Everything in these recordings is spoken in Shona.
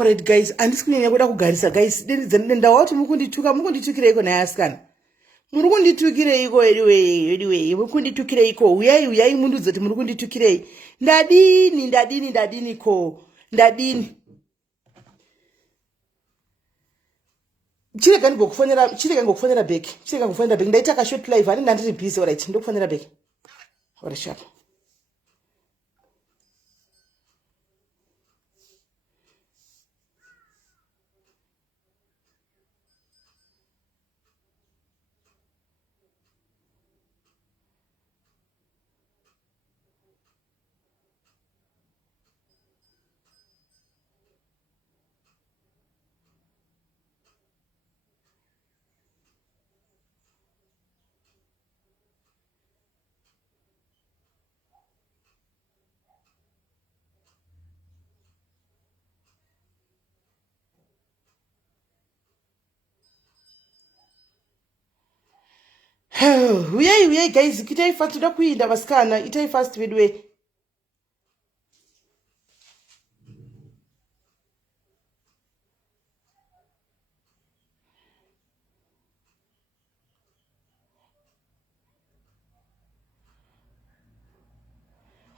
Alright guys, andisi kunyanya kuda kugarisa guys. Ndawa kuti mukunditukireiko naye asikana. Muri kunditukireiko anyway. Mukunditukireiko. Uyai mundudze kuti muri kunditukirei. Ndadini ko. Ndadini. Chirega ngokufonera back. Ndaita ka short live ani ndandiri busy alright. Ndokufonera back. Ora sharp. Uyai guys, itai fast toda kuinda vasikana, itai fast vedwe.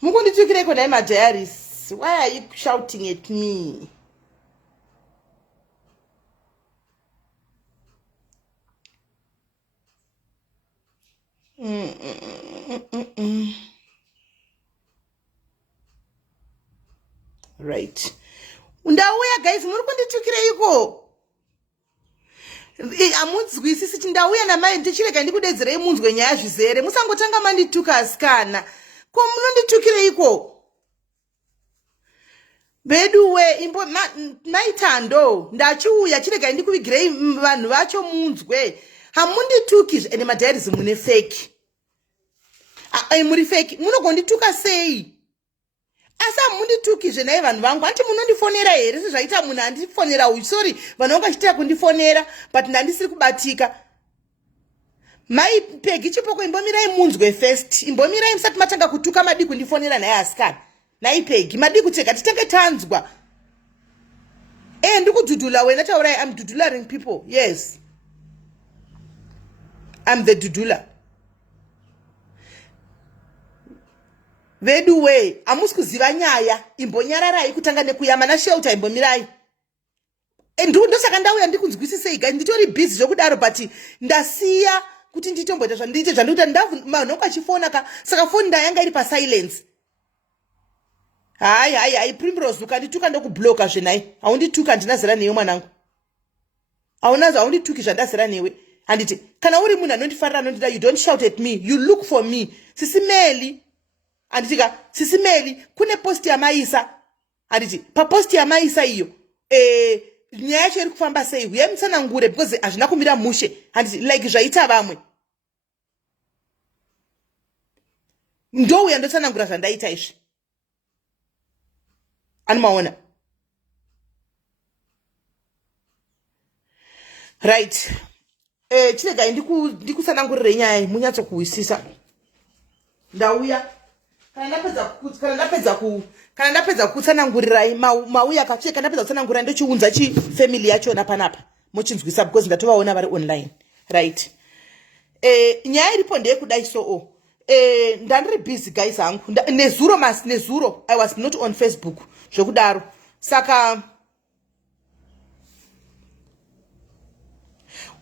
Mukunditukireko naye majairis. Why are you shouting at me? Right. Ndauya guys, muri kunditukireiko. Amunzwisisi kuti ndauya namai ndichirega ndikudedzerei munzwe nyaya zvizere. Musangotanga mandituka asikana. Ko munonditukireiko? Beduwe imbo maitando ndachiuya chirega ndikuvigirei vanhu vacho munzwe. Hamundituki ene madhairis mune fake. Muri fake. Munogondituka sei? Asa mundituki zvenai vanhu vangu. Anti munondifonera here sezvaita munhu andifonera uyu. Sorry, vanhu vangachiita kundifonera but ndandisiri kubatika. Mai pegi chipoko imbomirai munzwe first. Imbomirai musati matanga kutuka madi kundifonera naye asikana. Nai pegi madi kuteka titange tanzwa. Ndikududula wena taurai I'm dudularing people. Yes. I'm the dudula. Veduwe, amusi kuziva nyaya, imbonyararai kutanga nekuyama na shelter imbomirai. Ndosaka ndauya ndikunzwisisei guys, nditori busy zvokudaro but ndasiya kuti nditomboita zvandiite zvandikuita ndavhu achifona ka saka phone ndayanga iri pa silence. Hai Primrose ukandituka ndokubloka zvenai. Haundituka ndinazera newe mwanangu. Haundituki zvandazera newe. Handiti kana uri munhu anondifarira anondida you don't shout at me, you look for me. Sisi Melly. Anditika Sisi Melly kune post ya Maisa. Anditi pa post ya Maisa iyo nyaya yacho iri kufamba sei uye mutsanangure because hazvina kumira mushe. Anditi like zvaita vamwe. Ndouya ndotsanangura zvandaita izvi. Animaona. Right. Chirega ndikusanangurire nyaya munyatso kuwisisa. Ndauya kana ndapedza kutsanangurirai mauya kacheka ndapedza kutsanangurira ndochiunza family yacho napanapa mochinzwisa because ndatovaona vari online. Right. Nyaya iripo ndeyekudai so ndandiri busy guys hangu nezuro I was not on Facebook zvokudaro saka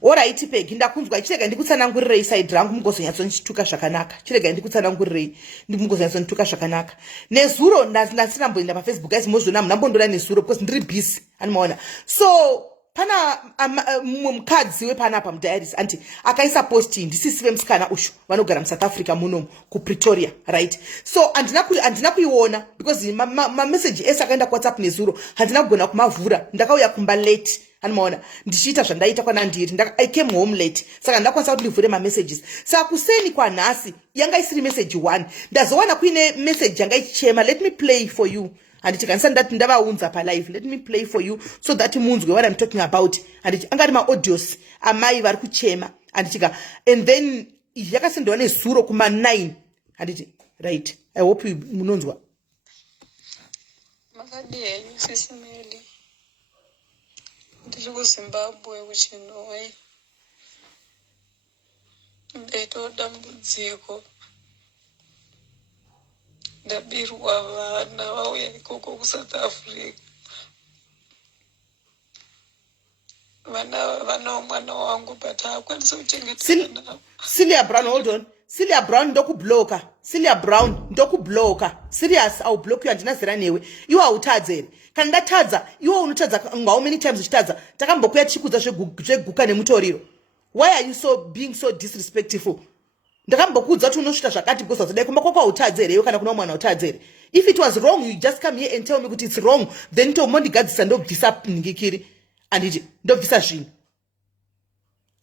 Alright pegi ndakunzwa chirega ndikutsanangurirei side rangu mugozonyatsonituka zvakanaka. Chirega ndikutsanangurirei mugozonyatsonituka zvakanaka. Nezuro ndasinamboenda pa Facebook guys mozona munambondora nezuro because ndiri busy animaona. So pana mukadzi wepanapa mudairis anti akaisa posti ndisisive musikana ushu vanogara muSouth Africa munomu kuPretoria. Right. So andina kuiona because message ese akaenda kuWhatsApp nezuro handina kugona kumavhura ndakauya kumba late. Animaona ndichiita zvandaita kwanandiri I came home late saka ndakwanisa kuti ndivhure messages saka kuseni kwanhasi yanga isiri message 1 ndazowana kuine message yanga ichichema let me play for you anditi kanisa ndati ndavaunza pa live let me play for you so that munzwe what I'm talking about anditi angari ma audios amai vari kuchema anditika and then yakasendewa nezuro kuma 9 anditi right I hope munonzwa makadi henyu Sisi Melly ndiri kuZimbabwe kuChinoi. Ndaitoda dambudziko. Ndabirwa vana vauya ikoko kuSouth Africa. Vana vomwana wangu but haakwanisa kuchengetana navo. Celia Brown, hold on. Celia Brown ndokubloka. Celia Brown ndokubloka. Serious, I'll block you andina zera newe. Iwe hautadzere. Kana ndatadza, iwe unotadza how many times uchitadza. Takambokuya tichikudza zveguka nemutoriro. Why are you being so disrespectful? Ndakambokuudza kuti unosvita zvakati because wazodai kumba kwako hautadzere iwe kana kuna mwana hautadzere. If it was wrong, you just come here and tell me kuti it's wrong. Then tomondigadzisa ndobvisa ningikiri. Anditi ndobvisa zvinhu.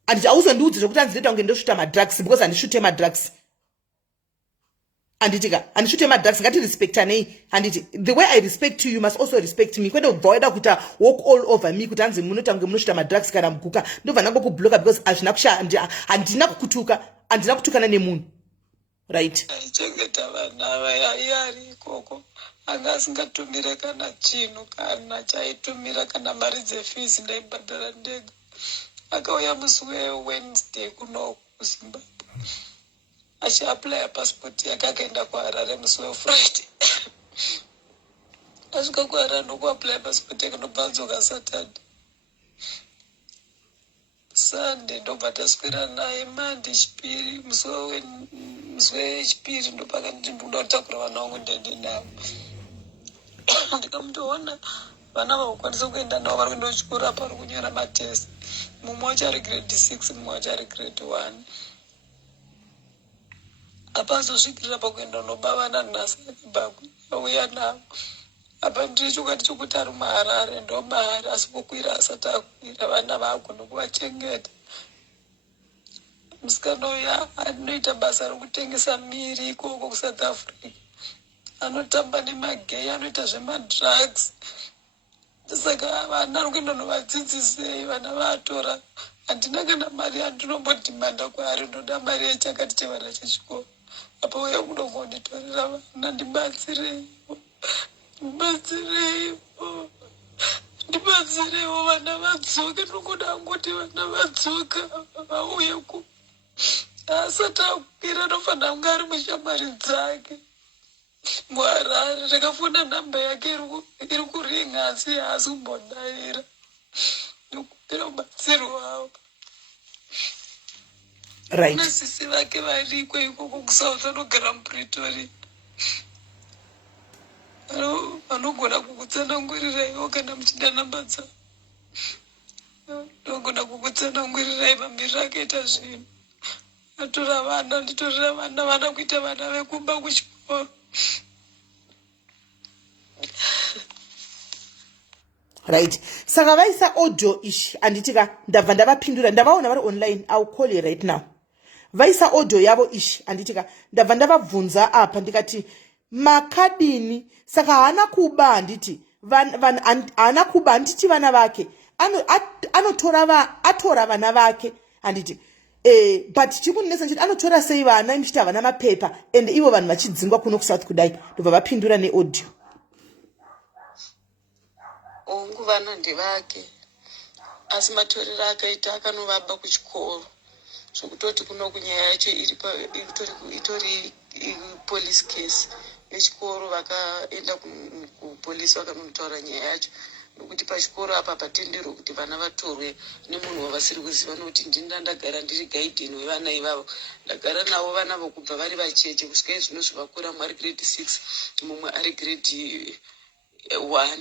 Anditi hauzondiudze zvokuti hanzi ndeta kunge ndosvuta madrugs because handisvute madrugs. Anditika handisvute madrugs ngatirespektanei. Handiti the way I respect you, you must also respect me. Kwete kubva waida kuita walk all over me kuti hanzi munota kunge munosvuta madrugs kana muguka ndobva ndangokubloka because handina kukutuka, handina kutukana nemunhu. Right. Aichengeta vana vaiyari ikoko. Anga asingatumire kana chinhu kana chaitumira kana mari dzefees ndaibhadhara ndega. Akauya musi weWednesday kuno kuZimbabwe. Achiaplaya passport yake akaenda kuHarare musi weFriday. Asvika kuHarare ndokuaplaya passport yake ndobva adzoka Saturday. Sunday ndobva taswera naye Monday chipiri musi wechipiri ndopakati ndinoda kutakura vana vangu ndiende navo. Ndikamutoona vana vakukwanisa kuenda navo vari kuenda kuchikora pari kunyora matest. Mumwe wacho ari grade 6, mumwe wacho ari grade 1. Apa azosvikirira pakuenda nobavana nhasi akauya navo. Apa ndiri chokwadi chokuti ari muHarare ndomahari asi kukwira asati akwira vana vaagona kuvachengeta. Musikana uya anoita basa rokutengesa miri ikoko kuSouth Africa. Anotamba nemageyi, anoita zvemadrugs. Saka vana ari kuenda novadzidzisei vana vatora. Handina kana mari yandinombodhimanda kwaari, ndoda mari yechakati chevana chechikoro. Apa uya kunongonditorera vana, ndibatsireiwo. Ndibatsireiwo vana vadzoke. Ndinoda kuti vana vadzoka vauye ku. Asati akwira anofanira kunge ari mushamwari dzake. muHarare ndakafona namba yake iri kuringa asi haasi kumbodaira. Ndokupira mubatsiro wavo. Right. Nasisi vake variko ikoko kuSouth anogara muPretoria. Vanogona kukutsanangurirai kana muchida namba dzavo. Ndogona kukutsanangurirai mamiriro akaita zvinhu. Atora vana, nditorera vana kuita vana vekumba kuchikoro. Right. Saka vaisa audio ishi anditika ndabva ndavapindura ndavaona vari online. I'll call you right now. Vaisa audio yavo ishi anditika ndabva ndavabvunza apa ndikati makadini. Saka haana kuba handiti haana kuba handiti vana vake atora vana vake handiti but chikunesa nchiti anotora sei vana imuchiti havana mapepa and ivo vanhu vachidzingwa kuno kuSouth kudai. Ndobva vapindura neaudio. Ongu vana ndevake asi matorero akaita akanovaba kuchikoro zvokutoti kuno kunyaya yacho itori police case yechikoro. Vakaenda kupolisi vakanotaura nyaya yacho nokuti pachikoro apa patenderwa kuti vana vatorwe nemunhu wavasiri kuziva, nokuti ndini ndagara ndiri gaidheni wevana ivavo. Ndagara navo vana vokubva vari vacheche kusvika zvino zvivakura. Mumwe ari grade 6 mumwe ari grade 1.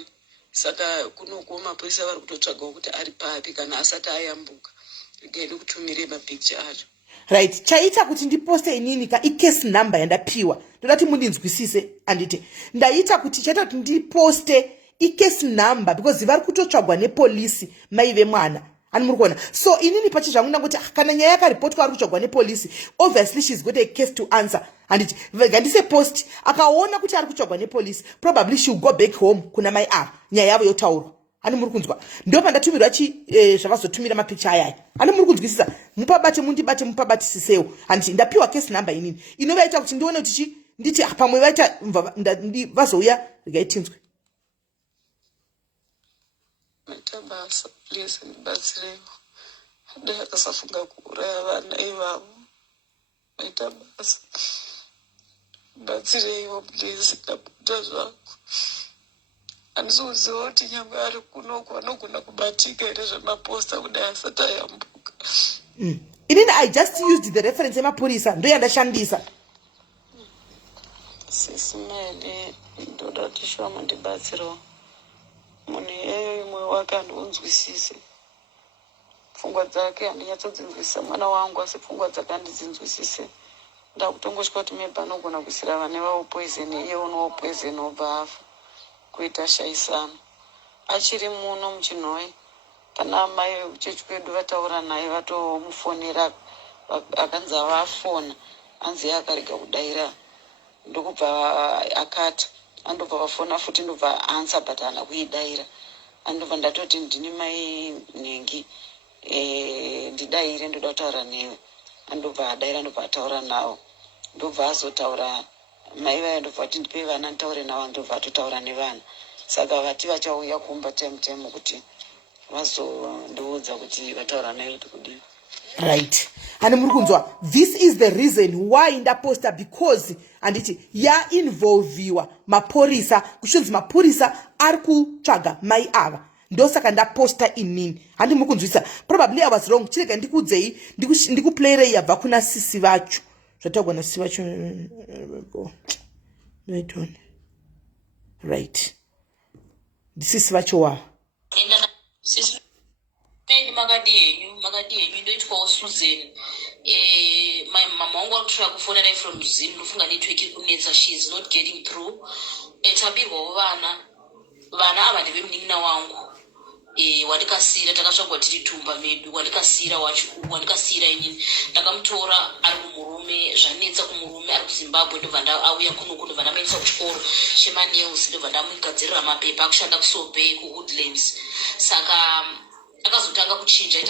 Saka kunoko mapurisa vari kutotsvagawo kuti ari papi kana asati ayambuka. Regai nekutumire mapicture acho. Right. Chaita kuti ndiposte inini ka case number yandapiwa. Ndoda kuti mundinzwisise anditi. Ndaita kuti chaita kuti ndiposte case number because vari kutotsvagwa nepolisi maive mwana. Ani muri kuona. So inini pachi zvangu ndangoti kana nyaya yakaripotwa ari kutsvagwa nepolisi, obviously she's got a case to answer. Anditi ngandise post akaona kuti ari kutsvagwa nepolisi, probably she will go back home kuna mai ava nyaya yavo yotaurwa. Ani muri kunzwa. Ndo pandatumirwa zvavazotumira mapicture aya. Ani muri kunzwisisa. Mupabate mupabatisiseo. Anditi ndapiwa case number inini. Inovaita kuti ndione kuti nditi pamwe vaita vazouya regai tinzwe. maita basa please ndibatsirewo dai akasafunga kuuraya vana ivavo maita basa batsireiwo please ndabuda zvako handisiuziva kuti nyangwe ari kunoku anogona kubatika here zvemaposta kudai asati ayambuka. Inini I just used the reference yemapurisa ndo yandashandisa. SIS MELLY ndoda kuti shoma ndibatsirawo munhu iyeyo imwe wake handiunzwisise pfungwa dzake handinyatsodzinzwisisa mwana wangu asi pfungwa dzake handidzinzwisise ndakutongosvika kuti maybe anogona kuisira vane vavo poison iye unowo poison obva afa kuita shaisana achiri muno muchinhoi pana amai vekuchechi kwedu vataura naye vatomufonera akanzi avafona hanzi akarega kudayira ndokubva akata andobva vafona futi ndobva ansa but haana kuidayira andobva ndatoti ndini mai nhengi ndidayire ndoda kutaura newe andobva adayira ndobva ataura nawo ndobva azotaura mai vaya ndobva kuti ndipe vana nditaure navo andobva atotaura nevana saka vati vachauya kumba time kuti vazondiudza kuti vataura naye kuti kudini. Right. And murukunzwa, this is the reason why ndaposta because anditi ya involviwa maporisa kushunzi maporisa ari kutsvaga mai ava ndosaka ndaposta inini handi mukunzwisa probably I was wrong chirega ndikudzei ndikuplayerei yabva kuna sisi vacho zvatagwa nasisi vacho right sisi vacho wa makadi henyu ndoitwawo Susan mama wangu akutora kufonera from Zim ndofunga network iri kunetsa she is not getting through tabirwawo vana ava ndevemunin'ina wangu wandikasira takasvagwa tiri tumba medu wandikasira inini ndakamutora ari kumurume zvanetsa kumurume ari kuZimbabwe ndobva ndauya kunoku ndobva ndamaendesa kuchikoro chemanels ndobva ndamugadzirira mapepa akushanda kusobey kuwoodlands saka akazotanga kuchinja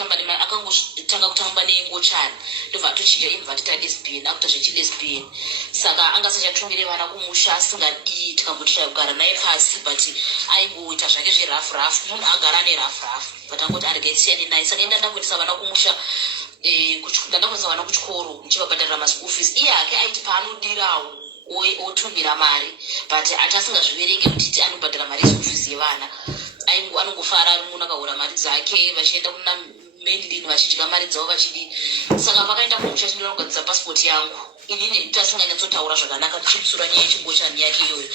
akangotanga kutamba nengochani ndobva atochinja imva atita lesbian akuita zvechilesbian saka anga asachatungire vana kumusha asingadii tikambotoshaya kugara naye pasi but aingoita zvake zverafurafu munhu agara nerafurafu but angoti arikaisiyane naye saka enda ndakuendesa vana kumusha ndandakuendesa vana kuchikoro ndichivabhadharira maschool fees iye hake aiti paanodirawo otumira mari but ati asingazviverenge kutiti anobhadhara mari yeschool fees yevana anongofara ari munhu akahura mari dzake vachienda kuna mainline vachidya mari dzavo vachidii saka pakaenda kumusha chindoda kugadzisa pasipoti yangu inini tasinganyatsotaura zvakanaka tichimusura nyaya yechingochani yake iyoyo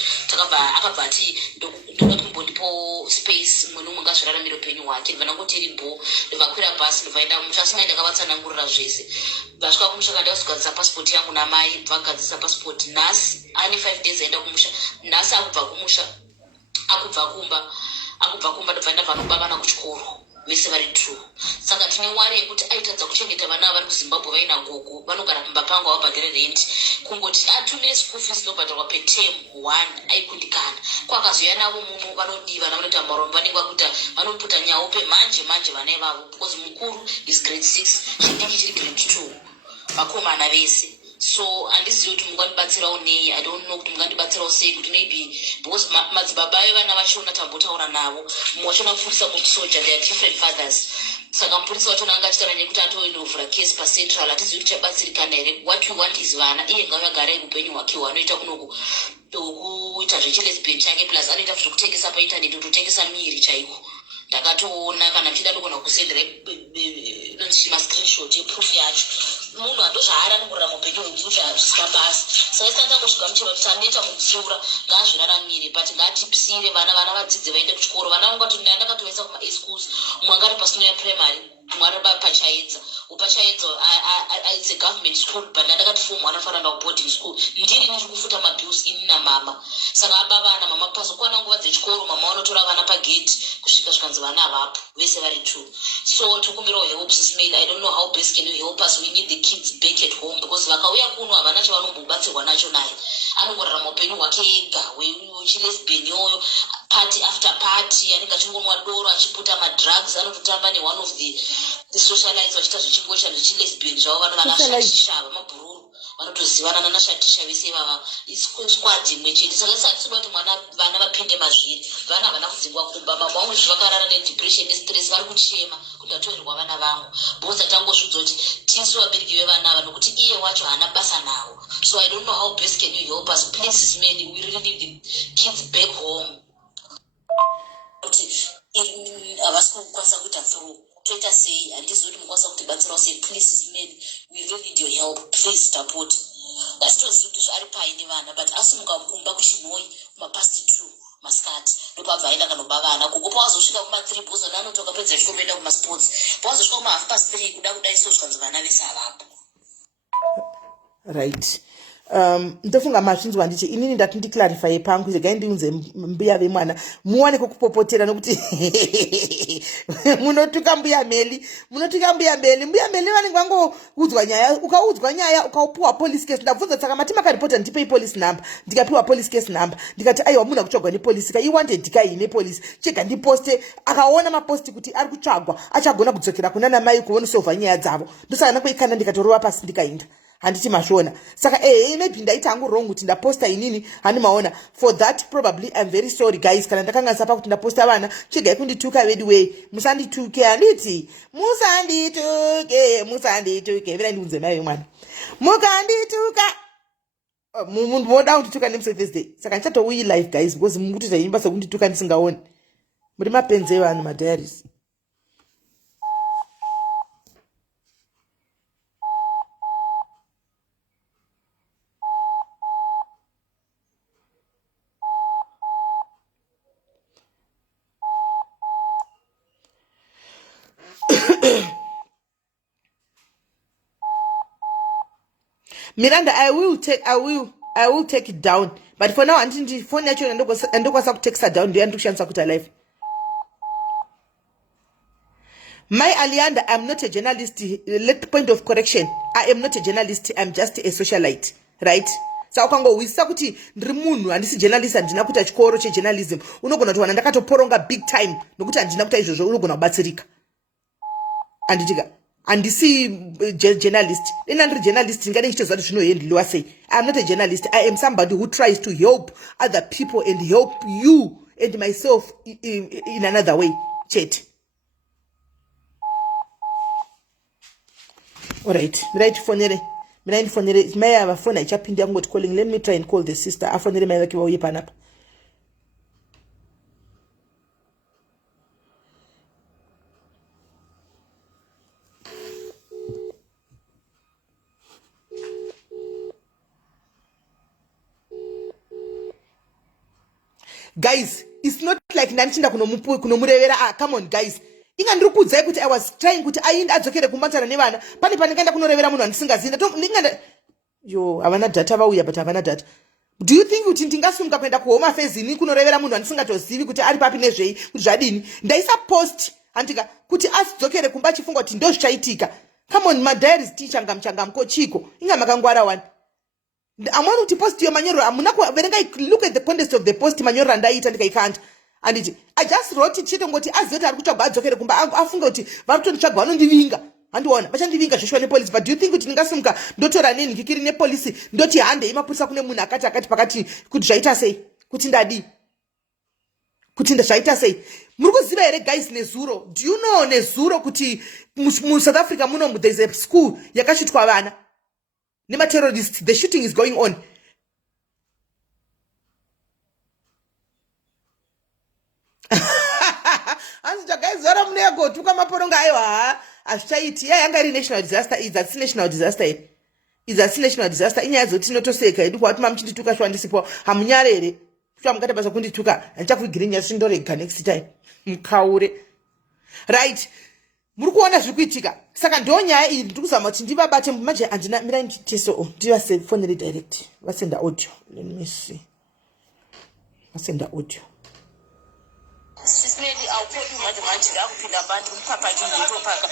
akabva ati ndoda kumbondipo space mwe nomwe ngazviraramire upenyu hwake ndibva ndangotiribo ndibvakwira bhasi ndibvaenda kumusha asingai ndakavatsanangurira zvese ndasvika kumusha kandakazogadzisa pasipoti yangu namai ndibvagadzisa pasipoti nhasi ane 5 days aenda kumusha nhasi akubva kumusha akubva kumba ndobva ndabva nobavana kuchikoro vese vari true saka tine wari yekuti aitadza kuchengeta vana vari kuZimbabwe vaina gogo vanogara kumba pangu avabhadhare rent kungoti atumire school fees inobhadharwa peterm 1 aikundikana kwakazoya navo muno vanodiva navanoita marombo vanenge vakuita vanoputa nyawo pemanje vana ivavo because mukuru is grade 6 chidiki chiri grade 2 vakomana vese so handizivi kuti mungandibatsirawo nei I don't know kuti mungandibatsirawo sei kuti maybe because madzibaba evana vachona tambotaura navo mumwe wachona kupurisa musoja they are different fathers saka mupurisa wachona anga achitaura nyekuti atoendovhura case pacentral hatizivi kuti chabatsirikana here what we want is vana iye ngavagarai upenyu hwake hwanoita kunoku kuita zvechilesbian chake plus anoita zvekutengesa paintaneti kutotengesa miri chaiko ndakatoona kana mchida ndogona kusendera mascreenshot yeproof yacho munhu handozvaari anongorora mupenyu hwekuti zvisina basa saka isatangosvika mucheva kuti taneta mukusura ngaazviraramire but ngatipisire vana vadzidze vaende kuchikoro vana vanga kuti ndandakatovaisa kuma-schools umwe angari pasino yaprimary umwe ari pachaedza upachaedza it's a government school but ndandakati fomu anofanira kuboarding school ndiri ndiri kufuta mabills ini namama saka abavana mama pazokwana nguva dzechikoro mama vanotora vana pagate kusvika zvikanzi vana avapo vese vari true so tokumbirawo help SIS MELLY I don't know how best can you help us we need the kids back at home because vakauya kuno havana chavanombobatsirwa nacho naye anongorarama upenyu hwake ega wechilesbian yoyo party after party anenge achingonwa doro achiputa madrugs anototamba ne one of the socialize vachiita zvechingocha zvechilesbian zvavo vano vakashava mabhururu vanotozivana nanashatisha vese ivava squad imwe chete saka satisoda kuti vana vapinde mazviri vana havana kudzingwa kumba mama vangu zvakarara nedepression nestress vari kuchema kuti vatorerwa vana vangu bhoza tangozvidza kuti tisu vabereki vevana ava nokuti iye wacho haana basa navo. So I don't know how best can you help us. Please, SIS MELLY, we really need the kids back home. Havasi kukwanisa kuita through toita sei handizoti mukwanisa kutibatsirawo sei. Please, SIS MELLY, we really need your help. Please support. Dasitozivi kuti zvari paini vana but asimuka kumba kuchinhoi kumapast 2 masikati ndopabva aenda kanoba vana kuko pawazosvika kuma3 bhoza naanotoka pedza chikomoenda kumasports pawazosvika kuma3:30 kuda kudai sozvanzi vana vese avapo. Right. Ndofunga mazvinzwa ndiche inini ndati ndiclarify pangu zegai ndiunze mbuya vemwana muwane kokupopotera nokuti munotuka mbuya Melly vanenge vangoudzwa nyaya ukaudzwa nyaya ukaupiwa police case ndabvunza saka mati makaripota ndipei police number ndikapiwa police case number ndikati aiwa munhu akutsvagwa nepolisi ka iwanted kai nepolisi chega ndiposte akaona maposti kuti ari kutsvagwa achagona kudzokera kuna namai kuonosovha nyaya dzavo ndosaka nakuikanda ndikatorova pasi ndikainda handiti mashona saka maybe ndaita hangu wrong kuti ndaposta inini hani maona for that probably I'm very sorry guys kana ndakanga sapa kuti ndaposta vana chigai kundituka ready way musandituke handiti musandituke vira ndiunze mai mwana mukandituka munhu moda kundituka nemusurface day saka ndichatouyi live guys because mukuti zvaimba sekundituka ndisingaoni muri mapenzi evanhu madiaries. Miranda, I will take it down. But for now, until the phone actually and go text her down, the chance to life. My Alianda, I'm not a journalist. Point of correction. I am not a journalist. I'm just a socialite. Right? So ukango wisa kuti ndiri munhu handisi journalist handina kuita chikoro chejournalism unogona kuti wana ndakatoporonga big time nokuti handina kuita izvozvo unogona kubatsirika anditika handisi journalist ina ndiri journalist ndingade ndichitoziva kuti zvinohendliwa sei. I am not a journalist. I am somebody who tries to help other people and help you and myself in another way chete. Alright, right fonere mai ava phone aichapindi angoti calling. Let me try and call the sister afonere mai vake vauye panapa. Guys, it's not like ndanichinda kunomurevera. Come on guys, inga ndiri kuudzai kuti I was trying kuti ainde adzokere kumbatana nevana pane ndikaenda kunorevera munhu andisingazivi ndinganda yo havana data vauya but havana data. Do you think kuti ndingasumuka kuenda kuhome affairs ini kunorevera munhu andisingatozivi kuti ari papi nezvei kuti zvadini ndaisa post handika kuti adzokere kumba achifunga kuti ndozvichaitika. Come on madiaries tichangamko chiko inga makangwara wani. Amwana kuti post yo manyoro amuna kuverenga look at the context of the post manyoro andaita ndikaikanda. And I just wrote it chete ngoti azoti ari kutsvagwa adzokere kumba afunga kuti vari kutonditsvagwa vanondivinga handiona vachandivinga zvishwa nepolisi. But do you think kuti ndingasimuka ndotora nenhikikiri nepolisi ndoti hande imapurisa kune munhu akati pakati kuti zvaita sei kuti ndadi kuti zvaita sei. Muri kuziva here guys nezuro? Do you know nezuro kuti muSouth Africa muno there is a school yakashutwa vana nematerrorists? The shooting is going on. Guys, zora mnego tuka maporonga aiwa azvichaiti yanga iri national disaster. Is that national disaster? Is that national disaster? Inyaya zoti notoseka edu kwati mamuchindituka shwandisipo hamunyarere shwa mukati basa kundituka ndichakuvigirinya sindorega next time mkaure. Right, muri kuona zviri kuitika saka ndo nyaya iyi ndiri kuzama kuti ndivabate manje handina mira nditeso ndivase phone direct vasenda audio. Let me see vasenda audio. SIS MELLY, I'll call you manje ndakupinda mbandi papa nditopaka.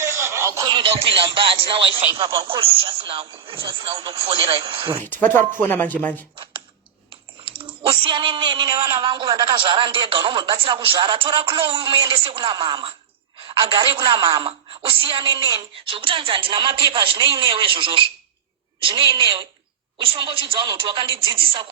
I'll call you ndakupinda mbandi na wifi papa. I'll call you just now ndokufonera. Right, vati vari kufona manje usiyane neni nevana vangu vandakazvara ndega unomubatsira kuzvara. Tora Chloe muendese kuna mama agare kuna mama. Usiyane neni zvokuti hanzi handina mapepa zvine inewe izvozvozvo zvine inewe uchimbochudza vanhu kuti wakandidzidzisa.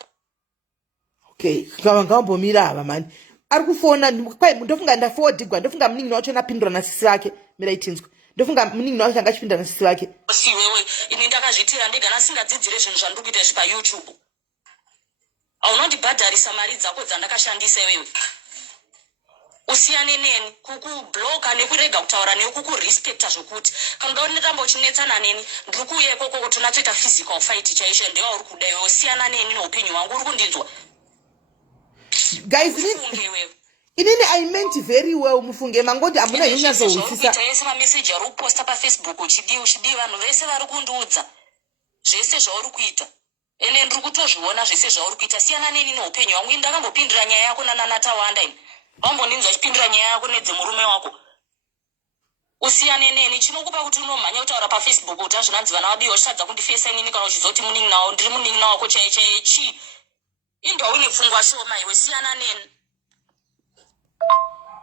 Okay, ngambomira ava mani ari kufona kwai ndofunga ndafodigwa ndofunga muningi wacho napindura nasisi wake mira itinzwe ndofunga muningi wacho anga chipinda nasisi wake si wewe ini ndakazvitira ndega nasingadzidzire zvinhu zvandiri kuita paYouTube. Haunondibhadharisa mari dzako dzandakashandisa wewe. Usiyane neni kukubloka nekurega kutaura newe kukurespekta zvokuti kana ndaonetamba uchinetsana neni ndiri kuuya ikoko kuti unatoita physical fight chaizvo ndiwa uri kuda iwe. Usiyana neni noupenyu hwangu uri kundinzwa. Guys, inini I meant very well mufunge mangoti amuna hinyazohusisa. Itaisa mameseji ari kuposta paFacebook uchidi vanhu vese vari kundiudza zvese zvauri kuita. Ene ndiri kutozviona zvese zvauri kuita. Siyana neni noupenyu hwangu. Ndakambopindura nyaya yako nanatawanda ini. Wamboninzwa chipindura nyaya yako nedzemurume wako. Usiyane neni chinokupa kuti unomhanya kutaura paFacebook kuti azvinanzi vana vabiwa chisadza kundifesa inini kana uchizoti muningi nawo ndiri muningi nawo wako chaiye chi. Indwa une pfungwa shoma iwe. Siyana neni.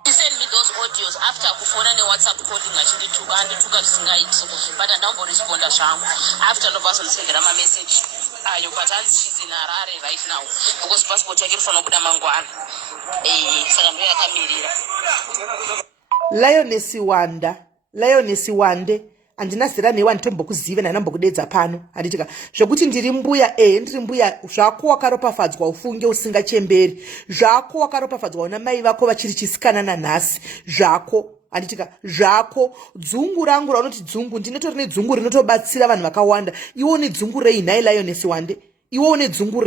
He sent me those audios after kufona neWhatsApp calling andituka zvisingaiti but andamboresponda zvangu after ndobvazondisendera mamessage ayo but she's in Harare right now because passport yake inofanira kubuda mangwana saka ndo yakamirira. Lioness Wande andina zera newa nditombokuziva nanambokudedza pano handitika zvokuti ndiri mbuya ndiri mbuya zvako wakaropafadzwa ufunge usingachemberi zvako wakaropafadzwa una mai vako vachiri chisikana nanhasi zvako handitika zvako dzungu rangu raunoti dzungu ndinotori nedzungu rinotobatsira vanhu vakawanda iwe une dzungu rei nhai Lioness Wande iwe une dzungu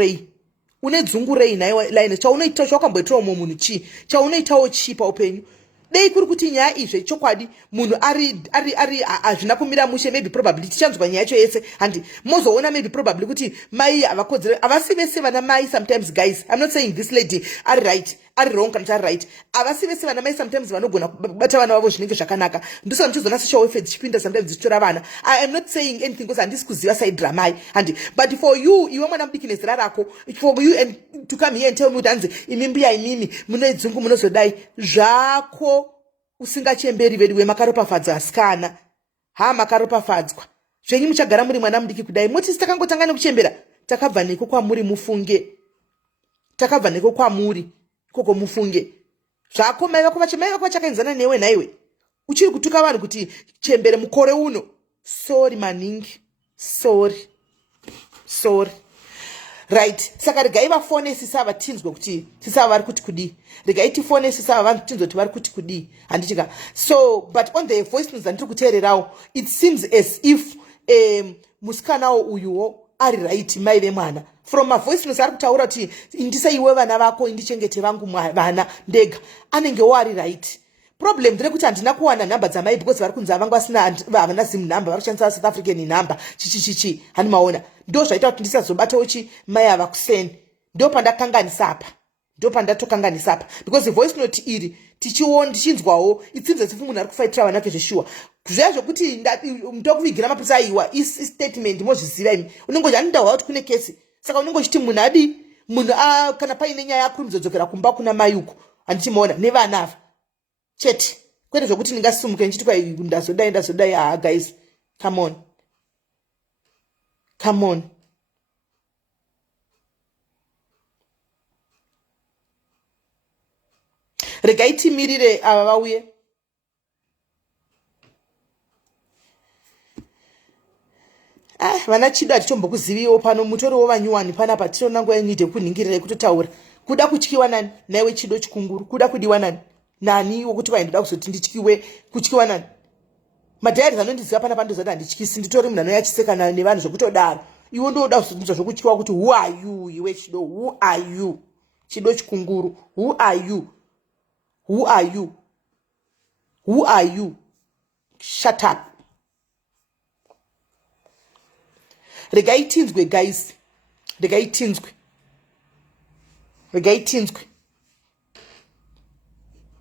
rei nhai Lioness chaunoita chawakamboitirawo mumwe munhu chii chaunoitawo chii paupenyu dei kuri kuti nyaya izve chokwadi munhu ari hazvina kumira mushe maybe probably tichanzwa nyaya yacho yese handi mozoona maybe probably kuti mai havakodzere havasi vese vana mai sometimes guys I'm not saying this lady ari right ari wrong kana kuti ari right havasi vese vana mai sometimes vanogona kubata vana vavo zvinenge zvakanaka ndosaka ndichizona seshawefe dzichipinda sometimes dzichitora vana I am not saying anything because handisi kuziva side ramai handi but for you iwe mwana mudiki nezera rako for you and to come here and tell me kuti hanzi imi mbiya imimi mune dzungu munozodai zvako usingachemberi vedu makaropafadzwa asikana makaropafadzwa zvenyu muchagara muri mwana mudiki kudai motisi takangotanga nekuchembera takabva neko kwamuri mufunge takabva neko kwamuri ikoko mufunge zvako mai vako vachakaenzana newe nhaiwe uchiri kutuka vanhu kuti chembere mukore uno sorry maningi sorry right saka regai vafonesisa vatinzwe kuti tisava vari kuti kudii regai tifonesisa vanhu tinzwe kuti vari kuti kudii handitika so but on the voice notes andiri kuteererawo it seems as if musikanawo uyuwo ari right mai vemwana from mavoice notes ari kutaura kuti indisaiwe vana vako indichengete vangu vana ndega anengewo ari right problem nderekuti handina kuwana nhamba dzamai because vari kunzi havangu havana sim number vari kushandisa South African number chichichichi handimaona ndo zvaita kuti ndisazobatawo chi mai hava kuseni ndo pandatokanganisa apa because voice note iri tichinzwawo it seems as if munhu ari kufaitira vana vake zveshuwa zviya zvokuti ndokuvigira mapurisa aiwa statement mozviziva imi unenge handindawa kuti kune kesi saka unenge uchiti munhu adi munhu kana paine nyaya yakurimizodzokera kumba kuna mai uko handichimaona nevana ava chete kwete zvokuti ndingasumuke ndichiti kwai ndazodai guys come on regai timirire ava vauye vana chido hatitombokuziviwo pano mutoriwo vanyuwani panapa tinoona nguva yenyu kunhingirirai kutotaura kuda kutyiwa nani naiwe chido chikunguru kuda kudiwa nani nani wokuti vaindoda kuzoti ndityiwe kutyiwa nani madhayari anondiziva panapa ndozati handityisi nditori munhu anoyachisekana nevanhu zvokutodaro iwe ndoda kuzodinzwa zvokutyiwa kuti who are you iwe chido who are you chido chikunguru who are you shut up regai tinzwe guys regai tinzwe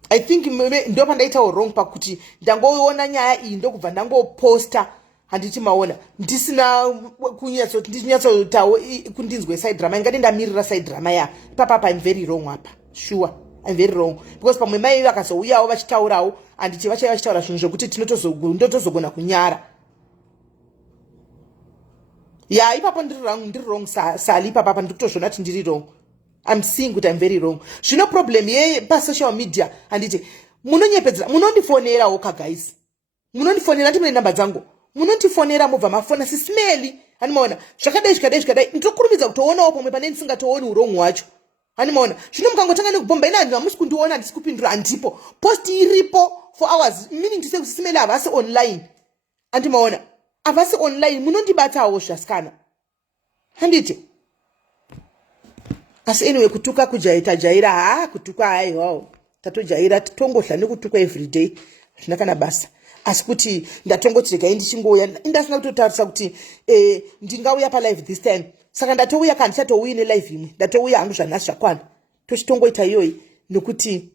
I think ndo pandaitawo wrong pakuti ndangoona nyaya iyi ndokubva ndangoposta handiti maona ndisina kunyatsoti ndichinyatsotawo kundinzwe side drama ingati ndamirira side drama ya ipapapa I'm very wrong apa sure I'm very wrong because pamwe mai vakazouyawo vachitaurawo handiti vachaiva vachitaura zvinhu zvokuti ndotozogona kunyara ya ipapo ndiri wrong sali ipapa ndikutozvona kuti ndiri wrong. I'm seeing kuti I'm very wrong. Zvino problem ye pa social media handiti munonyepedzera munondifonera woka guys. Munondifonera ndimune namba dzangu. Munondifonera mubva mafona SIS MELLY. Hanimaona zvakadai ndinokurumidza kutoonawo pomwe pane ndisingatooni urongo wacho. Hanimaona zvino mukangotanga nekubhomba ina hamusi kundiona handisi kupindura handipo. Post iripo for hours meaning to say SIS MELLY havasi online. Handimaona havasi online munondibatawo zvasikana. Handiti asi anyway kutuka kujaira kutuka hayi wow tatojaira tongohla nekutuka every day zvina kana basa asi kuti ndatongoti regai ndichingoya ndasina kutotarisa kuti ndingauya pa live this time saka ndatouya kana ndichatouya ne live imwe ndatouya hangu zvanasi zvakwana tochitongoita iyoyi nekuti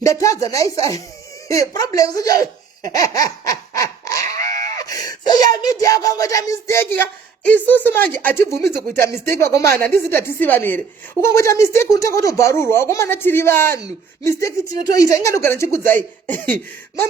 ndatadza naisa problem social media ukangota mistake isusu manje atibvumidze kuita mistake vakomana handisi tatisi vanhu here ukangoita mistake unotanga kutobvarurwa vakomana tiri vanhu mistake tinotoita inganogara ndichikudzai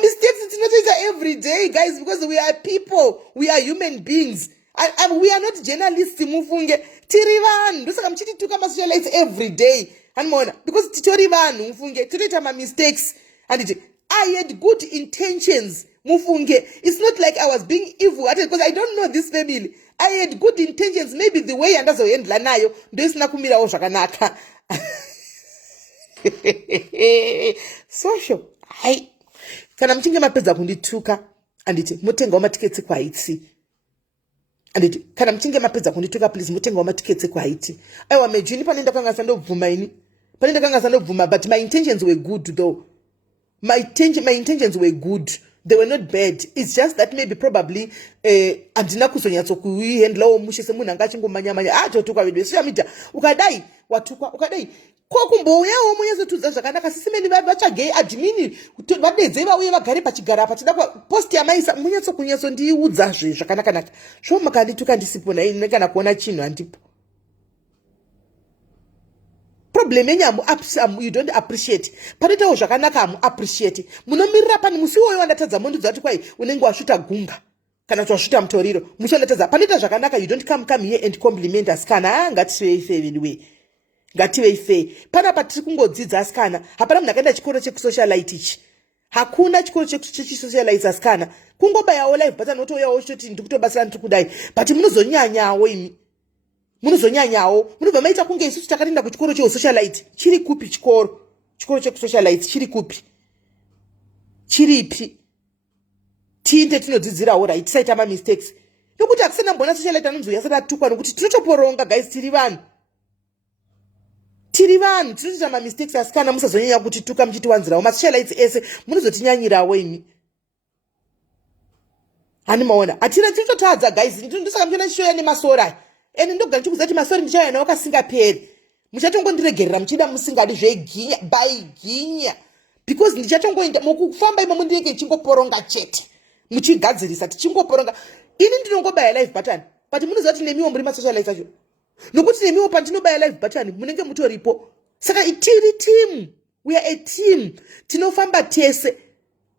mistakes tinotoita every day guys because we are people, we are human beings and we are not journalists mufunge tiri vanhu ndosaka muchitituka masocialites every day hanimaona because titori vanhu mufunge tinoita mistakes handiti I had good intentions mufunge. It's not like I was being evil because I don't know this family. I had good intentions. Maybe the way andazoendla nayo ndosina kumirawo zvakanaka. Social. Hai. Kana mchinge mapedza kundituka anditi mutengawo matiketsi kwaitsi. Anditi kana mchinge mapedza kundituka please mutengawo matiketsi kwaitsi. Aiwa mejini pane ndakanga sandobvuma ini. Pane ndakanga sandobvuma but my intentions were good though. My intentions were good. They were not bad. It's just that maybe probably andina kuzonyatso kuihandla omushe munhu anga chingomanya totuka vedu social media ukadai watukwa ukadai kokumbouyawo munyazotudza zvakanaka SIS MELLY vatsvagei admini vadedzei vauye vagare pachigara apa tida post yamaisa kunyatso ndiudzazve zvakanaka zvo makandituka ndisipo naini kana kuona chinhu handipo. Problem yenyu you don't appreciate. Paritawo zvakanaka hamu appreciate. Munomirira pani musiwoyo wandatadza mondudza kuti kwai unenge wasvuta gumba kana kuti wasvuta mutoriro. Muchandatadza panoita zvakanaka you don't come here and compliment asikana. Ngativei fair anyway. Ngativei fair. Panapa tiri kungodzidza asikana. Hapana munhu akaenda chikoro chekusocialite ichi. Hakuna chikoro chekusocialite asikana. Kungobayawo live button wotouyawo choti ndikutobasira ndikudai. But munozonyanyawo imi. Munozonyanyawo munobva maita kunge isusu takaenda kuchikoro cheusocialite chiri kupi chikoro chekusocialite chiri kupi chiripi tinde tinodzidzirawo right tisaita mistakes nokuti akusena mbona socialite anonzouya sada tukwa nokuti tinotoporonga guys tiri vanhu tinotoita mistakes asikana musazonyanya kuti tuka muchitiwanzirawo masocialite ese munozotinyanyirawo imi hanimaona atira tinototadza guys ndosaka muchiona chishoya nemasora eni ndogara ndichikuzati masori ndichauya nawo kasingaperi muchatongondiregerera muchida musingadi zveginya baiginya because ndichatongoenda mukufamba imo ndinenge ndichingoporonga chete muchigadzirisa tichingoporonga ini ndinongobaya live button but munoziva kuti nemiwo muri masocialite acho nokuti nemiwo pandinobaya live button munenge mutoripo saka tiri team, we are a team tinofamba tese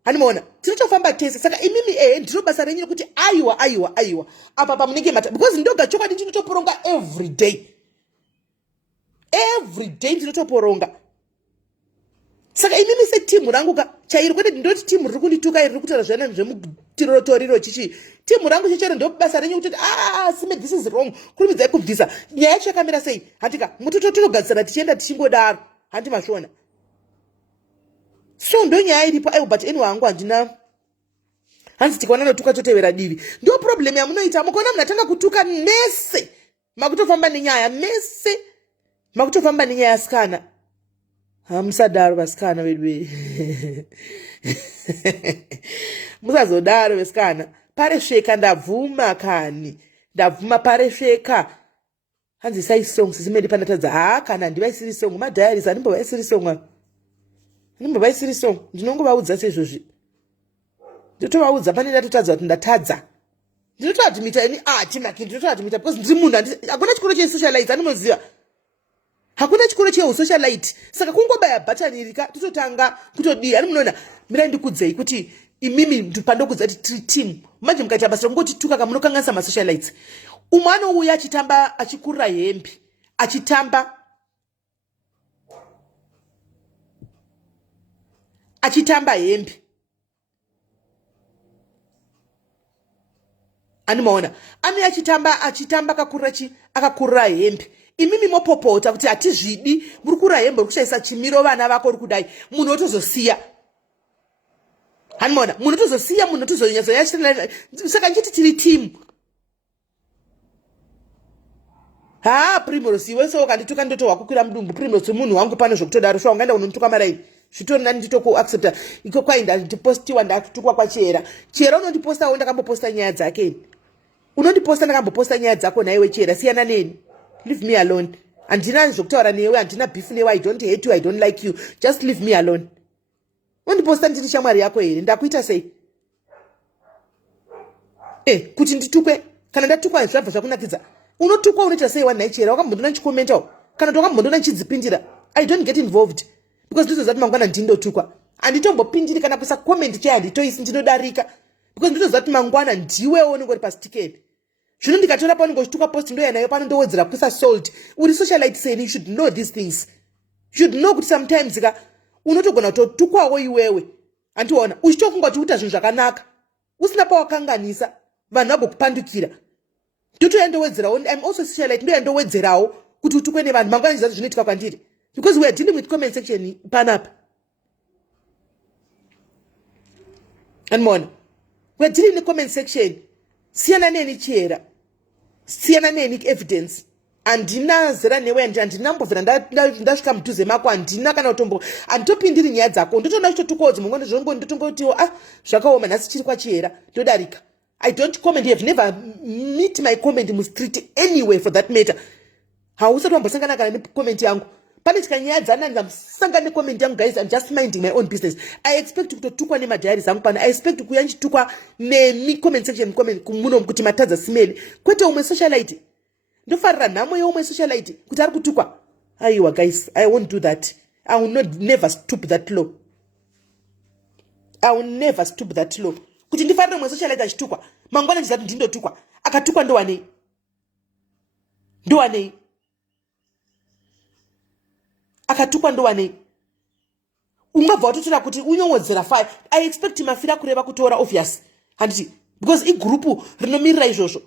hanimaona tinotofamba tese saka imimi ndinobasa renyu kuti aiwa apa pamunenge mata because ndoga chokwadi ndinotoporonga every day ndinotoporonga saka imimi setimu rangu chairi kwete ndoti timu riri kundituka iri kutaura zvana zvemutoriro chichi timu rangu chichero ndobasa renyu kuti this is wrong kurumidzai kubvisa nyaya yacho yakamira sei handika mutotogarisana tichienda tichingodaro handi mazviona so ndo nyaya iripo aiwa but anyway hangu handina hanzi tikaona notuka totevera divi ndio problem yamunoita mukaona munatanga kutuka mese makutofamba nenyaya mese makutofamba nenyaya asikana hamusadaro vasikana vedu musazodaro vesikana paresveka ndabvuma paresveka hanzi sai song SIS MELLY pandatadza kana ndivaisiri song madiaries handimbovaisiri song ndimbovaisiri song ndinongovaudza seizvozvi nditovaudza pane ndatotadza kuti ndatadza ndinotoadmita ini timaki ndinotoadmita because ndiri munhu hakuna chikoro chesocialite andimoziva hakuna chikoro cheusocialite saka kungobaya bhatani rika tototanga kutodii ani munoona mirai ndikudzei kuti imimi pandokudza kuti tiri team manje mukaita basa rongotituka kamunokanganisa masocialites umwana uya achitamba achikurira hembe achitamba hembe animaona ani achitamba akakurira hembe imimi mopopota kuti hatizvidi muri kurira hembe kushaisa chimiro vana vako uri kudai munhu otozosiya animaona munhu otozosiya munhu otozonyatsoya saka nchiti tiri timu Primrose iwe so ukandituka ndotohwa kukwira mudumbu Primrose munhu wangu pano zvokutodaro sho ungaenda kunonituka maraini zvitoni nani nditokuaccepta iko kwai ndandipostiwa ndatukwa kwachera chera unondipostawo ndakamboposta nyaya dzake unondiposta ndakamboposta nyaya dzako naiwe chera siyana neni leave me alone handina zvokutaura newe handina beef newe I don't hate you I don't like you just leave me alone unondiposta ndiri shamwari yako here ndakuita sei kuti nditukwe kana ndatukwa zvabva zvakunakidza unotukwa unoita sei wanhai chera wakambondona nchikomentawo kana wakambondona nchidzipindira I don't get involved because nditoziva kuti mangwana ndindotukwa handitombopindiri kana kuisa comment chai handitoisi ndinodarika because nditoziva kuti mangwana ndiwewo unenge uri pasitikeni zvino ndikatora pano ngochitukwa post ndoya nayo pano ndowedzera kuisa salt uri socialite seni you should know these things you should know kuti sometimes ka unotogona kutotukwawo iwewe handiona uchitofunga kuti uita zvinhu zvakanaka usina pawakanganisa vanhu vagokupandukira ndotoyandowedzerawo I'm also socialite ndoyandowedzerawo kuti utukwe nevanhu mangwana ndizati zvinoitika kwandiri because we are dealing with comment section panapa animaona we are dealing with comment section siyana neni chera siyana neni evidence handina zera newe handinambovhera ndasvika mudhuze mako handina kana kutombo handitopindiri nyaya dzako ndotoona chitotukwawo dzimwe ngoni zvongo ndotombotiwo zvakaoma nhasi chiri kwachera ndodarika I don't comment you have never meet my comment mustreet anyway for that matter hausati wambosangana kana necomment yangu pane tikanyadzana ndamusangana necomment yangu guys I'm just minding my own business I expect kutotukwa nemadhayari zangu pano I expect kuya nchitukwa comment section comment muno kuti matadza simeli kwete umwe socialite ndofarira nhamo yeumwe socialite kuti ari kutukwa aiwa guys I won't do that I will never stoop that low I will never stoop that low kuti ndifarire umwe socialite achitukwa mangwana ndizati ndindotukwa akatukwa ndowanei akatukwa ndowanei ungabva watotora kuti unyowedzera 5 I expect mafira kureva kutora obvious handiti because igrupu rinomirira izvozvo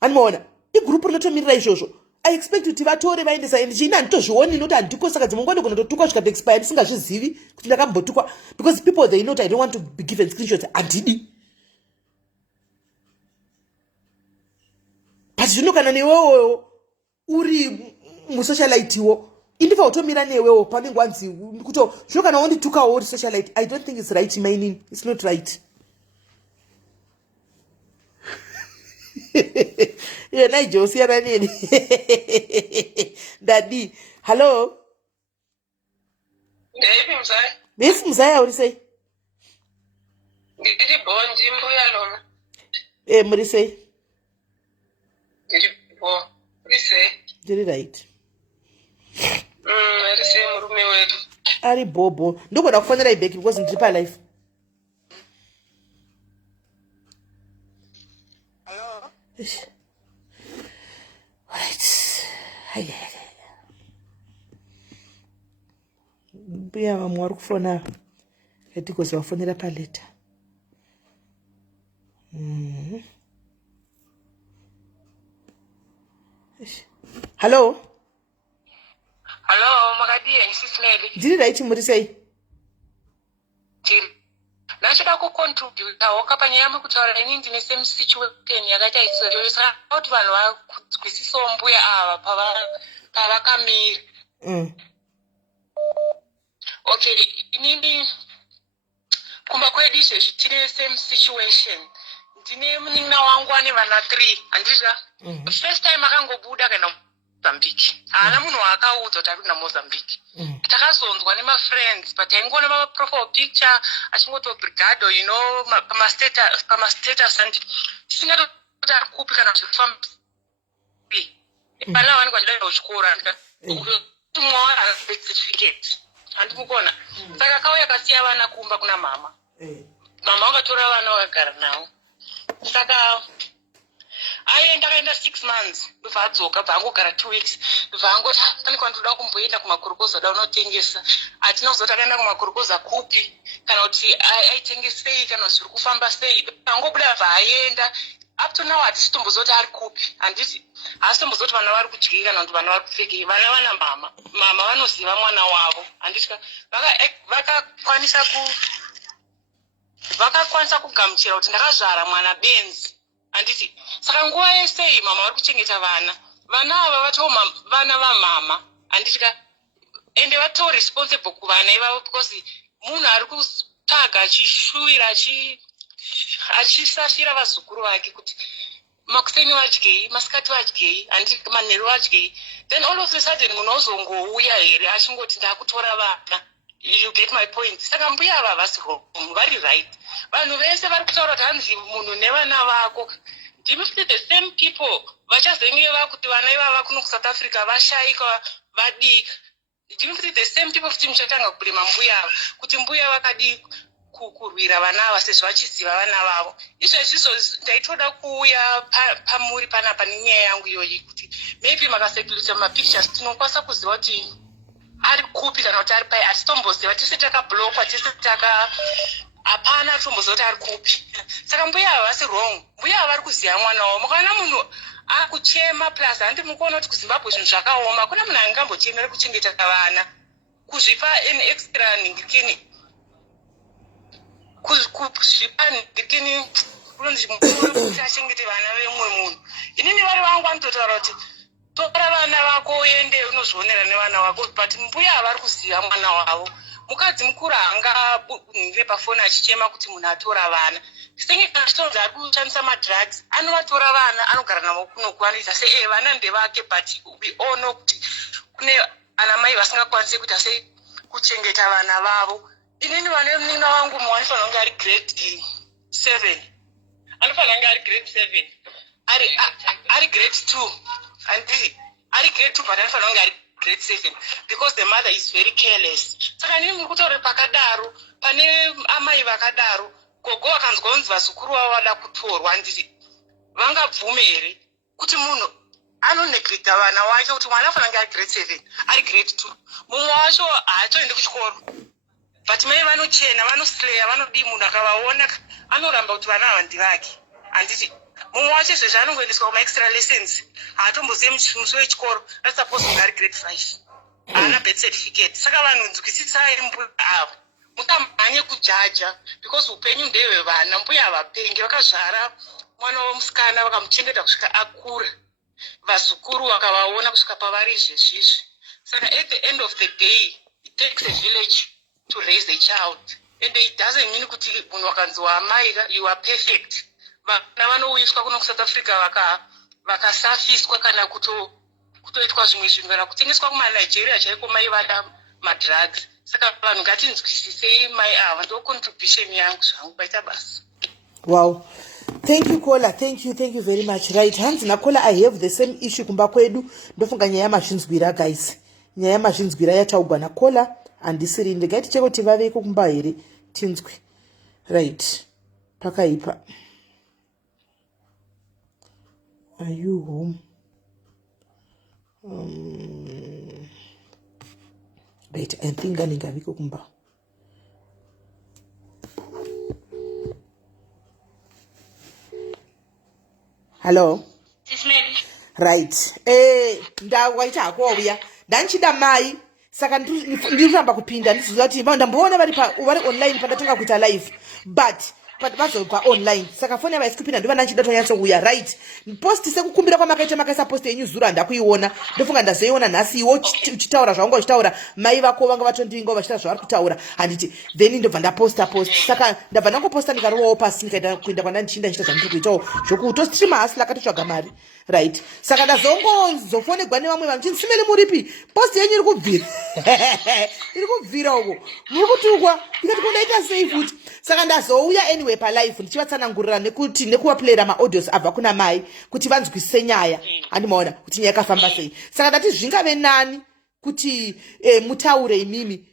handimaona igrupu rinotomirira izvozvo I expect kuti vatore vaendesa ende chini handitozvioni noti handiko saka dzimwe ngoni kunototukwa svikati expire ndisingazvizivi kuti ndakambotukwa because people they know I don't want to be given screenshots handidi but zvino kana newewo uri musocialitewo indifa utomira newewo panenge wanzi kuto zvino kana wonditukawo uri socialite I don't think it's right mining it's not right yena ijosiyana nini dadi hello ndeipi mzai besi mzai auri sei ndiri bondi mbuya lona muri sei ndiri bo uri sei ndiri right ari sei murume wedu ari bobo ndogona kufanira ibheki because ndiri palife right mbuya vamwe vari kufona etikozi vafonera paleta hello makadiya SIS MELLY ndiri right muri sei nachoda kucontributa panyaya mukutaura inini ndine same situation yakaita isoyo saka kuti vanhu vakuzwisisawo mbuya ava pavakamira okay inini kumba kwedu izvezvi tine same situation ndine munin'ina wangu ane vana 3 handizva first time akangobuda kaenda Mozambique haana munhu waakaudzwa kuti ari kuenda Mozambique takazonzwa nemafriends but taingoona maprofile picture achingotobrigado you know pamastatus and tisingatoti ari kupi kana zvifamba pana vanenge vachida kuchikora mwawana birth certificate handimukona saka akauya akasiya vana kumba kuna mama vakatora vana vakagara navo saka aenda akaenda 6 months ndobva adzoka bva angogara 2 weeks ndobva angoti pane kwandoda kumboenda kumakurukoza da unotengesa hatina kuzoti akaenda kumakurukoza kupi kana kuti aitengesei kana zviri kufamba sei angobuda bva aenda up to now hatisi tombozoti ari kupi handiti hasi tombozoti vana vari kudyei kana kuti vana vari kupfekei vana vana mama vanoziva mwana wavo handitika vakakwanisa kugamuchira kuti ndakazvara mwana benzi handiti saka nguva yesei mama vari kuchengeta vana ava vatoo vana vamama handitika ende vatoo responsible kuvana ivavo because munhu ari kutsvaga achishuwira achisashira vazukuru vake kuti makuseni vadyei masikati vadyei handiti manheru vadyei then all of a sudden munhu auzongouya here achingoti ndakutora vana. You get my point. Saka mbuya ava vasi home vari right. Vanhu vese vari kutaura kuti hanzi munhu nevana vako. Ndimufite the same people vachazengeva kuti vana ivava kuno kuSouth Africa vashaika vadika. Ndimufite the same people futi muchatanga kublema mbuya ava kuti mbuya vakadi kurwira vana ava sezvo vachiziva vana vavo. Izvo ndaitoda kuuya pamuri panapa nenyaya yangu iyoyi kuti maybe makasecurity mapictures tinokwanisa kuziva kuti ari kupi kana kuti ari pai atitomboziva tese takablokwa tese hapana titomboziva kuti ari kupi saka mbuya ava vasi wrong mbuya ava vari kuziva mwana wavo mukaona munhu akuchema plus handi mukuona kuti kuzimbabwe zvinhu zvakaoma kuna munhu angambochemera kuchengeta vana kuzvipa an extra ningikini kuzvipa ningikini kunonzi mukuru kuti achengete vana vemumwe munhu inini vari vangu vanototaura kuti tora vana vako uende unozvionera nevana vako but mbuya vari kuziva mwana wavo mukadzi mukuru haangabudire pafoni achichema kuti munhu atora vana senge kana chitonzi ari kushandisa madrugs anovatora vana anogara navo kunokuwanisa se vana ndevake but we all know kuti kune anamai vasingakwanisi kuita sei kuchengeta vana vavo inini vanemunina wangu mumwe anofanira kunge ari grade 7 anofanira kunge ari grade 7 ari grade 2 and ari grade 2 but anofanira kunge ari grade 7 because the mother is very careless saka nini muri kutaura pakadaro pane amai vakadaro gogo vakanzwa kunzi vazukuru vavo vada kutorwa nditi vangabvume here kuti munhu anoneglecta vana wake kuti mwana anofanira kunge ari grade 7 ari grade 2 mumwe wacho haatoende kuchikoro but mai vanochena vanoslaya vanodii munhu akavaona anoramba kuti vana ava ndivake handiti mumwe wacho zvezvo anongoendeswa kumaextra lessons haatombozive musi wechikoro asupose kunge ari grade 5 haana birth certificate saka vanhu nzwisisai mbuya avo musamhanye kujaja because upenyu ndehwevana mbuya havapenge vakazvara mwana womusikana vakamuchengeta kusvika akura vazukuru vakavaona kusvika pavari izvezvizvi saka at the end of the day it takes a village to raise a child and it doesn't mean kuti munhu wakanzi waamai you are perfect vana vanouyiswa kuno kuSouth Africa vakasafiswa kana kutoitwa zvimwe zvinhu kana kutengeswa kumanigeria chaiko mai vada madrugs saka vanhu ngatinzwisisei mai ava ndo contribution yangu zvangu baita basa. Wow, thank you Kola, thank you very much. Right, hanzi naKola I have the same issue kumba kwedu ndofunga nyaya yamazvinzwira guys, nyaya yamazvinzwira yataugwa naKola handisiri ndingaiti cheko kuti vaveko kumba here tinzwe. Right, pakaipa. Are you home? Right, I think ndingaviko kumba. Hello? SIS MELLY. Right. Ndawaita hakuwauya. Ndanchida mai. Saka ndiramba kupinda ndiziva kuti ndamboona vari online pandatonga kuita live. But vazobva online saka foni yava isi kupinda ndiva ndanchida tonyatsokuuya. Right, posti sekukumbira kwamakaisa posti yenyu zuro handakuiona ndofunga ndazoiona nhasi iwo uchitaura zvawanga uchitaura mai vako vanga vatondinga vachiita zvavari kutaura handiti then ndobva ndaposta saka ndabva ndangoposta ndikarovawo pasi ndikaita kuenda kwandandichinda ndichita zvandiri kuitawo zvokutostima hasi lakatotsvaga mari. Right, saka ndazongozofonegwa nevamwe vanhu chini SIS MELLY muripi posti yenyu iri kubvira iri kubvira uko muri kutukwa ndikati kundaita sei futi saka ndazouya anyway palive ndichivatsanangurira nekuti nekuvaplera maaudios abva kuna mai kuti vanzwisise nyaya handimaona kuti nyaya yakafamba sei saka ndati zvingave nani kuti mutaure imimi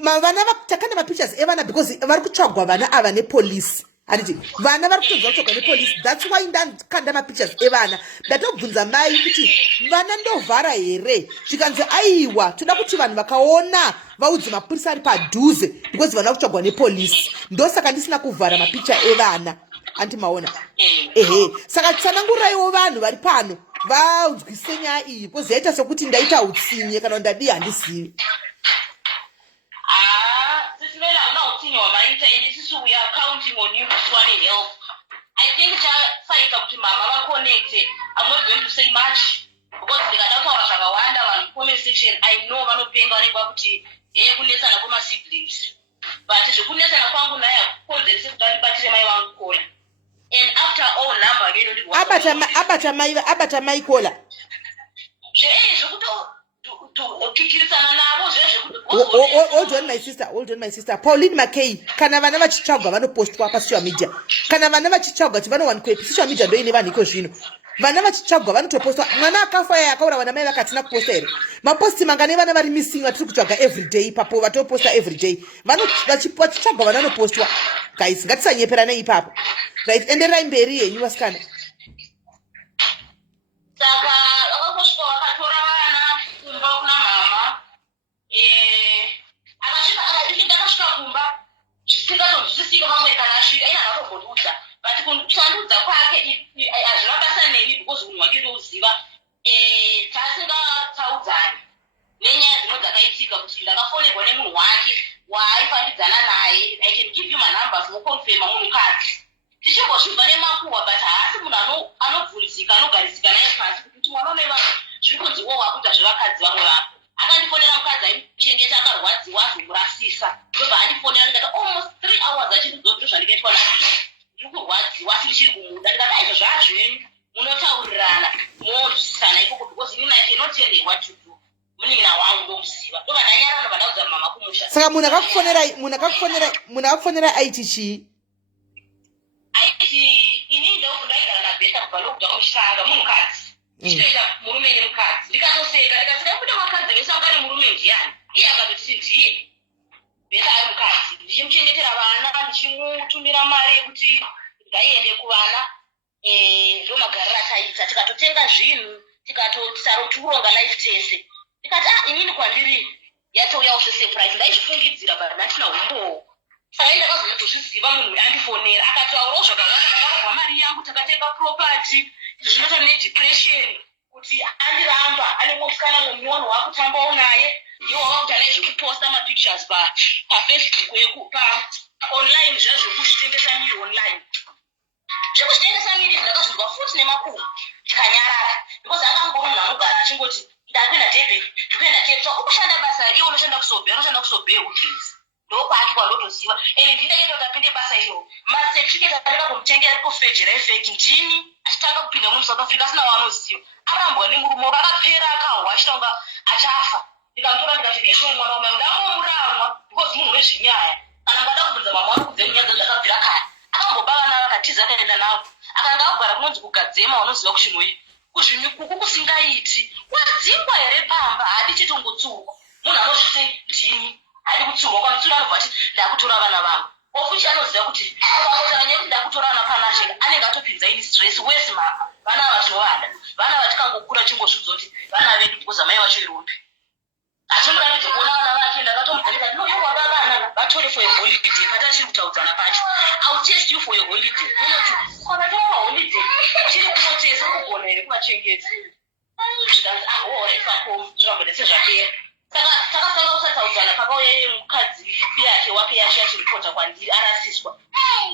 vana takanda mapictures evana because vari kutsvagwa vana ava nepolisi handiti vana vari kutodzwa kutsvagwa nepolisi. That's why ndakanda mapictures evana ndatobvunza mai kuti vana ndovhara here, zvikanzi aiwa toda kuti vanhu vakaona vaudze mapurisa ari padhuze because vana kutsvagwa nepolisi. Ndosaka ndisina kuvhara mapicha evana anti maona. Ehe, saka tsananguraiwo vanhu vari pano vanzwise nyaya iyi because yaita sokuti ndaita utsinye kana ndadi handizivi. We are counting on you to want to help. I think mama connected. I'm not going to say much because the comment section I know siblings. But and after all number abata mai kola. Hold on my sister Pauline McKay. Kana vana vachitsvagwa vanopostwa pasocial media. Kana vana vachitsvagwa kuti vanowanikwa social media ndoine vanhu iko zvino. Vana vachitsvagwa vanotopostwa. Mwana akafa yakaura vana mai vakatina kuposta here. Maposti mangane vana vari missing vatiri kutsvaga every day papo vatoposta every day. Vachitsvagwa vana vanopostwa. Guys, ngatisanyeperane ipapo. Right, enderai mberi yenyu vasikana. Saka vakasvika vakatora vana kumba kuna mama. Ndakasvika kumba zvisingatozwisika mamwe kana asvika ina akambondiudza but kushandudza kwake hazvina basa neni because munhu wake ndouziva. Tasingatauzani nenyaya dzimwe dzakaitika kuti ndakafonerwa nemunhu wake waaifambidzana naye. I can give you my numbers mokonfema munhukadzi tichingozvibva nemakuhwa but haasi munhu anobvurizika anogarisika naye pasi kuti mwana une vanhu zviri kunziwo wakuita zvevakadzi vamwe vapo. Akandifonera mukadzi aimuchengeta akarwadziwa azomurasisa ndobva andifonera ndikati almost 3 hours achindizoti zvandikaitwa naye ndiri kurwadziwa sindichiri kumuda ndikati aizvo zvazvenyu munotaurirana monzwisisana ikoko because inini I cannot tell you what to do. Munin'ina wangu ndomuziva ndobva ndanyara ndobva ndaudza mama kumusha. Saka munhu akakufonera aiti chii? Aiti inini ndaigara nabheta kubva ndokuda mushanga munhukadzi chitoita murume nemukadzi ndikatoseka ndikasika kuti vakadzi vese angari murume ndiani iye akatoti ndiye bheta ari mukadzi ndichimuchengetera vana ndichimutumira mari yekuti ngaiende kuvana. Ndo magariro ataita tikatotenga zvinhu tikatotara kuti uronga life tese. Ndikati inini kwandiri yatouyawo sesurprise ndaizvifungidzira but ndatina umbowo. Saka ndakazotozviziva munhu andifonera akataurawo zvakawanda ndakarobva mari yangu takatenga property zvinoita nedepression kuti andiramba ane musikana munyono wakutambawo naye iwo wavakuti ane zvekuposta mapictures pafacebook online zvazvekuchitengesa miri online. Zvekuchitengesa miri ndakazvinzwa futi nemakuhwa ndikanyarara because akangori munhu anogara achingoti ndakuenda Durban ndikuenda Cape Town ukushanda basa iwe unoshanda kusobhea utengesi ndokwaakiwa ndotoziva ende ndinenge ndotapinde basa iro macertificate atanga kumutengera kufejera efeki ndini achitanga kupinda muri South Africa asina waanoziva arambwa nemurume wakapera akahwa achitanga achafa. Ndikamtora ndikati shoma mwana wamai ndamuramwa because munhu wezvinyaya kana ngada kubvunza mama wangu kubve nyaya dzakabvira kare akangobava navo akatiza akaenda navo akanga akugara kunonzi kugadzema unoziva kuchinhuyi kuzvimikuku kusingaiti wadzingwa here pamba hadi chitongotsurwa munhu anozviti ndini hadi kutsurwa kwamutsura anobva ati ndakutora vana vangu ofuchi anoziva kuti akangotanya kuti ndakutora vana panasheka anenge atopinza ini stress wese mama vana vatovada vana vatikangokura chingozviudza kuti vana vedu because amai vacho iropi atimurambidze kuona vana vake ndakatomubvunza ndinoiwava vana vatore for a holiday patachiri kutaudzana pacho I'll test you for a holiday unoti kwavatora holiday chiri kunotesa kugona here kuvachengedza zvikanzi alright fako zvakambodetse zvapera takasanga usataudzana pakauya mukadzi yake wake yacho yachiripota kwandiri arasiswa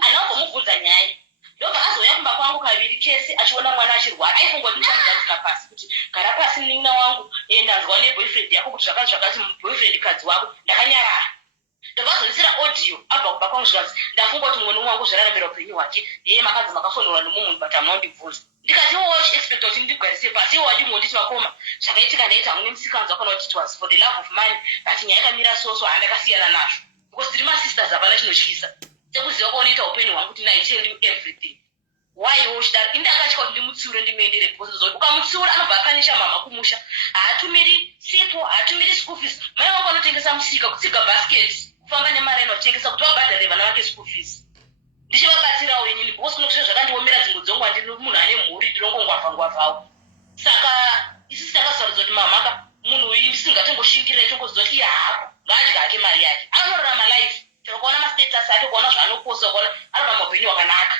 anangomubvunza nyaya ndobva azouya kumba kwangu kaviri kese achiona mwana achirwara aifungoti ndikagadzika pasi kuti gara pasi nin'ina wangu ndanzwa neboyfriend yako kuti zvakati boyfriend kadzi wako ndakanyarara ndakazodisira audio abva kumba kwangu zvikanzi ndafunga kuti mumwe wangu zvararamira upenyu hwake makadzi makafonera nemumwe but amunondibvunza ndikati iwo wachiexpecta kuti ndigwarise pasi iwo wadi monditi vakoma zvakaitika ndaita hamune musikanzi wakana kuti it was for the love of money but nyaya yakamira soso handakasiyana nazvo because tiri masisters hapana chinotyisa sekuziva kuonoita upenyu hwangu kuti I tell you everything why wochidaro indi akatya kuti ndimutsiure ndimuendere because zoti ukamutsiura anobva akanisha mama kumusha haatumiri sipo haatumiri school fees mai wako anotengesa musika kutsiga basket kufamba nemari inotengesa kuti wabhadharire vana vake school fees ndichivabatsirawo inini because kuno kushe zvakandiomera dzimwe dzongo handini munhu ane mhuri ndinongongwavhangwavhawo saka isi takasarudzwa kuti mamaka munhu uyu ndisingatongoshingirira chongoziva kuti iye hapo ngaadya hake mari yake anorarama life chero kuona mastatus ake kuona zvaanoposa kuona anorarama upenyu hwakanaka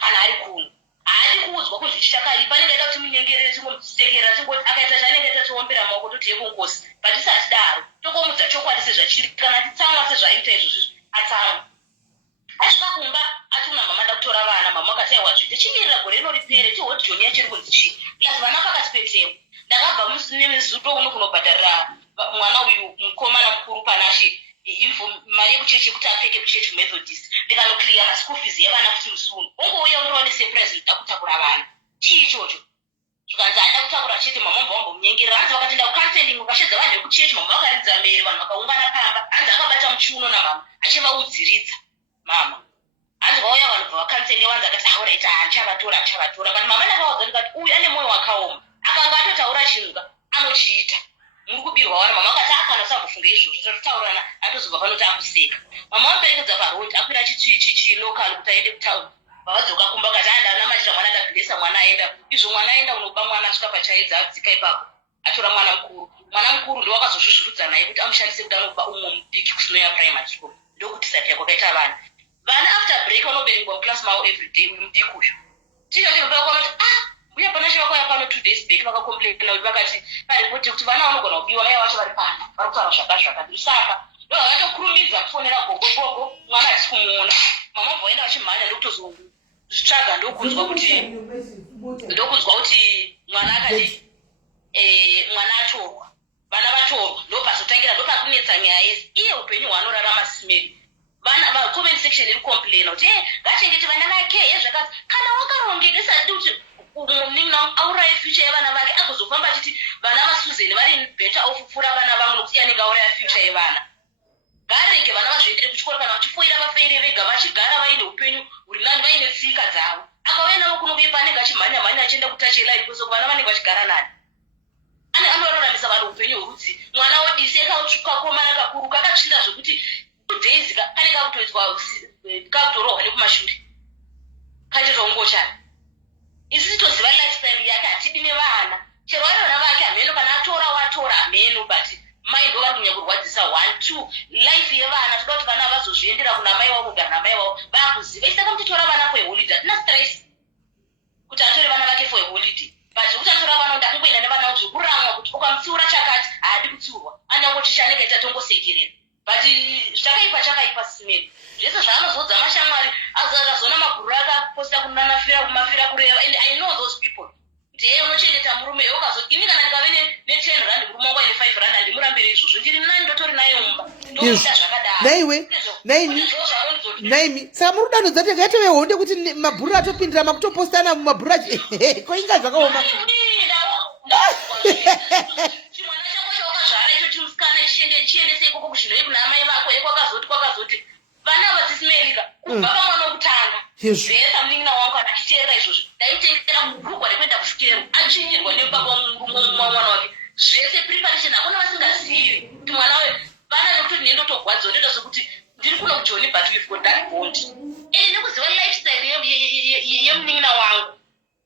kana ari kuno haadi kuudzwa kuzvichitakaipa anenge aita kuti munyengerere tingomutekerera tingoti akaita chaanenge aita tiombera maoko totiye kungosi but tisadaro tongomudza chokwadi sezvachiri kana titsamwa sezvaiita izvozvi atsamwa asvika kumba ati una mama da kutora vana mama akati aiwa zvite chingirira gore rino ripere tihoti joni yachiri kunzi chii plus vana pakati petemu ndakabva nezuto uno kunobhadharira mwana uyu mukomana mukuru panashe mari yekuchechi kuti apfeke kuchechi methodist ndikanokiriya maschool fees yevana kuti musunu ongouya unova nesurprise ndida kutakura vana chii ichocho zvikanzi anda kutakura chete mama mba wambomunyengerera hanzi vakati ndakukanseling ukashedza vanhu vekuchechi mama vakaridza mberi vanhu vakaungana pamba hanzi akabata muchiuno namama achivaudziridza mama hanzi vauya vanhu bva vakanselinga vanzi akati auraita achavatora kati mama ndakavaudza ndikati uyu ane mwoyo wakaoma akanga atotaura chinhuka anochiita muri kubirwa wana mama akati akana sambofunga izvozvo tatotaurana atozobva panoti akuseka mama vaperekedza parodi akwira chilocal kuti aende kutauni vavadzoka kumba kati andanamatira mwana ndabhilesa mwana aenda izvo mwana aenda unoba mwana asvika pachaedza adzika ipapo atora mwana mukuru ndo wakazozvizvirudza naye kuti amushandise kuti anoba umwe mudiki kusinoya primary school ndokuti sati kwakaita vana after break vanoberengwa muclass mavo everyday uyu mudiki uyu tichotipakanoti uya pana chavakwaya pano 2 days back vakakomplaina vakati paripoti kuti vana vanogona kubiwa mai vacho vari pano vari kutaura zvakazvakati saka ndo vakatokurumidza kufonera gogogogo mwana hatisi kumuona mama bva vaenda vachimhanya ndokutozozvitsvaga ndokunzwa kuti mwana akati mwana atorwa vana vatorwa ndopazotangira ndopakunetsa nyaya yese iye upenyu hwaanorarama simeri vana vacomment section iri complaina kuti ngachengeti vana vake yezvakati kana wakarongeka isati kuti munhu auraye future yevana vake agozofamba achiti vana vasuzeni vari better off kupfuura vana vamwe nokuti anenge auraya future yevana ngarege vana vazviendere kuchikoro kana vachifoira vafeire vega vachigara vaine upenyu huri nani vaine tsika dzavo akauya navo kunovepa anenge achimhanya achienda kutachelaini kwesoko vana vanenge vachigara nani anoraramisa vanhu upenyu hworudzi mwana wodise kakomana kakuru kakatsvinda zvokuti days kanenge kakutoitwa kakutorohwa nekumashure kachitoongochana isi toziva lifestyle yake hatidi nevana chero vari vana vake hameno kana watora hameno but mai ndo vari kunyanya kurwadzisa 1-2 life yevana toda kuti vana vazozviendera kuna mai vavo kugara namai vavo vakuziva isaka mutitora vana kweholiday hatina stress kuti atore vana vake for holiday but zvekuti atora vana ndakungoenda nevana zvekuramwa kuti ukamutsiura chakati haadi kutsiurwa andangoti chanenge tatongosekerera but chakaipa simeni zvese zvaanozodza mashamwari azazona mabhuru akaposta kunanafira kumafira kureva and I know those people ndiye unochengeta murume ukazoti ini kana ndikave ne10 rand murume wangu aine 5 rand handimurambiri izvozvo ndiri nani ndotori naye mumba ndoita zvakadaro naimi saka muri kudanhodza kuti ngaitove honde kuti mabhuru atopindira makutopostana mumabhuru koinga zvakaoma chimwana changu chawakazvara icho chimusikana chiendese ikoko kuzvinoi kuna amai vako kwakazoti vana vadzisimerika kubva pamwana wokutanga zvesa munin'ina wangu kana achiteerera izvozvo ndaitengera mubhurugwa rekuenda kusikero achinyirwa nebaba mwana wake zvese preparation hakuna vasingazivi kuti mwana we vana nekuti ndendotogwadziwa ndoita sokuti ndiri kuno kujoni but we've got that bond ende nekuziva lifestyle yemunin'ina wangu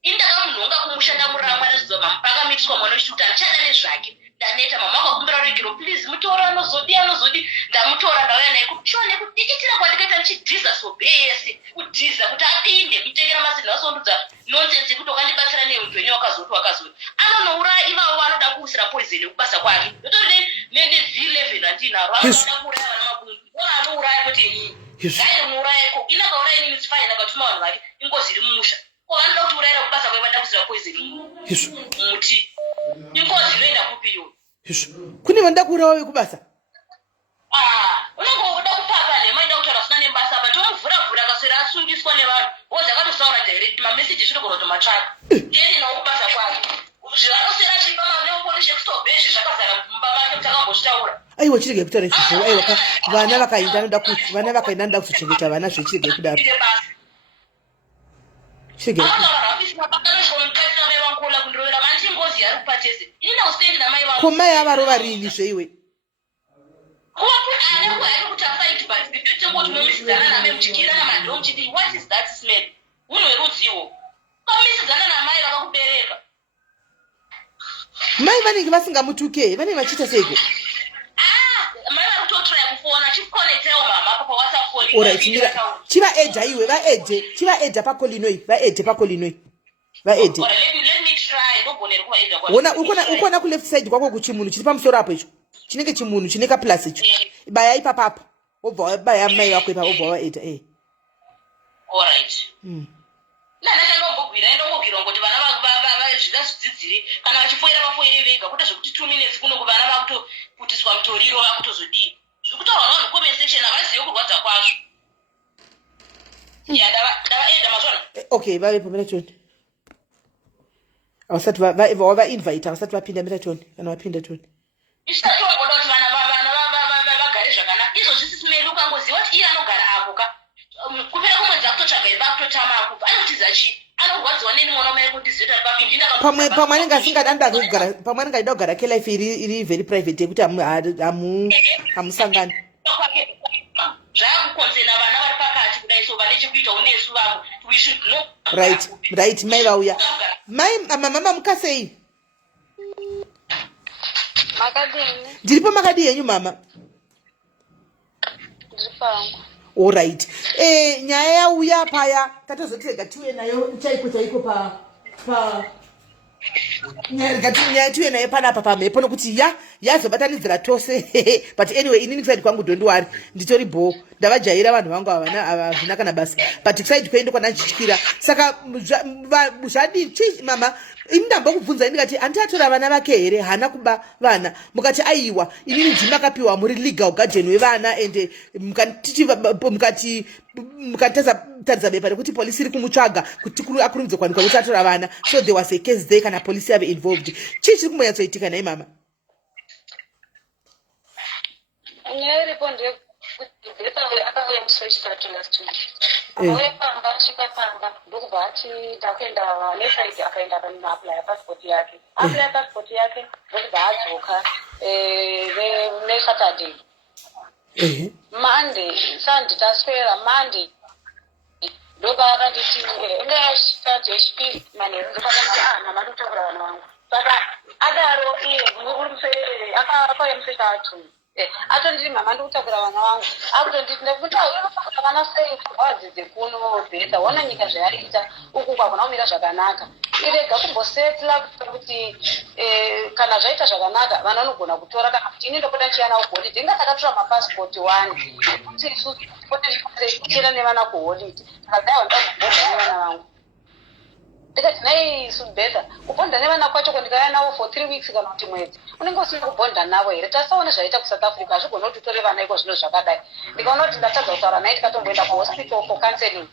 indakamunhonga kumushanda muramwa nezvidzwa mamupakamitiswa mwana wechiti kuti achada nezvake ndaneta mama akakumbira regero please mutora anozodi ndamutora ndauya naye kuchone kudikitira kwandikaita ndichidhiza sobe yese kudhiza kuti apinde kutengera masini vasondudza nonsense yekuti wakandibatsira neupenyu wakazoti anonouraya ivavo vanoda kuusira poison yekubasa kwake ndotori V11 handinaro anoda kuuraya vana mabundu ona anouraya kuti gairi muurayeko inakauraya inini fine akatuma vanhu vake ingozi iri mumusha vanoda kuti urayira kubasa kwai vada kusira poison muti ingozi inoenda kupiyo kune vanoda kuurawa vekubasa unenge uda kupapa nema ida kutaura sina nebasa apa tomuvhura kaswera asungiswa nevanhu wozi akatosaura direct mameseji zvirikoroto matsvaka ndieni nawo kubasa kwake zvanosera chipa maneopolishe kutobhezvi zvakazara mumba make kuti akambozvitaura aiwa chirege kutaura izvozvo aiwa vana vakaenda anoda kuzochengeta vana zvechirege kudaro ko mai avarova rini zveiwe right, but the picture what Mrs. Dana and Chikira and don't you what is that smell? Who knows you? Oh, Mrs. Dana and my little bereka. Mai vani vasingamutuke, vani vachita seiko. My little try before and she's calling tell mama for WhatsApp for you. Alright, mira. Chiva eja iwe, va eje. Chiva eja pa kolinoi, va eje pa kolinoi. Va eje. Let me try. No bone kwa eja kwa. Ukona ku left side kwako kuchimunu, chiri pamusoro apo icho. Chinenge chimunu, chineka plus icho. Baya ipa papa. Obva baya mai wako ipa obva wa eja Alright. Nana ndongobwira ndongobwira ngoti vana vazvida zvidzidzire kana vachifoira vafoire vega kuti zvekuti 2 minutes kuno kuvana vakutoputiswa mutoriro vakutozodii zvikutorwa vanhu conversation avazive kurwadza kwazvo ya ndavaenda mazvona okay vavepo miratoni avasati vava-invite avasati vapinda miratoni kana vapinda toni ichitongoda kuti vana vagare zvakanaka izvozvi sisimeli ukangoziva kuti iye anogara apo ka kupera kumwedzi akutotsvaga imba akutotama akupa anotiza chii anorwadziwa neni mwana wamai kuti zita papindina pamwe anenge asingada kugara pamwe anenge aida kugara kelife iri very private yekuti hamusangani zvaakukonzena vana vari pakati kudai so vane chekuitawo nesu vavo we should know right mai vauya mai mama mukasei Makadini. ndiripo makadi yenyu mama Ndiripangu. alright nyaya yauya paya tatozotega tiwe nayo chaiko pa nyaya tiwe nayo panapa pamhepo nokuti yazobatanidzira tose but anyway inini kusaidi kwangu dondiwari nditori bho ndavajaira vanhu vangu havana kana basa but kusaidi kwendo kwanandichityira saka zvadii mama ini ndambokubvunza ndikati andiatora vana vake here hana kuba vana mukati aiwa inini ndimakapiwa muri legal guardian wevana ende mukataridza bepa rekuti polisi iri kumutsvaga kuti akurumidze kwanikwa kuti atora vana so there was a case there kana polisi yave involved chii chiri kumbonyatsoitika nai mama Nyaya iripo ndeyekuti akauya musearch last week. Akauya pamba asvika pamba ndokubva ati ndakuenda nefriday akaenda akandoaplya passport yake aplya passport yake ndokubva adzoka nesaturday monday sunday taswera monday ndobva akanditi ingayashitajechipi manheru ndokakati mama ndotakura vana vangu saka adaro iye akauya museka atumi atondiri mama ndikutakura vana vangu akutonditi ndakutakura vana sei wadzidze kuno bhedha waona nyika zvayaita uku kwakuna kumira zvakanaka irega kumbosetla kuti kana zvaita zvakanaka vana vanogona kutora kana kuti ini ndopota ndichiana kuholide inga takatora mapasipoti 1 kuti isusu pote ndichienda nevana kuholide saka daiwa ndakubhodha nevana vangu ndikati nai subhedha kubhonda nevana kwacho kwandikauya navo for 3 weeks kana kuti mwedzi unenge usina kubhonda navo here tasaona zvaita kusouth africa hazvigona kuti utore vana iko zvino zvakadai ndikaona kuti ndatadza kutaura nai tikatomboenda kuhospital for counseling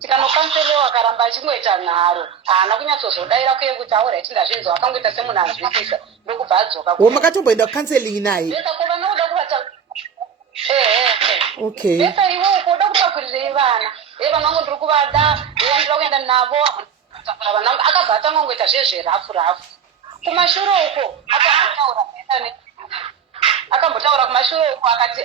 tikanokanselewa akaramba achingoita nharo haana kunyatsozodaira kuye kuti auraiti ndazvinzwa akangoita semunhu anzwisisa ndokubva adzoka makatomboenda kucounseling naye vanoda kuvata okay besa iwe ukoda kutakurirei vana vana vangu ndiri kuvada ndira kuenda navo vanangu akabva atangongoita zvezverafu kumashure uko akambotaura kumashure uko akati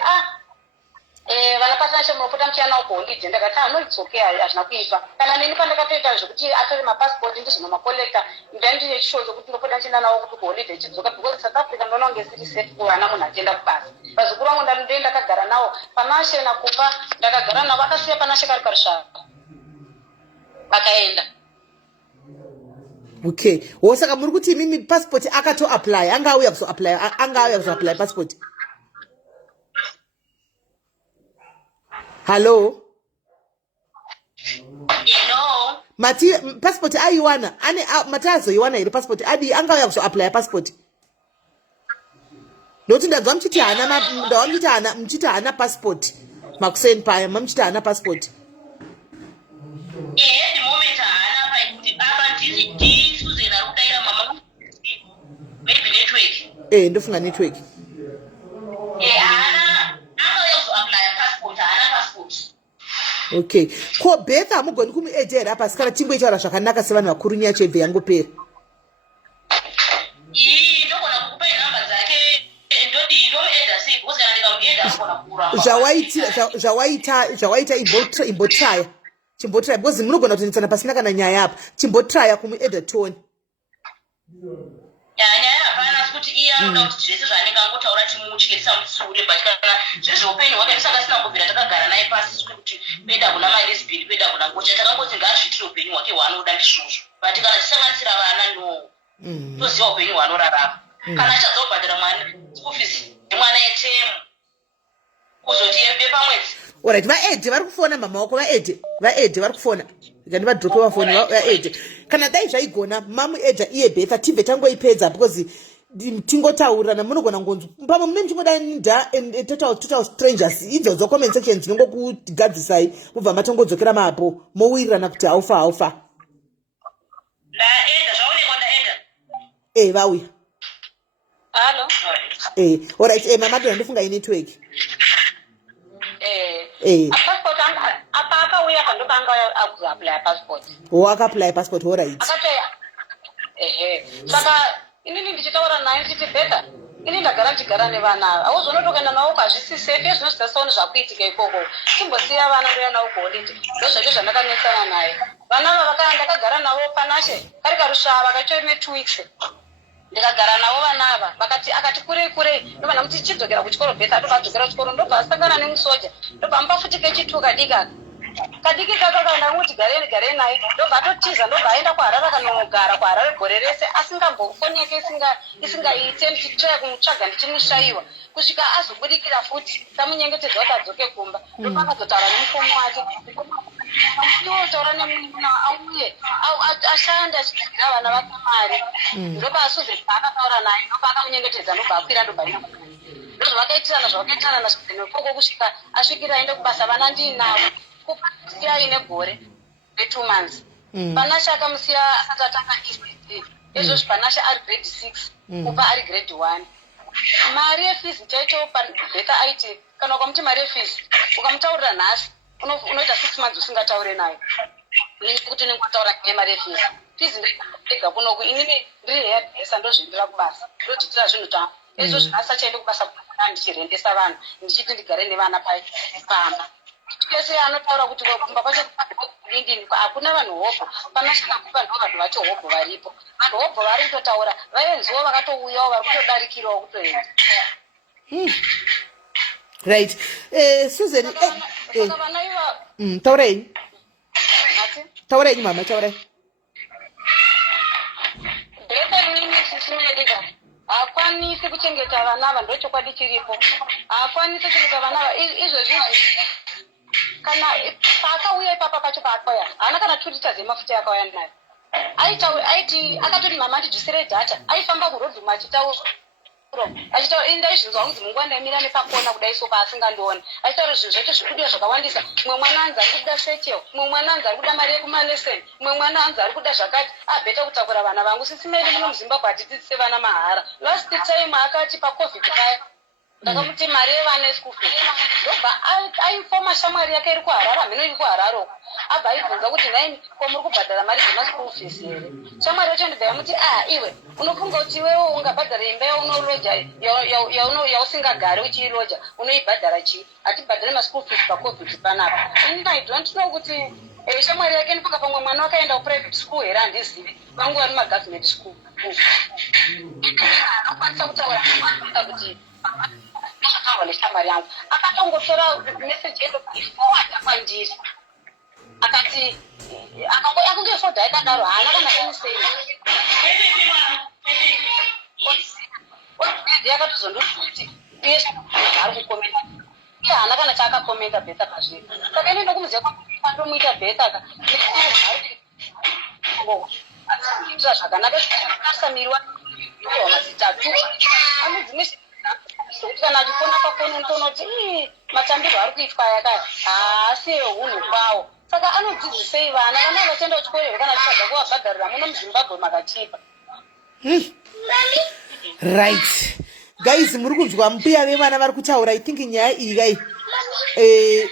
vana pasina chemunopota muchiana ugohondidze ndakati no it's okay hazvina kuipa kana neni pandakatoita zvekuti atore mapasipoti ndizvinomakolekta ndaindine chishowo chokuti ndopota ndichienda nawo kuti kuholidhe chidzoka because south africa ndoona kunge siri safe kuvana munhu achienda kubasa vazukuru vangu ndandei ndakagara nawo panashe nakupa ndakagara navo akasiya panashe kari parushaka vakaenda okay wosaka muri kuti imimi passport akatoapply angauya kuzoapply passport hello mati passport aiwana ane mati azoiwana here passport adi angauya kuzoapply passport ndokuti ndanzwa muchiti hana passport makuseni paya mamuchiti hana passport ndofunga network okay ko Beth hamugoni kumuedhera apa sikana timboitaura zvakanaka sevanhu vakuru nyacho ibve yangopera ndogona kukupai nhamba dzake ndoti ndomuedha sei because kana ndikamuedha anogona zvawaita imbotraya chimbotraya because munogona kutoendesana pasina kana nyaya apa chimbotraya kumuedha toni nyaya hapana kuti iye anoda kuti zvese zvaanenge angotaura chimutyerisa mutsure but kana zvezveupenyu hwake ndisaka asina kubvira takagara naye pasi kuti peda kuna malesbini peda kuna ngocha takangoti ngaazviitire upenyu hwake hwaanoda ndizvozvo but kana tisanganisira vana no toziva upenyu hwaanorarama kana achazobhadhara mwana school fees yemwana yetemu kuzoti yebe pamwedzi alright vaedhe vari kufona mama wako vaedhe vari kufona ikandivadrope vafoni vaedhe kana dai zvaigona mamuedha iye betha tibve tangoipedza because tingotaurirana munogona ngonzi pamwe mune muchingoda total strangers idzodzo comment section dzinongokugadzisai mubva matongodzokera mapo mowirirana kuti haufa vauya Hello. alright mamadona ndofunga inetwork passport apa akauya kandokanga akuapply passport akapply passport alright saka inini ndichitaura naye nditi beta ini ndagara ndichigara nevana hauzonotokaenda navo kwazvisi safe ezvinozitasaoni zvakuitika ikoko chimbosiya vana ndoya navo kuholiday ndo zvacho zvandakanesana naye vana ndakagara navo panashe kari karusvava kaitori ne2 weeks ndikagara navo vanava akati kurei ndobva namuti chidzokera kuchikoro beta ndokadzokera kuchikoro ndobva asangana nemusoja ndobva mupafutike chitu kadiki kaka ndamuti garei naye ndobva atotiza ndobva aenda kuharare kanogara kuharare gore rese asingambofoni yake isingaite ndichitraya kumutsvaga ndichimushayiwa kusvika azobudikira futi tamunyengetedza kuti adzoke kumba ndobva akazotaura nemukoma wake taura nemunhu auye ashanda achidzigira vana vake mari ndobva asuze akataura naye ndobva akamunyengetedza ndobva akwira ndobva ndozvavakaitirana nazvinokoko kusvika asvikira aende kubasa vana ndiinavo kupasiya aine gore re2 months panashe akamusiya asati atanga ECD izvozvo panashe ari grade 6 kupa ari grade 1 mari yefees chaito pabeta aiti kana ukamuti mari yefees ukamutaurira nhasi unoita 6 months usingataure nayo kuti ningotaura nemari yefees fees ndega kunoku inini ndiri hairdresser ndozvindira kubasa ndodhitira zvinhu ta izvo zvinasachaende kubasa ndichirendesa vanhu ndichiti ndigare nevana pamba pese anotaura kuti kumba kwacho LinkedIn hakuna vanhu hobho panashaka kupa ndo vanhu vacho hobho varipo vanhu hobho vari kutotaura vaenziwo vakatouyawo vari kutodarikirawo kutoenda right Susan saka vana iva taurei mama taurai beta nini sisimedika hakwanisi kuchengeta vanava ndochokwadi chiripo hakwanisi kuchengeta vanava izvozvizvi kana paakauya ipapa pacho paakauya haana kana 2 liters yemafuta yakauya nayo aiti akatoti mama ndidhisire dhata aifamba kurodhuma achitaura ndaizvinzwa kunzi munguva ndaimira nepakona kudai soka asingandioni achitaura zvinhu zvacho zvikudiwa zvakawandisa mumwe mwana anzi ari kuda setel mumwe mwana anzi ari kuda mari yekumaleseni mumwe mwana anzi ari kuda zvakati abheta kutakura vana vangu sisimeri muno muzimbabwe hatidzidzise vana mahara last time akati pacovid paya ndakamuti mari yevana eschool fees ndobva aifoma shamwari yake iri kuharare hameno iri kuharare uko abva aibvunza kuti naini ko muri kubhadhara mari dzemaschool fees here shamwari yacho ndibva yamuti iwe unofunga kuti iwewo ungabhadhara imba yaunoloja yausingagari uchiiloja unoibhadhara chii hatibhadhare maschool fees pacovid panapa inini I don't know kuti shamwari yake ndifunga pamwe mwana wakaenda kuprivate school here handizivi vangu vari magovernment school anokwanisa kutaura kuti akataura neshamwari yangu akatongotora meseji yedu ifowada kwandiri akati akungefoda yakadaro haana kana enisei yakatozondokuti iye ari kukomenta iye haana kana chaakakomenta bheta pazviri saka ine ndokumuziva kwandomuita bheta ka ira zvakanaka asamiriwa mazitatu amudzimisi kuti kana achifona pafoni unotonoti matambirwo ari kuitwa yakaya haasi hunhu kwawo saka anodzidzisei vana vachienda kuchikoro here kana chisadza kuvabhadharira muno muzimbabwe makachipa right guys muri kunzwa mbuya vevana vari kutaura I think nyaya iyi kai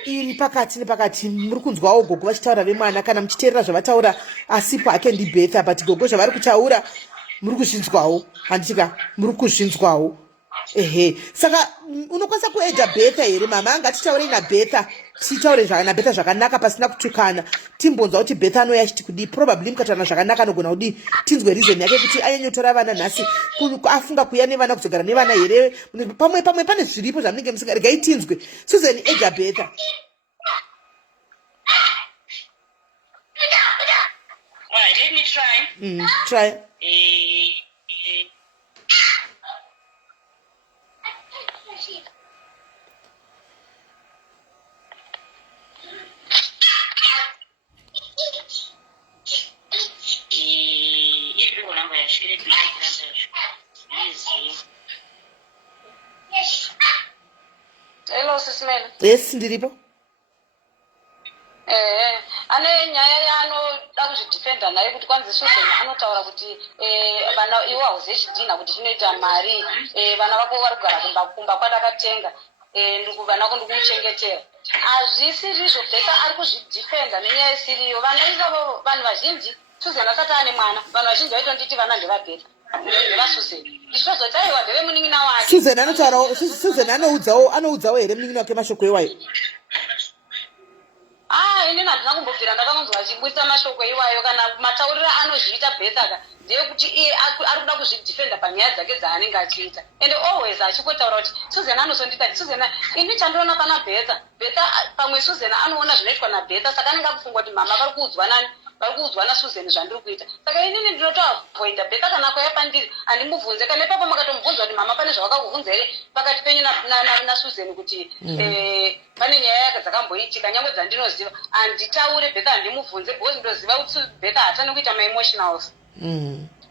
iri pakati nepakati muri kunzwawo gogo vachitaura vemwana kana muchiteerera zvavataura asipo hake ndibhetha but gogo zvavari kutaura muri kuzvinzwawo handitika muri kuzvinzwawo saka unokwanisa kuedha Betha here mama anga tichaure naBetha tichaure naBetha zvakanaka pasina kutukana timbonzwa kuti Betha anouya achiti kudi probably mukataurana zvakanaka anogona kudi tinzwe reason yake kuti anyanyotora vana nhasi afunga kuuya nevana kuzogara nevana here pamwe pane zviripo zvamunenge musingaregai tinzwe Susan edha Betha. Alright, let me try. Try. Hello, SIS MELLY. Yes, ndiripo. Ane nyaya yaanoda kuzvidhifenda naye kuti kwanzi Susan anotaura kuti vana iwo hauzechidhina kuti chinoita mari vana vako vari kugara kumba kwadakatenga vana vako ndikuchengetera hazvisizvo Betha ari kuzvidhifenda nenyaya isiriyo vana izavo vanhu vazhinji Susan asati ane mwana vanhu vazhinji vaitonditi vana ndevaBetha ndevasusan ndichitozoita aiwa ndeve munin'ina wake Susan anotaurawo Susan anoudzawo here munin'ina wake mashoko iwayo ini handina kumbobvira ndakanonzwa achibudisa mashoko iwayo kana matauriro anozviita Betha ndeyekuti iye ari kuda kuzvidhifenda panyaya dzake dzaanenge achiita ende always achikotaura kuti Susan anozondita Susan ini chandiona pana Betha pamwe Susan anoona zvinoitwa naBetha saka anenge akufunga kuti mama vari kuudzwa naSusan zvandiri kuita saka inini ndinotoavoida Betha kana kwaya pandiri handimubvunze kana ipapo makatomubvunza kuti mama pane zvavakakubvunza here pakati penyu naSusan kuti pane nyaya dzakamboitika nyangwe dzandinoziva handitaure Betha handimubvunze because ndoziva kuti Betha hatani kuita maemotionals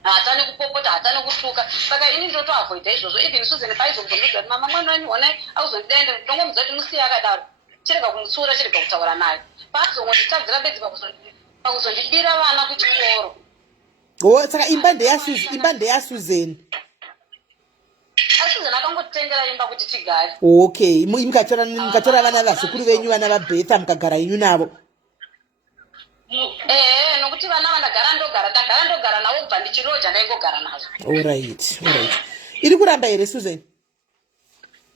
hatani kupopota hatani kutuka saka ini ndinotoavoida izvozvo even Susan paizombondiudza kuti mama mwana wanyu honai auzondida ende ndongomudza kuti musiye akadaro chirega kumutsura chirega kutaura naye paazongonditadzira bedzi pakuzondibira vana kuchikoro saka imba ndeyasusan Susan akangotitengera imba kuti tigare okay mukatora vana vazukuru venyu vana vaBetha mukagara inyu navo nokuti vana tagara ndogara navo kubva ndichiroja ndaingogara nazo alright iri kuramba here Susan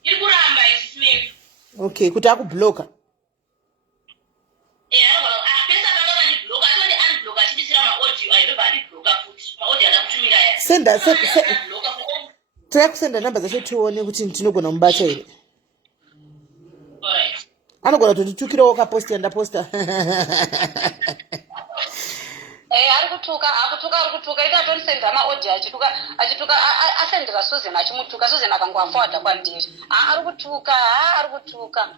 Iri kuramba SIS MELLY. okay kuti akubloka taya kusenda namba dzacho tione kuti tinogona mubata here anogona kutotitukirewo kaposti ndaposta akutuka ita atonisenda maaudio achituka asendera Susan achimutuka Susan akangoaforwarda kwandiri ari kutuka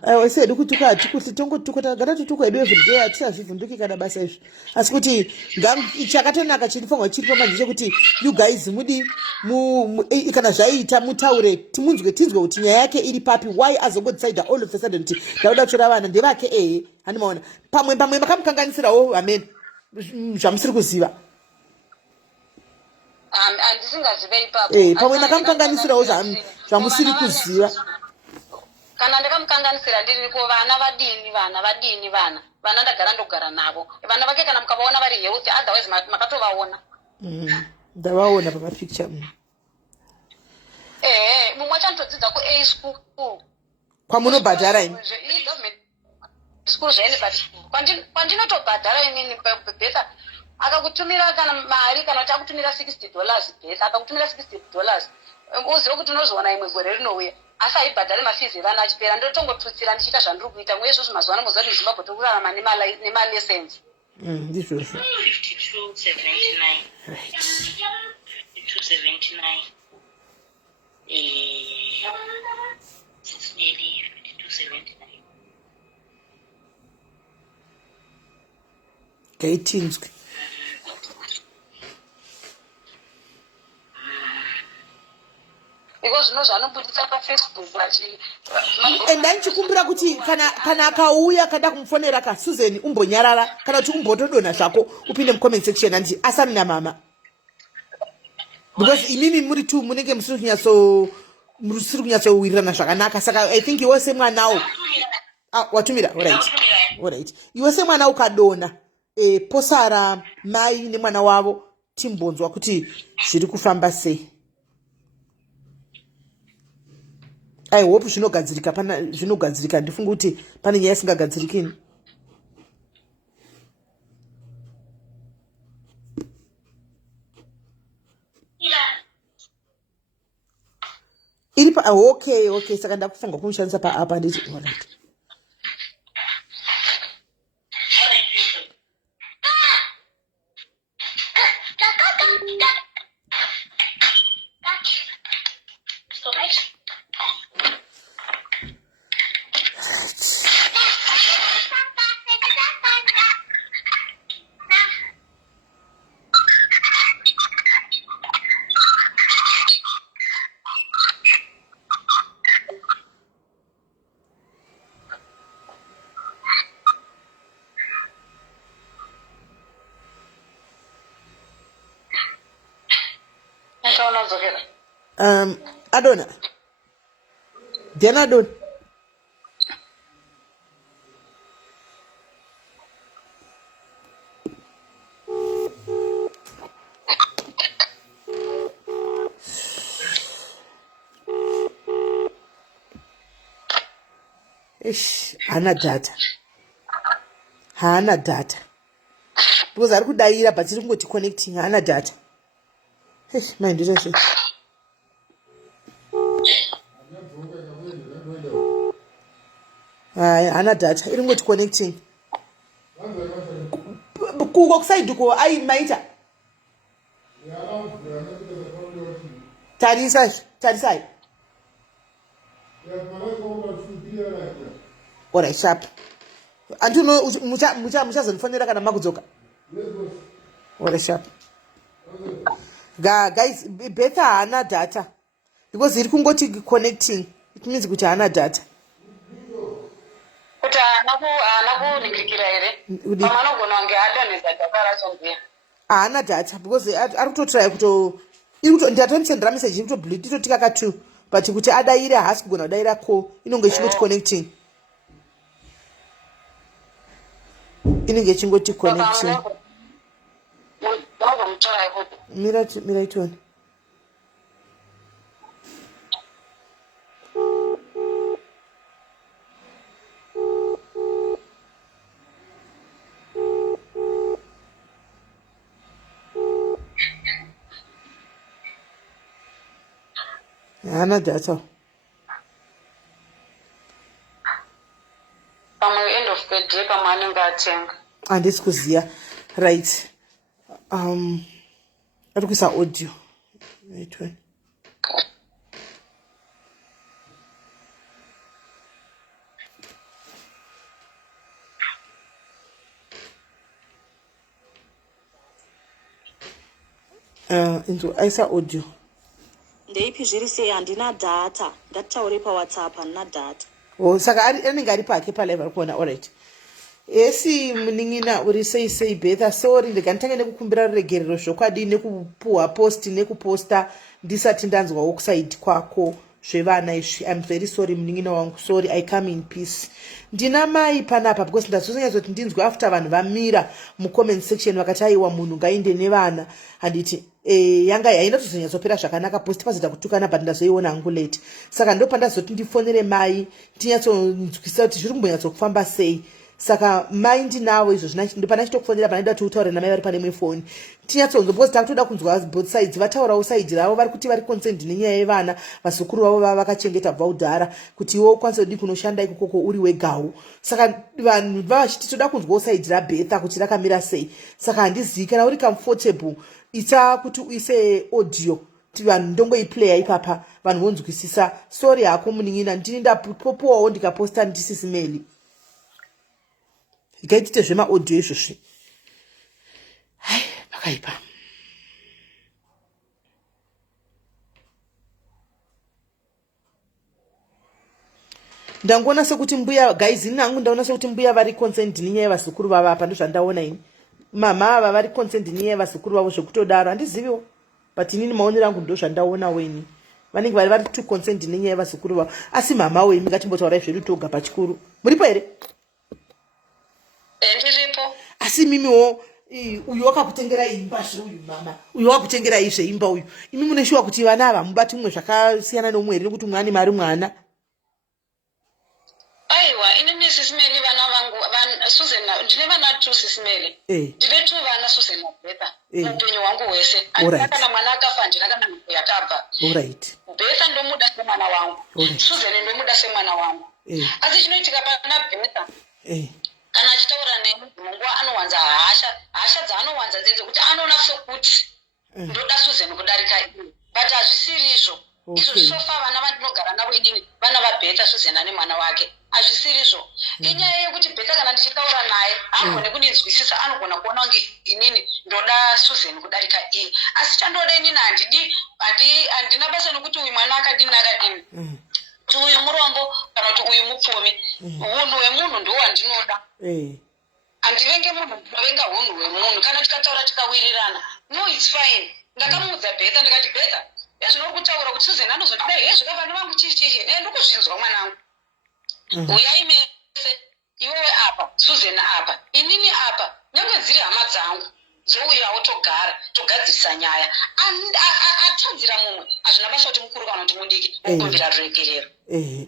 aiwa sedu kutuka hatikuti tongotuka tagara tutuka edu everyday hatisazvivhunduki kana basa izvi asi kuti chakatonaka chirifanwa chiripo manje chekuti you guys mudi kana zvaiita mutaure tinzwe kuti nyaya yake iri papi why azongodecida all of a sudden kuti ndauda kutora vana ndevake handimaona pamwe makamukanganisirawo amen zvamusiri kuziva handisingazive ipapo pamwe makamukanganisirawo zvamusiri kuziva kana ndakamukanganisira ndiriko vana ndagara ndogara navo vana vake kana mukavaona vari healthy otherwise makatovaona ndavaona pamapicture mumwe chandodzidza kuA school kwamunobhadhara imi school zvaenebut kwandinotobhadhara inini Betha akakutumira kana mari kana kuti akutumira $60 Betha akakutumira $60 uzive kuti unozoona imwe gore rinouya asi aibhadhare mafees evana achipera ndotongotutsira ndichiita zvandiri kuita mwe izvozvo mazuva ano muziva kuti muZimbabwe tokurarama nemalessons ndizvozvo 5279 5279 SIS MELLY 5279 ngaitinzwe because zvino zvanobudisa paFacebook ndichikumbira kuti kana akauya kada kumufonera kaSusan umbonyarara kana kuti umbotodonha zvako upinde mucomment section anditi asani namama because imimi muri tu munenge musiri kunyatsowirirana zvakanaka saka I think iwe semwanawo watumira alright iwe semwana ukadonha posara mai nemwana wavo timbonzwa kuti zviri kufamba sei I hope zvinogadzirika pana zvinogadzirika ndifunga kuti pane nyaya isingagadzirikini. Iripa okay saka ndakufunga kumushandisa paapa nditi alright. Adona. Diana Adon. Ish, hana data. Because I could die, but it's going to connecting hana data. Ish, mind you, hana data iri ngoti connecting kuko kuside ko ai maita tarisai ora sharp antuno muchazonifonera kana makudzoka ora sharp guys better hana data because iri kungoti connecting it means kuti hana data. Kuti ana kunikira ere pamano gona nge adonesa dakara chondia hana data because ari kutotry kuto ndatomsendera message kuto bleed itotika ka 2 but kuti adaire hasi kugona kudaira call inonge chingoti connecting inenge chingoti connecting mira itone hana data pamwe end of the day pamanenge atenga handisi kuziya right ari kuisa audio wait into aisa audio ndeipi zviri sei handina data ngatitaure pawhatsapp handina data saka anenge ari pake palive ari kuona alright esi munin'ina uri sei betha sorry ndiganitanga nekukumbira ruregerero zvokwadi nekupuhwa post nekuposta ndisati ndanzwawo kusaidi kwako zvevana izvi. I'm very sorry munin'ina wangu, sorry, I come in peace. Ndina mai panapa because ndazozonyatsa ndinzwe after vanhu vamira mucomment section vakati aiwa munhu ngainde nevana handiti yanga yaina tozonyatsopera zvakanaka post pazoita kutukana but ndazoiona hangu late saka ndo pandazoti ndifonere mai tinyatsonzwisisa kuti zviri kumbonyatsokufamba sei. Saka mai ndinawo izvo ndopana chitokufonera pana ndati utaure namai vari pane mefoni tinyatsonzo because takutoda kunzwa both sides vataurawo side ravo vari kuti vari concerned nenyaya yevana vazukuru vavo vava vakachengeta kubva kudhara kuti iwo ukwanise kudi kunoshanda ikokoko uri wegawu. Saka vanhu vavachiti toda kunzwawo side rabetha kuti rakamira sei. Saka handizivi kana uri comfortable ita kuti uise audio vanhu ndongoiplaya ipapa vanhu vonzwisisa. Sorry hako munin'ina ndini ndapopowawo ndikaposta ndisi SIS-MELLY ikaitite zvemaaudio izvozvi hai pakaipa. Ndangoona sekuti mbuya guys nangu ndaona sekuti mbuya vari concerned nenyaya yevazukuru vava apa ndozvandaona ini. Mama ava vari concerned nenyaya yevazukuru vavo zvekutodaro handiziviwo but inini maonero angu ndozvandaona weni vanenge vari too concerned nenyaya yevazukuru vavo. Asi mama we ngatimbotaura zvedu toga pachikuru muripo here? Ndiripo. Asi mimiwo uyu wakakutengera imba zveuyu mama uyu wakutengera izve imba uyu imi muneshuwa kuti vana ava mubati mumwe zvakasiyana nomwe here nekuti mwana mari mwana aiwa inini sisimeli vana vangu Susan ndine vana 2 sisimeli ndine 2 vana Susan Betha mupenyu wangu wese kana mwana akafa ndina kana yakabva Betha ndomuda semwana wangu Susan ndomuda semwana wangu asi chinoitika pana Betha kana achitaura neni Mungu anowanza hasha dzaanowanza dzedzo kuti anoona sokuti ndoda Susan kudarika ini but hazvisiri izvo izvo sofa vana vandinogara navo inini vana vaBetha Susan ane mwana wake hazvisiri izvo inyaya yekuti Betha kana ndichitaura naye agone kundinzwisisa anogona kuona kunge inini ndoda Susan kudarika iye asi chandoda inini handina basa nokuti uyu mwana akadini kuti uyu murombo kana kuti uyu mupfumi unhu hwemunhu ndowandinoda handivenge munhu ndinovenga unhu hwemunhu kana tikataura tikawirirana no it's fine ndakamuudza Betha ndikati Betha zvinokutaura kuti Susan anozondidai zvakavana vangu chichichi ndokuzvinzwa mwanangu uyai mese iwewe apa Susan apa inini apa nyange dziri hama dzangu dzouyawo togadzirisa nyaya atadzira mumwe hazvina basa kuti mukuru kana kuti mudiki okumbira ruregerero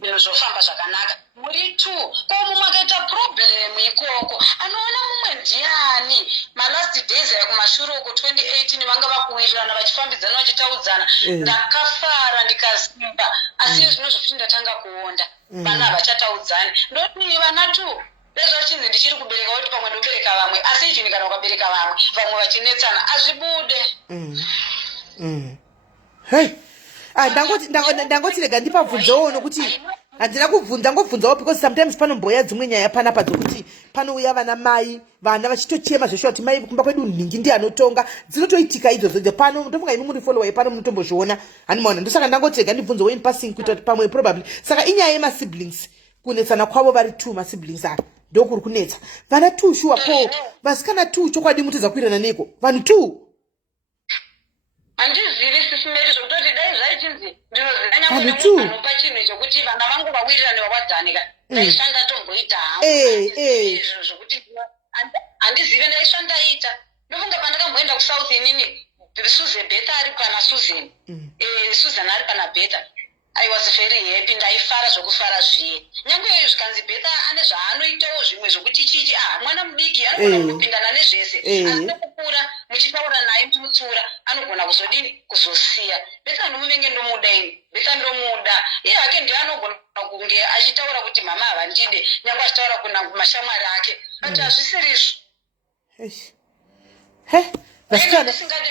zvinhu zvofamba zvakanaka muri 2 ko mumwe akaita problem ikoko anoona mumwe ndiani malast days ayekumashure uko 2018 vanga vakuwirirana vachifambidzana vachitaudzana ndakafara ndikasimba asi zvino zvokuti ndatanga kuonda vana havachataudzani ndoti vana 2 bezvachinzi ndichiri kubereka kuti pamwe ndobereka vamwe asi izvini kana ukabereka vamwe vachinetsana azvibude ndangoti rega ndipabvunzewo nokuti handina kubvunza ngobvunzawo because sometimes panomboya dzimwe nyaya panapa dzokuti panouya vana mai vana vachitochema zvesho kuti mai kumba kwedu nhingi ndiye anotonga dzinotoitika idzodzo pano ndofunga imi muri follower pano munotombozviona hanimaona ndosaka ndangoti rega ndibvunzewo in passing kuita kuti pamwe probably saka inyaya yemasiblings kunetsana kwavo vari 2 masiblings ava ndokuri kunetsa vana 2 shuwa po vasikana 2 chokwadi mutedza kuirana neko vanhu 2 handizivi sisimeri zvokutoti dai zvaichinzi ndinoziranyanopa chinhu chokuti vana vangu vawirirane vakwadhanika ndaishanda tomboita hangu zvokuti handizive ndaishandaita ndofunga pandakamboenda kusouth inini Susan Betha ari pana Susan ari pana Betha I was very happy ndaifara zvokufara zviye nyange zvikanzi Betha ane zvaanoitawo zvimwe zvokuti chichi mwana mudiki anogona kupindana nezvese asi nokukura muchitaura naye mutsura anogona kuzodini kuzosiya Betha ndomuvenge ndomuda ini Betha ndomuda iye hake ndiye anogona kunge achitaura kuti mama havandide nyange achitaura kuna mashamwari ake but hazvisiri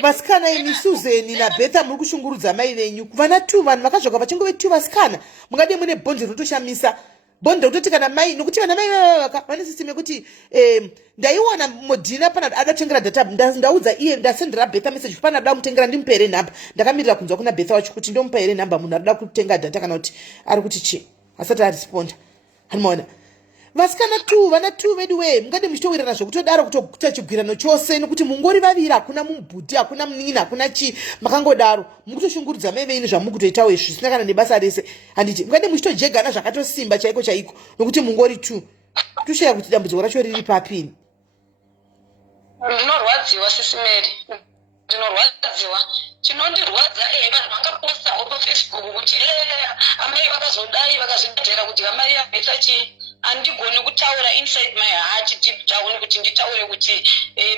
vasikana imi Susan naBetha muri kushungurudza mai venyu vana 2 vanhu vakazvoka vachingove 2 vasikana mungade mune bhondi rinotoshamisa bhondi rekutoti kana mai nokuti vana mai vane system yekuti ndaiwana modhina pana adatengera data ndaudza iye ndasendera Betha message pana ada mutengera ndimupere nhamba ndakamirira kunzwa kuna Betha wacho kuti ndomupere nhamba munhu arida kutenga data kana kuti ari kuti chi asati aresponda hanimaona vasikana 2 vana 2 vedu we mungade muchitowirirana zvokutodaro kutokuta chigwirano chose nokuti mungori vaviri hakuna mubhudhi hakuna munini hakuna chi makangodaro mukutoshungurudza mai venyu zvamukutoitawo izvi zvisina kana nebasa rese handiti mungade muchitojegana zvakatosimba chaiko chaiko nokuti mungori 2 toshaya kuti dambudziko racho riri papini ndinorwadziwa sisimeri ndinorwadziwa chinondirwadza vanhu vakapostawo pafacebook kuti amai vakazodai vakazvidhera kuti amai yaBetha chii handigoni kutaura inside my heart deep down kuti nditaure kuti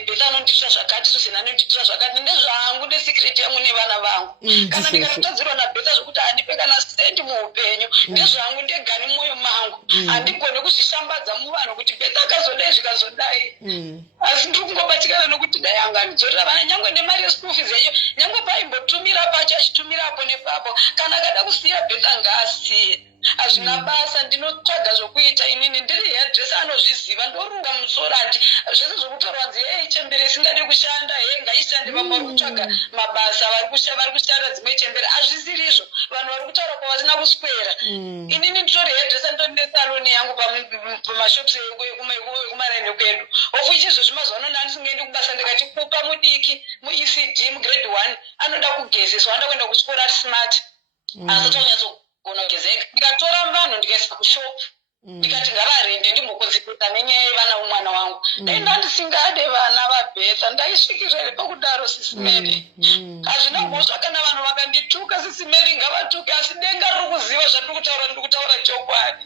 Betha anonditira zvakati Susan anonditira zvakati ndezvangu nesecret yangu nevana vangu kana ndikatotadzirwa naBetha zvokuti handipe kana sendi muupenyu ndezvangu ndegani mwoyo mangu handigoni kuzvishambadza muvanhu kuti Betha akazodai zvikazodai asi ndiri kungobatikana nokuti dai angandidzorera vana nyange nemari yeschool fees yacho nyange paimbotumira pacho achitumirapo nepapo kana akada kusiya Betha ngaasiye hazvina basa ndinotsvaga zvokuita inini ndiri hairdresser anozviziva ndorunga musoro handi zvese zvokutorwa nzi chembere isingade kushanda ngaishande vamwe vari kutsvaga mabasa vari kushanda dzimwe chembere hazvisiri izvo vanhu vari kutaura kwavasina kuswera inini nditori hairdresser ndonine saloni yangu pamashops ekumarende kwedu ofuichi izvozvi mazuva ano ndandisingaendi kubasa ndikati kupa mudiki muECD mugrade 1 anoda kugezeswa anoda kuenda kuchikoro ari smart asatonyatso gona kugezeka ndikatora vanhu ndikaisa kushopu ndikati ngavarende ndimbokonzepesa nenyaya yevana vomwana wangu dai ndandisingade vana vaBetha ndaisvikirere pakudaro sisimeri hazvina mhosva kana vanhu vakandituka sisimeri ngavatuke asi denga riri kuziva zvandiri kutaura chokwadi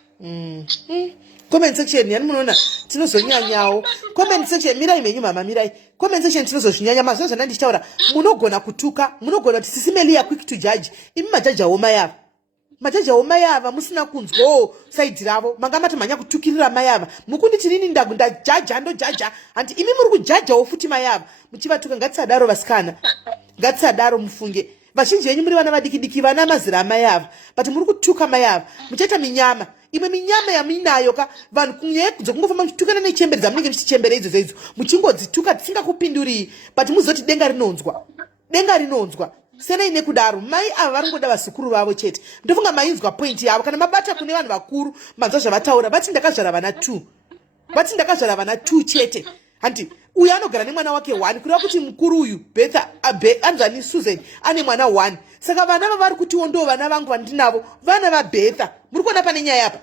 comment section yani munoona tinozonyanyawo comment section mirai menyu mama mirai comment section tinozozvinyanya mazvo zvandandichitaura munogona kutuka munogona kuti SIS MELLY quick to judge imi majaji awomayava majaji awomayava musina kunzwawo saidi ravo manga mati manya kutukirira mayava mukunditi nini ndajaja ndojaja handi imi muri kujajawo futi mayava muchivatuka ngatisadaro vasikana ngatisadaro mufunge vazhinji venyu muri vana vadikidiki vana mazira amayava but muri kutuka mayava muchaita minyama imwe minyama yaminayo ka vanhu kunyaya dzokungofamba muchitukana nechemberi dzamunenge muchichembera idzo zaidzo muchingodzituka tisingakupinduri but muzoti denga rinonzwa senai nekudaro mai ava vari ngoda vazukuru vavo chete ndofunga mainzwa point yavo kana mabata kune vanhu vakuru manzwa zvavataura vati ndakazvara vana 2 chete handi uyu anogara nemwana wake 1 kureva kuti mukuru uyu betha anzvani Susan ane mwana 1 saka vana vavari kutiwo ndo vana vangu vandinavo vana vabetha muri kuona pane nyaya apa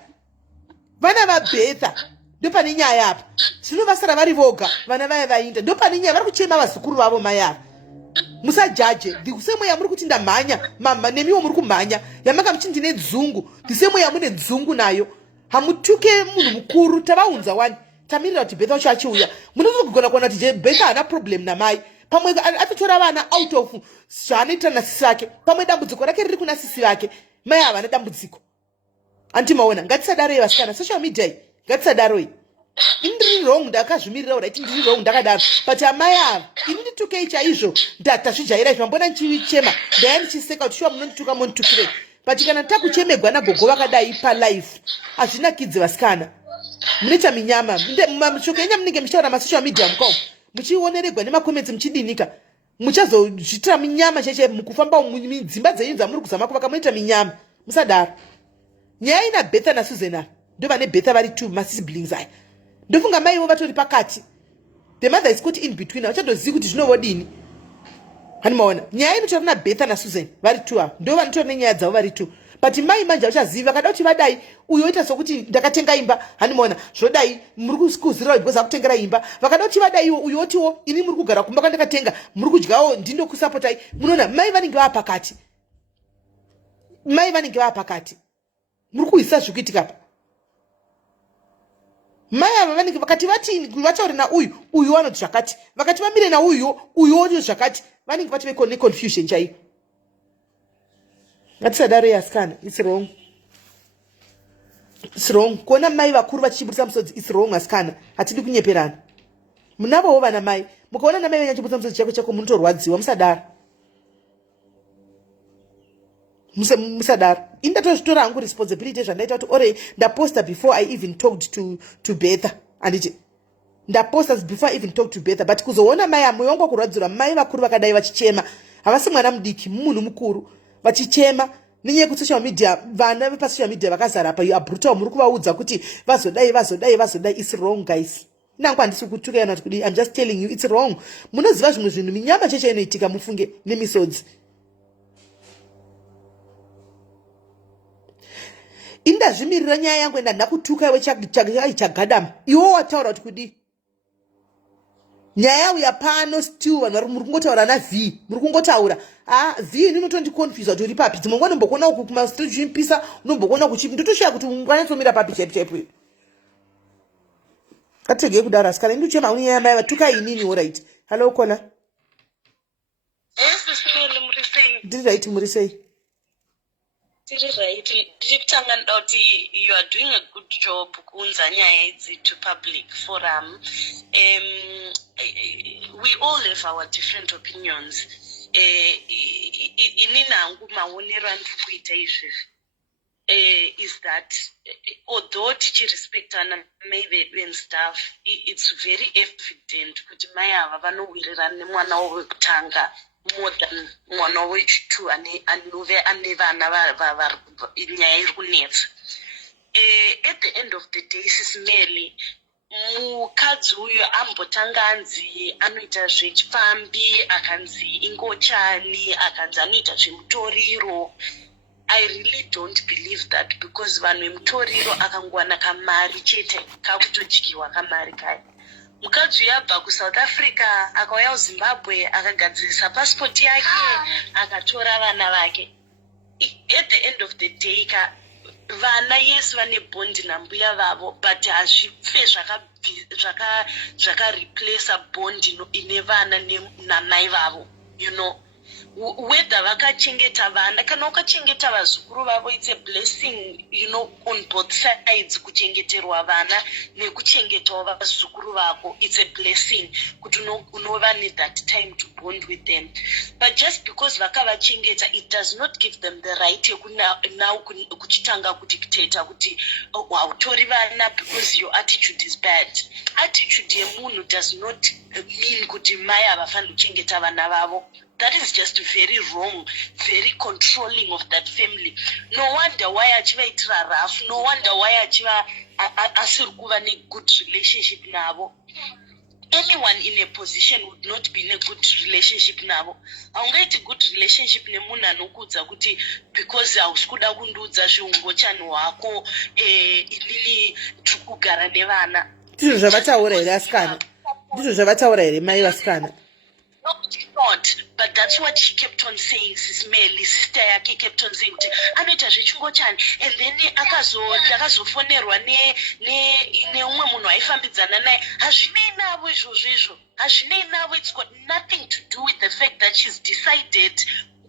vana vabetha ndo pane nyaya apa zvinovasara vari voga vana vaya vainda ndo pane nyaya vari kuchema vazukuru vavo mayava musajaje the same way yamuri kuti ndamhanya mama nemiwo muri kumhanya yamanga muchindi nedzungu the same way yamune dzungu nayo hamutuke munhu mukuru tavaunza 1 tamirira kuti betha wacho achiuya munozogona kuona kuti betha haana problem namai pamwe atotora vana out of zvaanoita nasisi vake pamwe dambudziko rake riri kuna sisi vake mai havana dambudziko antimaona ngatisadaroi vasikana social media iyi ngatisadaroi indiri wrong ndakazvimirira uraiti ndiri wrong ndakadaro but amai ava ini nditukei chaizvo ndatazvijaira izvo mambona ndichichema ndaya ndichiseka kuti shuwa munondituka monditukirei but kana takuchemegwa nagogo vakadai palife hazvinakidzi vasikana munoita minyama mashoko enyu munenge muchitaura masocial media mukao muchioneregwa nemakomenti muchidinika muchazozvitira minyama cheche mukufamba mudzimba dzenyu dzamuri kuzama kuvaka munoita minyama musadaro nyaya ina betha naSusan ndo vane betha vari 2 masiblings aya ndofunga maivo vatori pakati the mother is caught in between vachadozivi kuti zvinovodini hanimaona nyaya inotori naBetha naSusan vari 2 ava ndo vanotori nenyaya dzavo vari 2 but mai manje vachazivi vakada kuti vadai uyo oita sokuti ndakatenga imba hanimaona zvodai muri kuzirira because akutengera imba vakada kuti vadai uyo otiwo ini muri kugara kumba kwandakatenga muri kudyawo ndindokusapotai munoona mai vanenge vava pakati muri kuisa zvikuitika pa mai ava vanenge vakati vataure nauyu vanoti zvakati vakati vamire nauyu oti zvakati vanenge vati neconfusion chaiyo ngatisadaro asikana its wrong kuona mai vakuru vachichibudisa musodzi its wrong asikana hatidi kunyeperana munavowo vana mai mukaona namai venyu achibudisa musodzi chako munotorwadziwa musadaro ini ndatozvitora hangu responsibility zvandaita kuti ore ndaposta before I even talked to Betha anditi ndaposta before I even talked to Betha but kuzoona mai amoyo wangu wakurwadzirwa mai vakuru vakadai vachichema havasi mwana mudiki munhu mukuru vachichema nenyaya yekuti vana vepasocial media vakazara pa abrutal muri kuvaudza kuti vazodai its wrong guys nangu handisi kutuka yana kuti I'm just telling you it's wrong munoziva zvimwe zvinhu minyama cheche inoitika mufunge nemisodzi indazvimirira nyaya yangu enda ndakutuka iwe chagadama iwo wataura kuti kudi nyaya yauya pano still vanhu muri kungotaura V muri kungotaura V inotondiconfuse kuti uri papi dzimwe nguva unombokuona uku kumastreet uchimpisa unombokuona kuchipi ndotosvika kuti unganyatsomira papi chaipo kategei kudaro asikana induchema unyaya mai vatuka inini alright hello kola ndiri right muri sei right tichitanga nda kuti you are doing a good job kuunza nyaya idzi to public forum. We all have our different opinions. Inini hangu maonero andiri kuita izvezvi is that although tichirespectana maybe and stuff, it's very evident kuti mai ava vanowirirana nemwana wavo wekutanga more than mwana wechitu anove ane vana nyaya iri kunetsa. At the end of the day, SIS MELLY mukadzi uyu ambotanga anzi anoita zvechipambi akanzi ingochani akanzi anoita zvemutoriro. I really don't believe that because vanhu vemutoriro akangowana kamari chete kakutojikiwa kamari kaya. Mukadzi yabva kuSouth Africa akauya kuZimbabwe akagadzirisa passport yake akatora vana vake. At the end of the day vana yes vane bondi nambuya vavo but hazvife zvakareplace bondi ine vana namai vavo, you know. Whether vakachengeta vana kana ukachengeta vazukuru vavo, it's a blessing, you know, on both sides. Kuchengeterwa vana nekuchengetawo vazukuru vako, it's a blessing kuti unova need that time to bond with them. But just because vakavachengeta, it does not give them the right now kuchitanga kudictate kuti hautori vana because your attitude is bad. Attitude yemunhu does not mean kuti mai havafaniri kuchengeta vana vavo. That is just very wrong, very controlling of that family. No wonder why achivaitira rough. No wonder why asiri kuva good relationship navo. Anyone in a position would not be in a good relationship navo. Haungaiti good relationship nemunhu anokudza kuti because hausi kuda kundiudza zviungochani hwako inini tiri kugara nevana. Ndizvo zvavataura here asikana? Ndizvo zvavataura here mai vasikana? No, it's not. But that's what she kept on saying. Sis Melly, sister yake kept on saying, anoita zvechungochani. And then akazofonerwa neumwe munhu aifambidzana naye. Hazvinei navo izvozvo. Hazvinei navo. It's got nothing to do with the fact that she's decided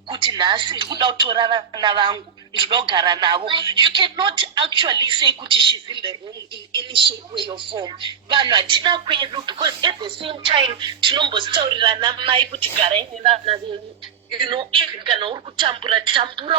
kuti nhasi ndikuda kutora vana vangu ndinoda kugara navo. You cannot actually say kuti she's in the room in any shape, way or form. Vanhu hatina kwedu, because at the same time tinombozitaurirana mai kuti garai nevana venyu. You know, even kana uri kutambura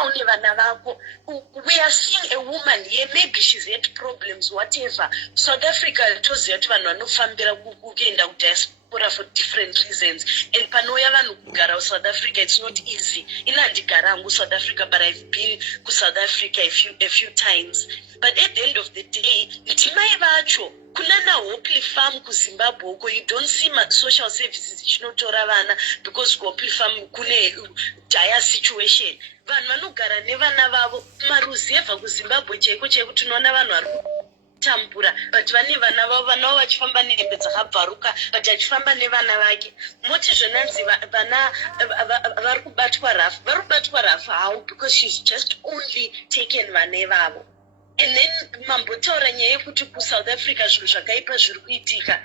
une vana vako. We are seeing a woman here, maybe she's had problems, whatever. South Africa toziva kuti vanhu vanofambira kuenda kudiaspora for different reasons. And panouya vanhu kugara South Africa, it's not easy. Ina handigara hangu South Africa, but I've been to South Africa a few times. But at the end of the day, ndimai vacho. Kunana Hopely Farm kuZimbabwe uko, you don't see social services chinotora vana because Hopely Farm kune dire situation. Vanhu vanogara nevana vavo maruzevha kuZimbabwe chaiko tinoona vanhu vari kutambura, but vane vana vavo, vana vavo vachifamba nehembe dzakabvaruka, but achifamba nevana vake. Moti zvenanzi vana vari kubatwa rafu. How? Because she's just only taken vana vavo. And then mambotaura nyaya yekuti kuSouth Africa zvinhu zvakaipa zviri kuitika.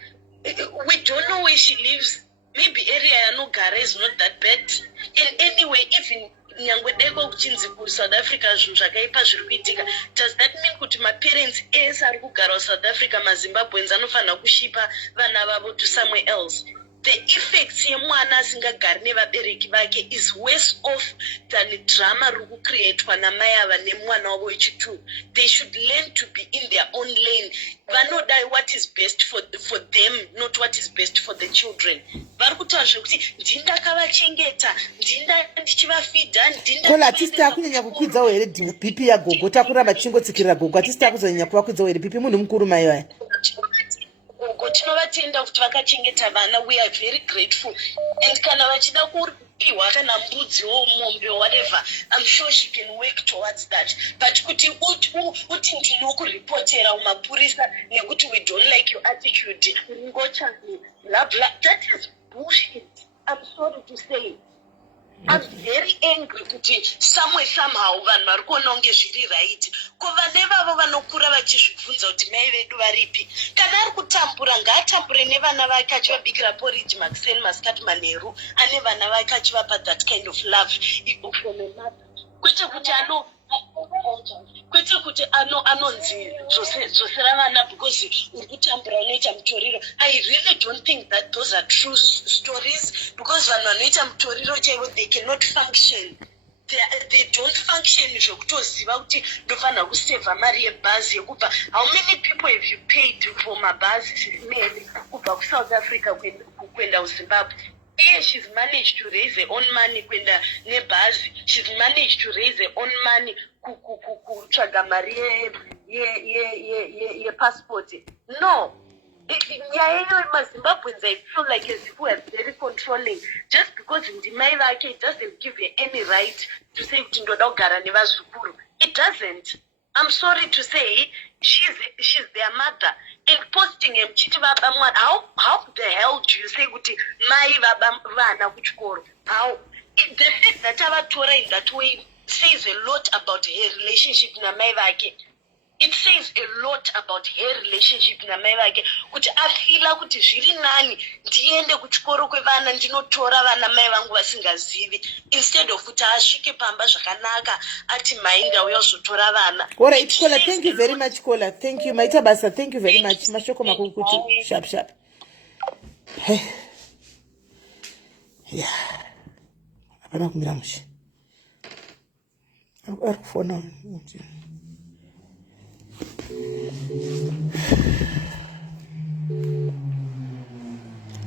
We don't know where she lives. Maybe area yanogara is not that bad. And anyway, even nyangwe deko kuchinzi kuSouth Africa zvinhu zvakaipa zviri kuitika, does that mean kuti maparents ese ari kugara kuSouth Africa, maZimbabweans anofanira kushipa vana vavo to somewhere else? The effects yemwana asingagari nevabereki vake is worse off than drama riri kucreatwa namai ava nemwana wavo wechi2. They should learn to be in their own lane. Vanoda what is best for them, not what is best for the children. Vari kutaura zvekuti ndindakavachengeta, ndichivafidha, Kola hatisi takunyanya kukwidzawo here BP yagogo, takuramba tichingotsikirira gogo, hatisi takuzonyanya kuvakwidzawo here BP munhu mukuru mai vaya. Tinovatenda kuti vakachengeta vana. We are very grateful. And kana vachida kuripiwa kana mbudzi or mombe or whatever, I'm sure she can work towards that. But kuti uti ndinokuripotera umapurisa nekuti we don't like your attitude, ngocha blah blah, that is bullshit. I'm sorry to say. I'm very angry kuti somehow vanhu vari kuona unge zviri right. Ko vane vavo vanokura vachizvibvunza kuti mai vedu varipi. Kana ari kutambura ngaatambure nevana vake achivabikira porridge makuseni, masikati, manheru, ane vana vake achivapa that kind of love from a mother. Kwete kuti anonzi dzosera vana because uri kutambura unoita mutoriro. I really don't think that those are true stories, because vanhu vanoita mutoriro chaivo, they cannot function. They don't function zvokutoziva kuti ndofanira kusevha mari yebhazi yekupa. How many people have you paid for mabhazi Melly kubva kuSouth Africa kuenda kuZimbabwe? She's managed to raise her own money kwenda nebhazi. She's managed to raise her own money kutsvaga mari yepassport. No. Nyaya iyoyo maZimbabweans, I feel like as if we are very controlling. Just because ndimai vake, it doesn't give her any right to say kuti ndoda kugara nevazukuru. It doesn't. I'm sorry to say, she's their mother. And posting him chiti baba mwana, how the hell do you say kuti mai baba vana kuchikoro? How? The fact that avatora in that way says a lot about her relationship na mai vake. It says a lot about her relationship namai vake kuti afila kuti zviri nani ndiende kuchikoro kwevana ndinotora vana mai vangu vasingazivi instead of kuti asvike pamba zvakanaka ati mai ndauya kuzotora vana. Alright, Kola, thank you very much, Kola. Thank you, Maita Basa. Thank you very much. Mashoko makukuti. Sharp, sharp. Hey. Yeah. Apana kumira mushi. For now.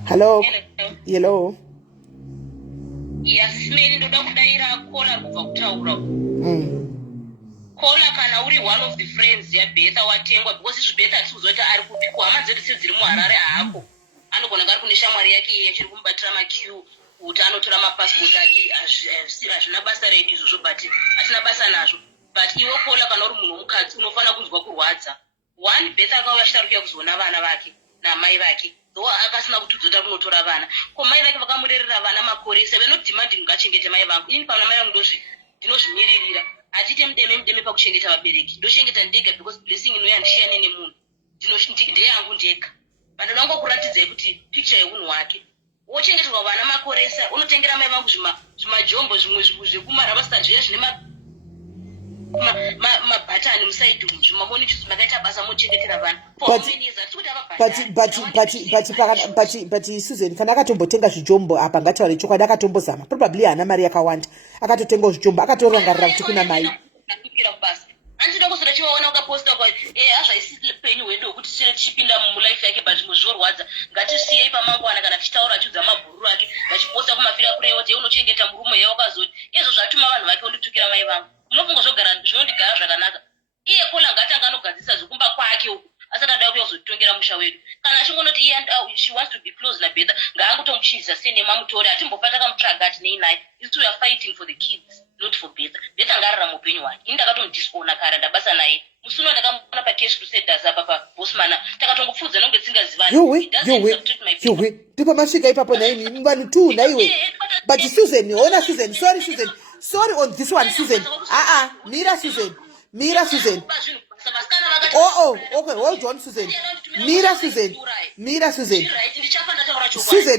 Hello. Hello. Yes, mimi ndo ndakudaira Kola kubva kutaura. Kola kana uri one of the friends ya Betha watengwa because zvibeta tikuzoita ari kupikwa hama dzedu dziri muHarare haako. Anogona ngari kune shamwari yake yachiri kumubatira maqueue kuti anotora mapassport ake hazvina basa redu izvozvo but atina basa nazvo. But iwe Kola kana uri munhu womukadzi unofana kunzwa kurwadza. One Betha akauya achitarukia kuzoona vana vake namai vake. Though akasina kutudzota kunotora vana. Ko mai vake vakamurerera vana makore 7 not demanding ngachengete mai vangu. Ini pana mai vangu ndinozvimiririra. Atite mudeme pakuchengeta vabereki. Ndochengeta ndega because blessing inoya ndishiyane nemunhu. Ndeye yangu ndega. Vanhu vangokuratidzai kuti picture yemunhu wake. Wochengeterwa vana makore 7 unotengera mai vangu zvimajombo zvimwe zvekumarabasta zviya zvine mabhatani musaidi zvimamoni kuti makaita basa mochengetera vanhu. But Susan, kana akatombotenga zvijombo apa ngataure chokwadi akatombozama. Probably hana mari yakawanda. Akatotenga zvijombo akatorangarira kuti kuna mai. Andinoda kusora chiwaona ukaposta kwa hazvaisi penyu hwedu hwekuti tichipinda mulife yake but muzvorwadza ngatisiyei pamangwana kana tichitaura chiudza mabhururu ake ngachiposta kumafira kurewo je unochengeta murume yeye wakazoti izvo zvatuma vanhu vake unditukira mai vangu unofunga zvogara zvinondigara zvakanaka iye Kola ngatanga anogadzisa zvokumba kwake uku asati ada kuuya kuzotitongera musha wedu kana achingonoti iye she wants to be close naBetha ngaangotomuchiza senema mutore atimbopata kamutsvaga ati nei naye isi we are fighting for the kids not for Betha. Betha ngararama upenyu hwake ini ndakatomudisona kare ndabasa naye musuno ndakamona pacash crusaders apa pabosmana takatongopfudza nonge tsingazivani yowe ndipo masvika ipapo naini vanhu tu naiwe but Susan ona Susan sorry on this one Susan mira Susan okay hold on Susan mira Susan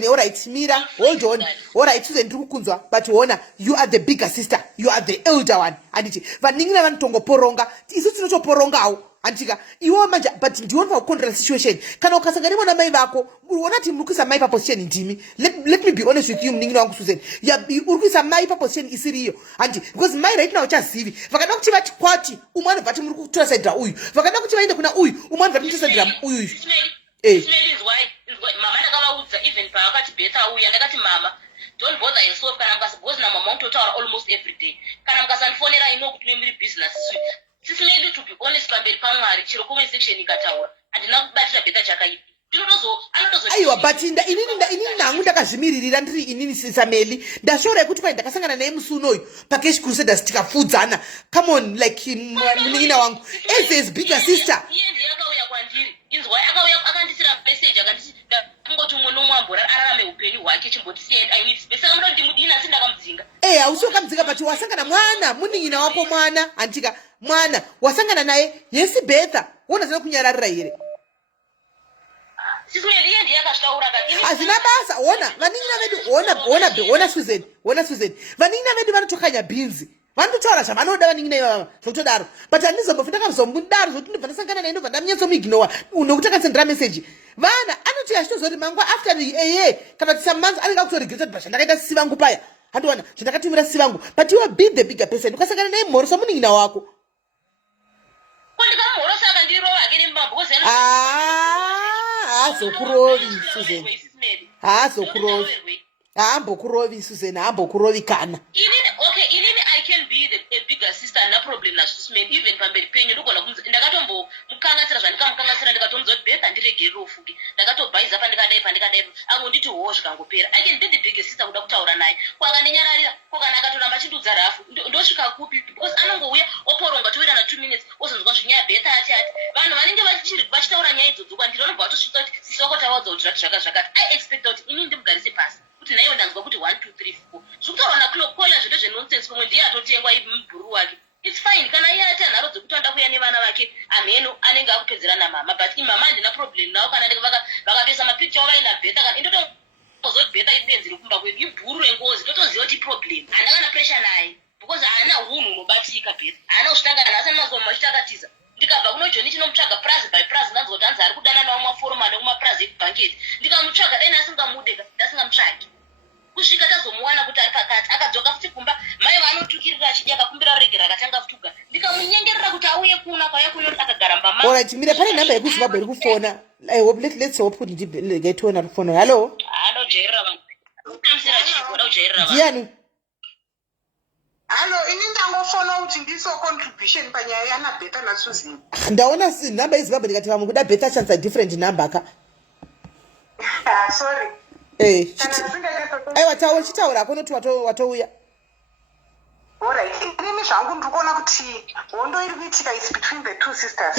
all right mira hold on all right Susan ndikukunzwa but ona you are the bigger sister you are the elder one anditi vaningina vanotongoporonga isu tinotoporongawo andika iwo manje but ndiona control situation kana ukasangana mwana mai vako uona ti mukisa mai pa position ndimi let me be honest with you mningina wangu Susan ya urikuisa mai pa position isiriyo andi because mai right now chazivi vakada kuti vati kwati umwana vati muri kutora side uyu vakada kuti vaende kuna uyu umwana vati mutora side uyu mama ndakavaudza even paakati Betha uya ndakati mama don't bother yourself kana mukasabhozi na mama unotaura almost every day kana mukasandifonera ino kuti muri business Sismeli to be honest pamberi pamwari chiro comment section ikataura andina kubatira Betha chakaipa aiwa but inini nangu ndakazvimiririra ndiri inini SIS ndashora yekuti pai ndakasangana naye musuno uyu pacash crusaders tikafudzana come on like munin'ina wangu as his bigger sister iye ndiye akauya kwandiri inzwa akauya akandisira message akanditi ngoti umwe nomwambo ararame upenyu hwake chimbotisiya I need space saka murati mudina asi ndakamudzinga hausokamudzinga but wasangana mwana munin'ina wako mwana antika mwana wasangana naye yesi Betha wona zina kunyararira here hazvina basa ona vaning'ina vedu ona Susan vaning'ina vedu vanotokanya bhinzi vanototaura zvavanoda vaning'ina ivava zvokutodaro but handizombofi ndakazomudaro zvokuti ndibva ndasangana naye ndobva ndaminyatsomuignowa nokuti akasendera meseji vana anoti achitozoti mangwa after kana kuti some months anenge akutoregretad bva zvandakaita sisi vangu paya handiwana zvandakatimira sisi vangu but you be the bigger person ukasangana naye mhoro somuning'ina wako haazokurovi Susan haambokurovi Susan haambokurovi kana inini I can be a bigger sister na problem na Sismeli even pamberi penyu ndogona ndakatombomukangasira zvandikamukangasira ndikatomudza kuti Betha ndiregere ufuke ndakatobhaiza pandikadai angonditi howo zvikangopera I can be the bigger sister kuda kutaura naye kwakandinyararira kokana akatoramba achindudza rafu ndosvika kupi because anongouya oporonga toera na 2 minutes ozonzwa zvinyaya Betha ati vanhu vanenge vachitaura nyaya idzodzo kwandiri vanobva vatosvika kuti sisokotawadza kuti zvakati I expect kuti inini ndimugarise pasi kuti naiwo ndanzwa kuti 1 2 3 4 zvokutaura naKola zviro zvenonsense pomwe ndiye atotengwa mubhuru wake it's fine kana iye ati anharo dzekuti anda kuya nevana vake wake ameno anenge akupedzera namama but imama handina problem nawo kana vakatoisa mapicture vaina bheta kana indoto zoti bheta idenziri kumba kwedu ibhuru rengozi totoziva kuti problem handakana pressure naye because haana hunhu unobatsika bheta haana kusvitangana asi mazuva machiti akatiza ndikabva kuno joni chinomutsvaga prize by prize ndanzoti hanzi ari kudana nawo maforoma nekumaprize ekubhanketi ndikamutsvaga dai ndasingamudeka ndasingamutsvagi kusvika tazomuwana kuti ari pakati akadzoka futi kumba mai vaanotukirira achidi akakumbira regera akatanga futuga ndikamunyengerera kuti auye kuna kwaya kuno akagara mbama alright mira pane namba yekuzimbabwe iri kufona I hope let's hope kuti ndingetiona ri kufona hallo anojairira vanhu utamsira chipo daujairira vanhu ndiani Hello, ini ndangofona kuti ndiso contribution panyaya yana beta na Susan. ndaona namba yezimbabwe ndikati vamwe kuda beta chansa different number ka Sorry. aiwa taura chitaura konoti watouya Alright, inini zvangu ndikuona kuti hondo iri kuitika is between the two sisters.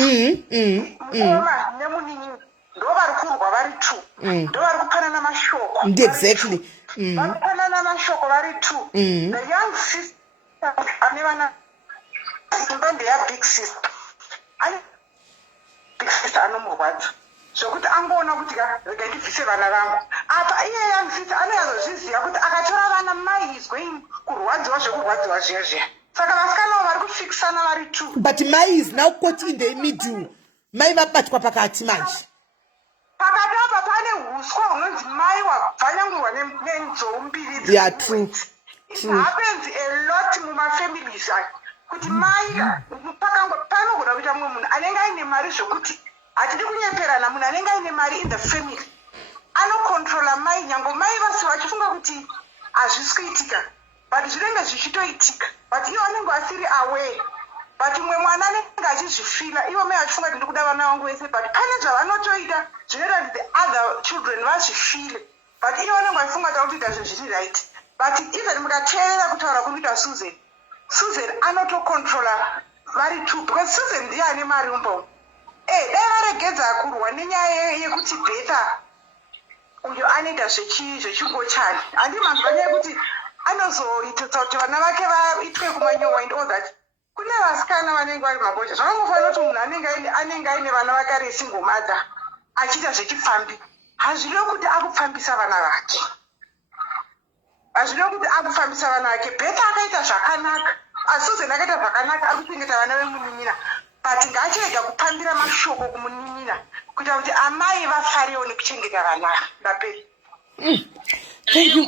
Mukoma nemunini ndo vari kurwa vari two. Ndo vari kupanana mashoko. Exactly. Vari kupanana mashoko vari two. The young sister ane vana imba ndeya big sister. Big sister anomurwadza. Zvokuti angoona kuti rega ndibvise vana vangu apa iye young sister anozviziva kuti akatora vana mai is going kurwadziwa zvekurwadziwa zviya saka vasikanawo vari kufikisana vari two but mai is now caught in the middle mai vabatwa pakati manje pakati apa pane huswa hunonzi mai wabvanyangurwa nenzou mbiri yeah true happens a lot mumafamilies kuti mai panogona kuita mumwe munhu anenge aine mari zvokuti hatidi kunyeperana munhu anenge aine mari in the family anokontrola mai nyange mai vasi vachifunga kuti hazvisi kuitika but zvinenge zvichitoitika but ivo vanenge vasiri aware but mumwe mwana anenge achizvifila ivo mai vachifunga kuti ndikuda vana vangu vese but pane zvavanotoita zvinoita kuti the other children vazvifile but ivo vanenge vachifunga kuti akutoita zvinhu zviri right but even mukateerera kutaura kuri kuita Susan anotokontrola vari two because Susan ndiye ane mari umbo dai varegedza kurwa nenyaya yekuti beta uyo anoita zvechingochani handi manzwa nyaya yekuti anozoita kuti vana vake vaitwe kumanyowa and all that kune vasikana vanenge vari magoja zvakangofanira kuti munhu anenge aine vana vake ari single mother achiita zvechipfambi hazvirevi kuti akupfambisa vana vake hazvirevi kuti akufambisa vana vake beta akaita zvakanaka Susan akaita zvakanaka ari kuchengeta vana vemunin'ina but ngaachirega kupambira mashoko kumunin'ina kuita kuti amai vafarewo nekuchengeta vana ndaperi inini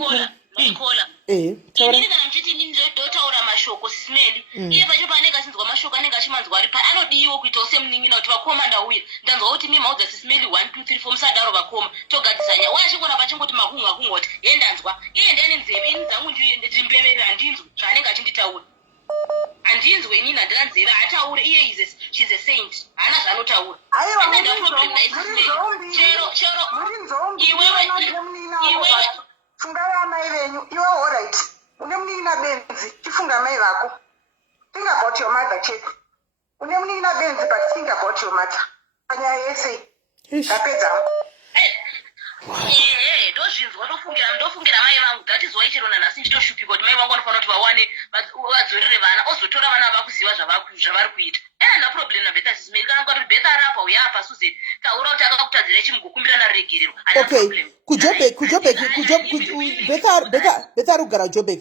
kana muchiti inini ndotaura mashoko simeli iye pacho paanenge achinzwa mashoko anenge achimanzwa ari anodiwo kuitawo semunin'ina kuti vakoma ndauya ndanzwa kuti mi maudza sisimeli 1 2 3 4 musadaro vakoma togadzisanya uye achingona pachingoti makungu akungoti ye ndanzwa iye ndiane nzeve ini dzangu ndiri mbeveve handinzwi zvaanenge achinditaura handinzwe inini handina nzeve ataure iye she's a saint haana zvaanotaura iwewe fungai amai venyu iwe allright une munin'ina benzi chifunga mai vako think about your mother chete une munin'ina benzi but think about your mother panyaya yese ndapedza ndozvinzwa ndofungira mai vangu that is why chero nanhasi nditoshupika kuti mai vangu vanofanira kuti vawane vadzorere vana ozotora vana vakuziva zvavari kuita enda problem nabeta sisimeri kana kuti beta arapa uya apa Susan taura kuti akakutadzira chimugokumbirana regerero okay kujobek beta ari kugara jobek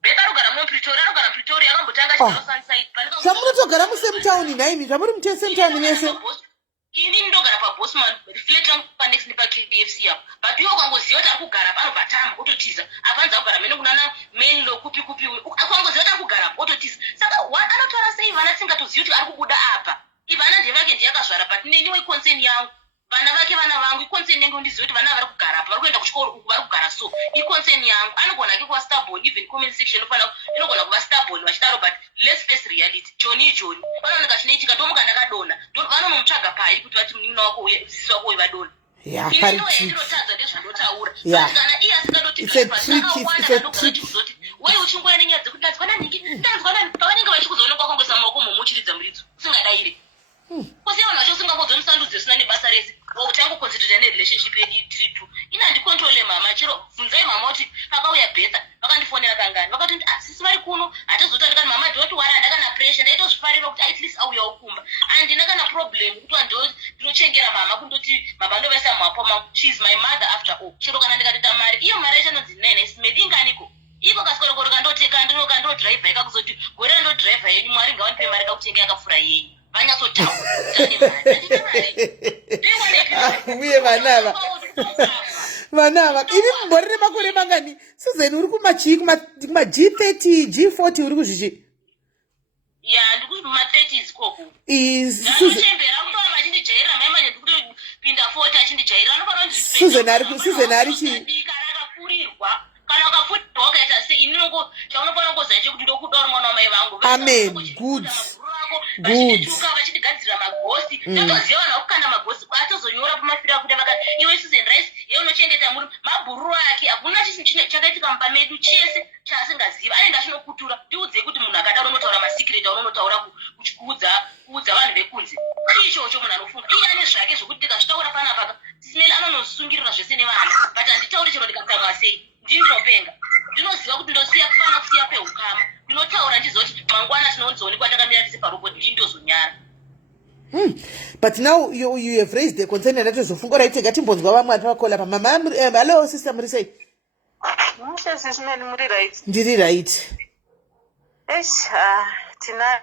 beta arikugara mupretoria anogara pretoria akambotanga chinosanside zvamunotogara musemutauni naimi zvamuri mutesemutauni mese inini ndogara pabosman reflect rangu panext nepakfc apo but iwo ukangoziva kuti ari kugara pa anobva tamba ototiza apanza kugara mene kunana menlo kupi ukangoziva kuti ari kugara pa ototiza saka anotora sei vana singatozivi kuti ari kubuda apa ivana ndevake ndiyakazvara but neniwo iconsern yangu vana vake vana vangu iconsern yangu ndizive kuti vana vari kugara apa vari kuenda kuchikoro uku vari kugara so iconsern yangu anogona ke kuva stubborn even comment section inogona kuva stubborn vachidaro but let's face reality joni vanooneka chinoitika ndomuka ndakadonha vanonomutsvaga pai kuti vati munin'ina wako sisi wako wevadonha ininoyandinotadza ndezvandotaura kana iye asingandotiakawanda wei uchingoya nenyaya dzekuti ndanzwanani pavanenge vachikuzoonekwa wakangoisa maoko momuchiridza muridzo usingadayire kwose vanhu vacho usingangodzwa musandudzi usina nebasa rese utangokonsentrata nerelationship yeditritu ina handikontrole mama chero bvunzai mama kuti pakauya beta vakandifonera kangani vakati sisi vari kuno hatizotandikani mama don't worry handakana pressure ndaito ndinozvifarira kuti at least auya ukumba handina kana problem kuti ndinochengera mama kundoti baba ndovaisa mumapoma she is my mother after all chero kana ndikatoita mari iyo mari yacho anonzi nene simedi inganiko iko kasikorokoro kandoteka kandodhiraivha ikakuzoti gore ndodhiraivha yenyu mwari ngawanipe mari kakutenga yakafura yenyu vanyatsotaura uye vanava ini mumbori remakore mangani Susan uri kumachii kuma G30 G40 uri kuzvichi ya ndikuma30s koko ndanochembera kutova vachindijaira maimane ndikutopinda 40 achindijaira anofanira Susan ari chii rakafurirwa kana ukafurirwa ukaita se ini chaunofanira kuziva kuti ndokuda uri mwana wamai vangu amen good vachituka vachitigadzira magosi totoziva vanhu vakukanda magosi atozonyora pamafira kuti vakati iwe Susan Rice yeunochengeta muri mabhururu ake hakuna chakaitika mumba medu chese chaasingaziva anenge achinokutura ndiudzei kuti munhu akadaro unotaura masikireti aunonotaura kuudza vanhu vekunze ichocho munhu anofunga iye ane zvake zvokuti ndikazvitaura panapaka simeli anonosungirira zvese nevana but handitauri chero ndikatsamwa sei ndinopenga ndinoziva kuti ndosiya kufana kusiya peukama ndinotaura ndizoti mangwana tinonzoonekwa takamira tise paroboti ndindozonyara but now you have raised the concern and atozofunga raitega timbonzwa vamwe atavakola pamama hello sister muri sei Simeli muri right ndiri right tina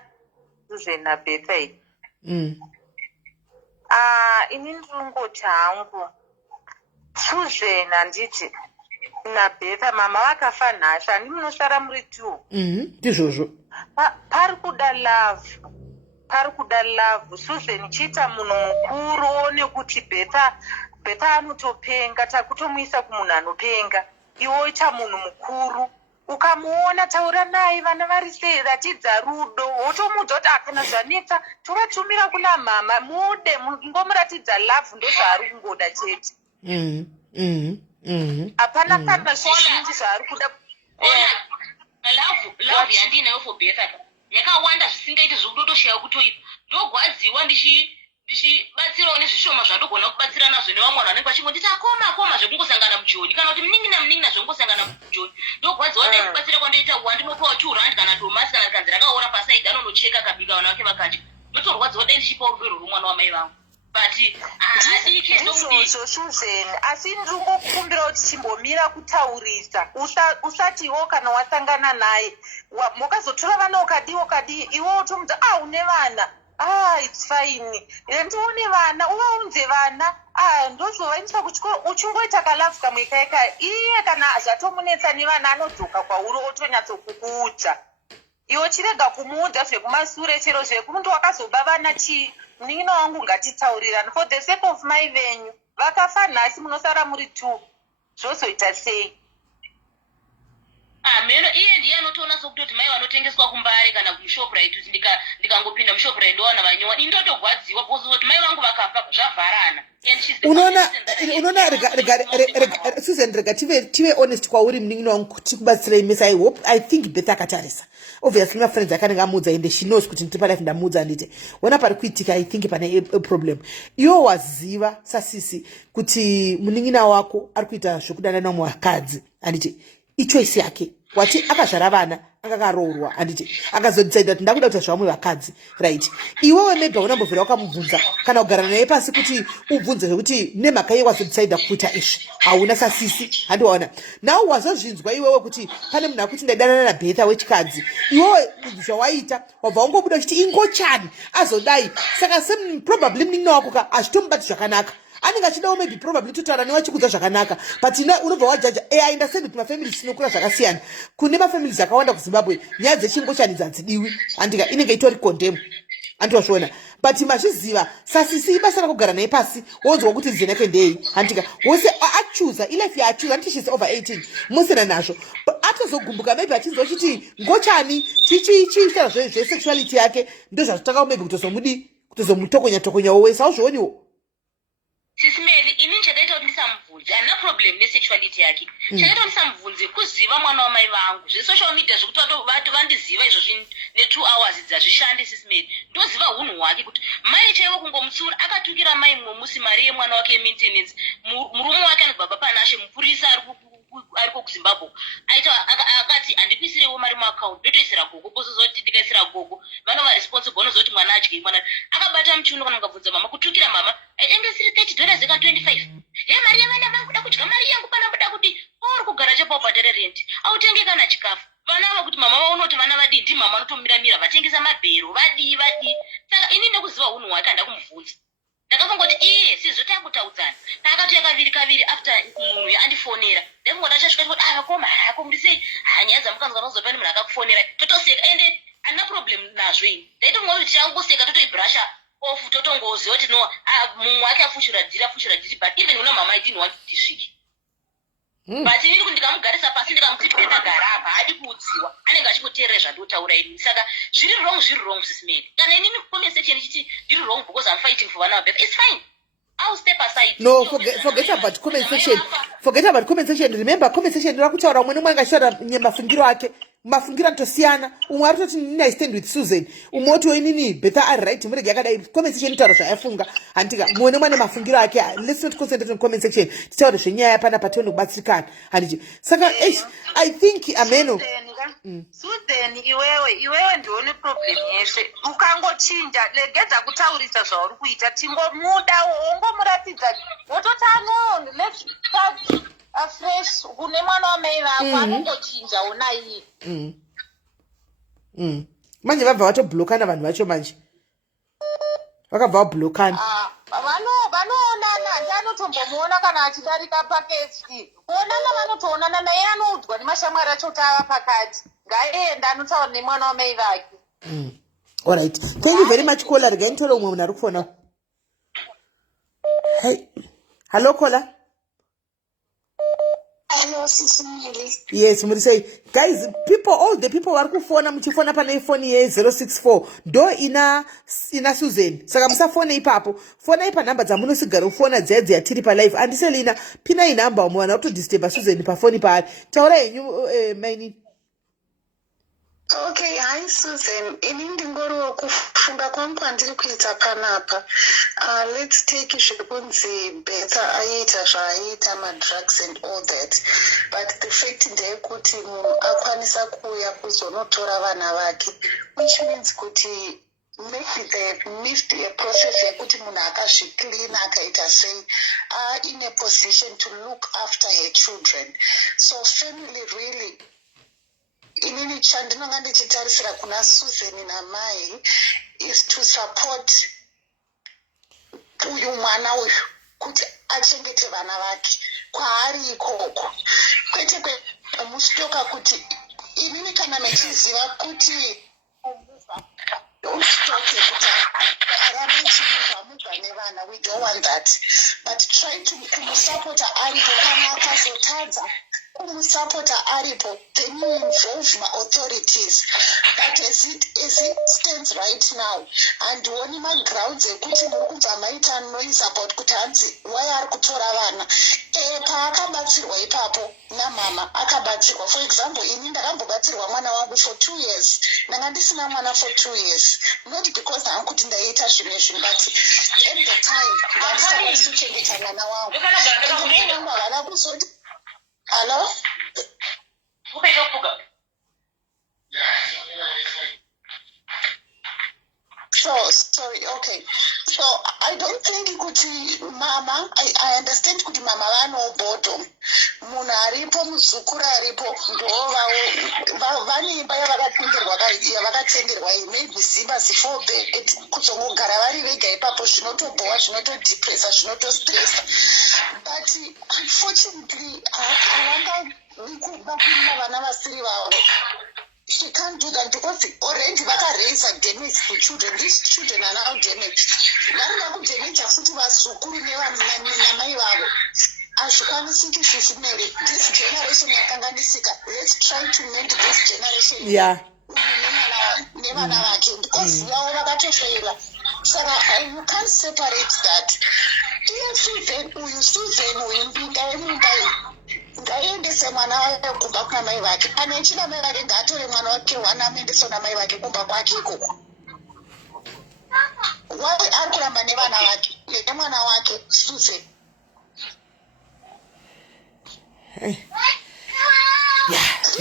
Susan Betha ini ndingoti hangu Susan handiti naBetha mama vakafa nhasha ndimunosara muri 2 ndizvozvo pari kuda love Susan chiita munhu mukuru one kuti Betha anotopenga takutomuisa kumunhu anopenga iwe oita munhu mukuru ukamuona taura naye vana vari sei ratidza rudo wotomudza kuti akana zvanetsa tovatumira kuna mama mude ngomuratidza love ndozvaari kungoda chete hapana kana zvizhinji zvaari kuda love yandinayo for Betha yakawanda zvisingaiti zvokutotoshiya kutoipa ndogwadziwa ndichibatsirawo nezvishoma zvandogona kubatsira nazvo nevamwe vanhu vanenge vachingonditi akoma zvekungosangana mujoni kana kuti mnin'ina zvekungosangana mujoni ndogwadziwa ndaibatsira kwandoita wandinopawo 2 rand kana domasi kana kanzi rakaora pasaidi anonocheka akabika vana vake vakati ndotorwadziwa dai ndichipawo rubero rwomwana wamai vangu but ndizvozvo Susan asi ndingokukumbira kuti chimbomira kutaurisa usatiwo kana wasangana naye mukazotora vana ukadi iwe utomudza une vana it's fine ndione vana uvaunze vana ndozovaendesa kuchikoro uchingoita kalafu kamwe ikaika iye kana zvatomunetsa nevana anodzoka kwauri otonyatsokukuudza iwe chirega kumuudza zvekumasure chero zvekumuntu wakazoba vana chii munin'ina wangu ngatitaurirana for the sake of mai venyu vakafa nhasi munosara muri 2 zvozoita sei mheno iye ndiye anotoona sokutoti mai vanotengeswa kumbare kana kumushoprite kuti ndikangopinda mushoprite ndowana vanyowa indotogwadziwa because kuti mai vangu vakafa zvavharana unoona Susan rega tive honest kwauri munin'ina wangu kuti kubatsirei miss I think Betha akatarisa obviously mafriends akanenge amudza ende she knows kuti ndiri palife ndamudza anditi wona pari kuitika I think pane problem iwo waziva sasisi kuti munin'ina wako ari kuita zvokudana namwe vakadzi anditi ichoisi yake wati akazvara vana akakaroorwa anditi akazodecida kuti ndakuda kuita zvamwe vakadzi right iwewe maybe unambobvira wakamubvunza kana kugara naye pasi kuti ubvunze zvekuti nemhaka iye wazodecida kuita izvi hauna sasisi handiwaona nawo wazozvinzwa iwewe kuti pane munhu akuti ndaidanana naBetha wechikadzi iwewe zvawaita wabva wangobuda kuti ingochani azodai saka probably munin'ina wako ka hazvitomubati zvakanaka anenge achidawo maybe probably totaura newachikudza zvakanaka but unobva wajaja ndasendi kuti mafamili sinokura zvakasiyana kune mafamili akawanda kuZimbabwe nyaya dzechingochani dzadzidiwi andika inenge itori condemn andiwazviona but mazviziva sasisi ibasa rakugara naye pasi wonzwa kuti zina yake ndei andika wose achuza ilife yaachuza anditi she's over 18 musina nazvo atozogumbuka maybe achinzwa chiti ngochani chichiita zvesexuality yake ndozvazvotakawo maybe kutozomutokonya wowe sauzvioniwo Simeli ini chakaita kuti ndisamubvunze handina problem nesexuality yake chakaita kuti ndisamubvunze kuziva mwana wamai vangu zvesocial media zvekuti vandiziva izvozvi ne2 hours dzazvishandi Simeli ndoziva hunhu hwake kuti mai chaivo kungomutsura akatukira mai mumwe musi mari yemwana wake yemaintenance murume wake anobva panashe mupurisa ari ariko kuZimbabwe aita akati andikuisirewo mari muaccount ndotoisira gogo kuzozoti ndikaisira gogo vanova responsible unozoti mwana adyi mwana akabata muchiuno kana mukabvunza mama kutukira mama enge siri $30 eka 25 ye mari yavana vangu da kudya mari yangu pana muda kuti uri kugara chepa ubhadhare rent autenge kana chikafu vana ava kuti mama vaunoti vana vadii ndi mama anotomiramira vatengesa mabhero vadii saka ini nekuziva unhu hwake handa kumubvunza ndakafunga kuti iye sizvo takutaudzana takati kaviri after munhu andifonera ndafunga tachasvika kuti vakoma akomudisei nyaya dzamukanzwa nozopani munhu akakufonera totoseka ende handina problem nazvo ini ndaitonga kuti tichangoseka totoibrasha off totongoziva kuti no mumwe wake afushira dhiri but even kuna mama I didn't want tisvike but inini kuti ndikamugarisa pasi ndikamuti ndakagara apa hadi kuudziwa anenge achikuteerera zvandotaura ini saka zviri wrong SIS MELLY kana inini comment section ichiti ndiri wrong because I'm fighting for vana vabepa it's fine I'll step aside. No, forget about comment section. Forget about comment section. Remember comment section ndakutaura umwe nomwe angashara mafungiro ake. Mafungiro antosiyana. Umwe arutoti nini I stand with Susan. Umwe oti inini better I right murege yakadai comment section itaura zvayafunga. Antika umwe nomwe ane mafungiro ake. Let's not concentrate on comment section. Titaura zvenyaya pana patino kubatsirikana. Handiti. Saka I think ameno. Susan iwewe ndione problem yeshe. Ukangochinja legedza kutaurisa zvauri kuita tingomuda wongomuratidza wototano let's start afresh kune mwana wamai vako anongochinja ona iye manje vabva vatoblokana vanhu vacho manje vakabva vablokana vanoonana ndianotombomuona kana achidarika pakesti kuonana vanotoonana naye anoudzwa nemashamwari acho kuti ava pakati ngaienda anotaura nemwana wamai vake alright thank you very much caller regai nitore umwe munhu ari kufona hey hello caller Hello, SIS MELLY. Yes, murisei. Guys, all the people vari kufona muchifona pana ifoni ye 064 ndo ina Susan. Saka musafone ipapo. Fona ipa namba dzamunosigara ufona dzedze yatiri pa live. Andiselina pina inamba mwana auto disturb Susan pa foni pa. Taura yenyu maini. Okay, hi Susan. Ini ndingoro kufunga kwangu andiri kuita panapa. Let's take zvekunzi better aita zvaita madrugs and all that. But the fact ndeyekuti munhu akwanisa kuuya kuzonotora vana vake, which means kuti maybe they missed a process yekuti munhu akazviclean akaita sei in a position to look after her children. So family really inini chandinonga ndichitarisira kuna Susan namai is to support uyu mwana uyu kuti achengete vana vake kwaari ikoko kwete kwemusitoka kuti inini kana mechiziva kuti usitoke kuti arambe chimuva nevana we don't want that but try to kumusapota aripo kana akazotadza kumusapota aripo then you involve ma-authorities but as it stands right now handioni magrounds ekuti muri kubva maita noise about kuti hanzi why ari kutora vana paakabatsirwa ipapo namama akabatsirwa for example ini ndakambobatsirwa mwana wangu for 2 years ndanga ndisina mwana for 2 years not because hangu kuti ndaita zvimwe zvinhu but at the time ndandisakwanisa kuchengeta mwana wangu ndinonga havana kuzoti hello? Sorry, okay. So I don't think kuti mama, I understand kuti mama vano boredom. Munhu aripo muzukuru aripo ndo vane imba yavakatenderwa maybe simba si4 bed kuzongogara vari vega ipapo zvinotobowa zvinotodepressa zvinotostressa but unfortunately havanga vikubakurira vana vasiri vavo. She can't do that because already vaka-raise damage to children. These children are now damaged. Vari vakudamage futi vasukuru namai vavo. Hazvikwanisiki SIS MELLY. This generation yakanganisika. Let's try to mend this generation. Yeah. Nevana vake because vavo vakatofaila. Saka you can't separate that. Susan uyu mbinga yemumbai ngaendese mwana wake kumba kuna mai vake kana echida mai vake ngaatore mwana wake wanamuendesa na mai vake kumba kwake ikoko wai ari kuramba nevana vake nemwana wake Susan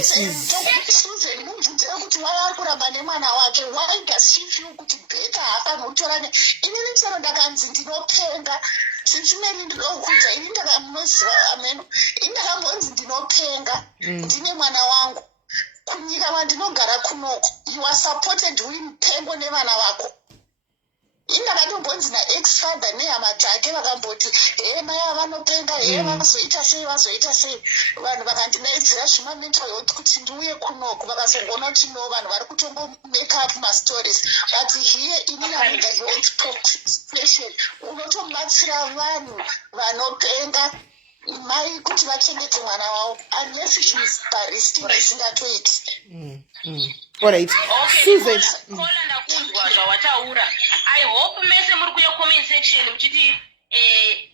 Susan mubvunzira kuti wai ari kuramba nemwana wake. Why does she feel kuti Beta haafanoutora ne? Inini chero ndakanzi ndinopenga. Sinchimeni ndinokudza ini ndakamunoziva ameno. Ini ndakambonzi ndinopenga. Ndine mwana wangu. Kunyika mandinogara kunoko. You are supported mupengo nevana vako. Indakatombonzi naex-father nehama dzake vakamboti mai avanopenga vazoita sei vanhu vakandinaidzira zvima-mental health kuti ndiuye kunoku vakazongoona kuti no vanhu vari kutongo-make up mastories but here inini anoda health profession unotobatsira vanhu vanopenga mai kuti vachengete mwana wavo unless she is baristing isingatoiti. Alright. Susan. Kola ndakuzwa zvawataura. I hope mese muri kuya comment section muchiti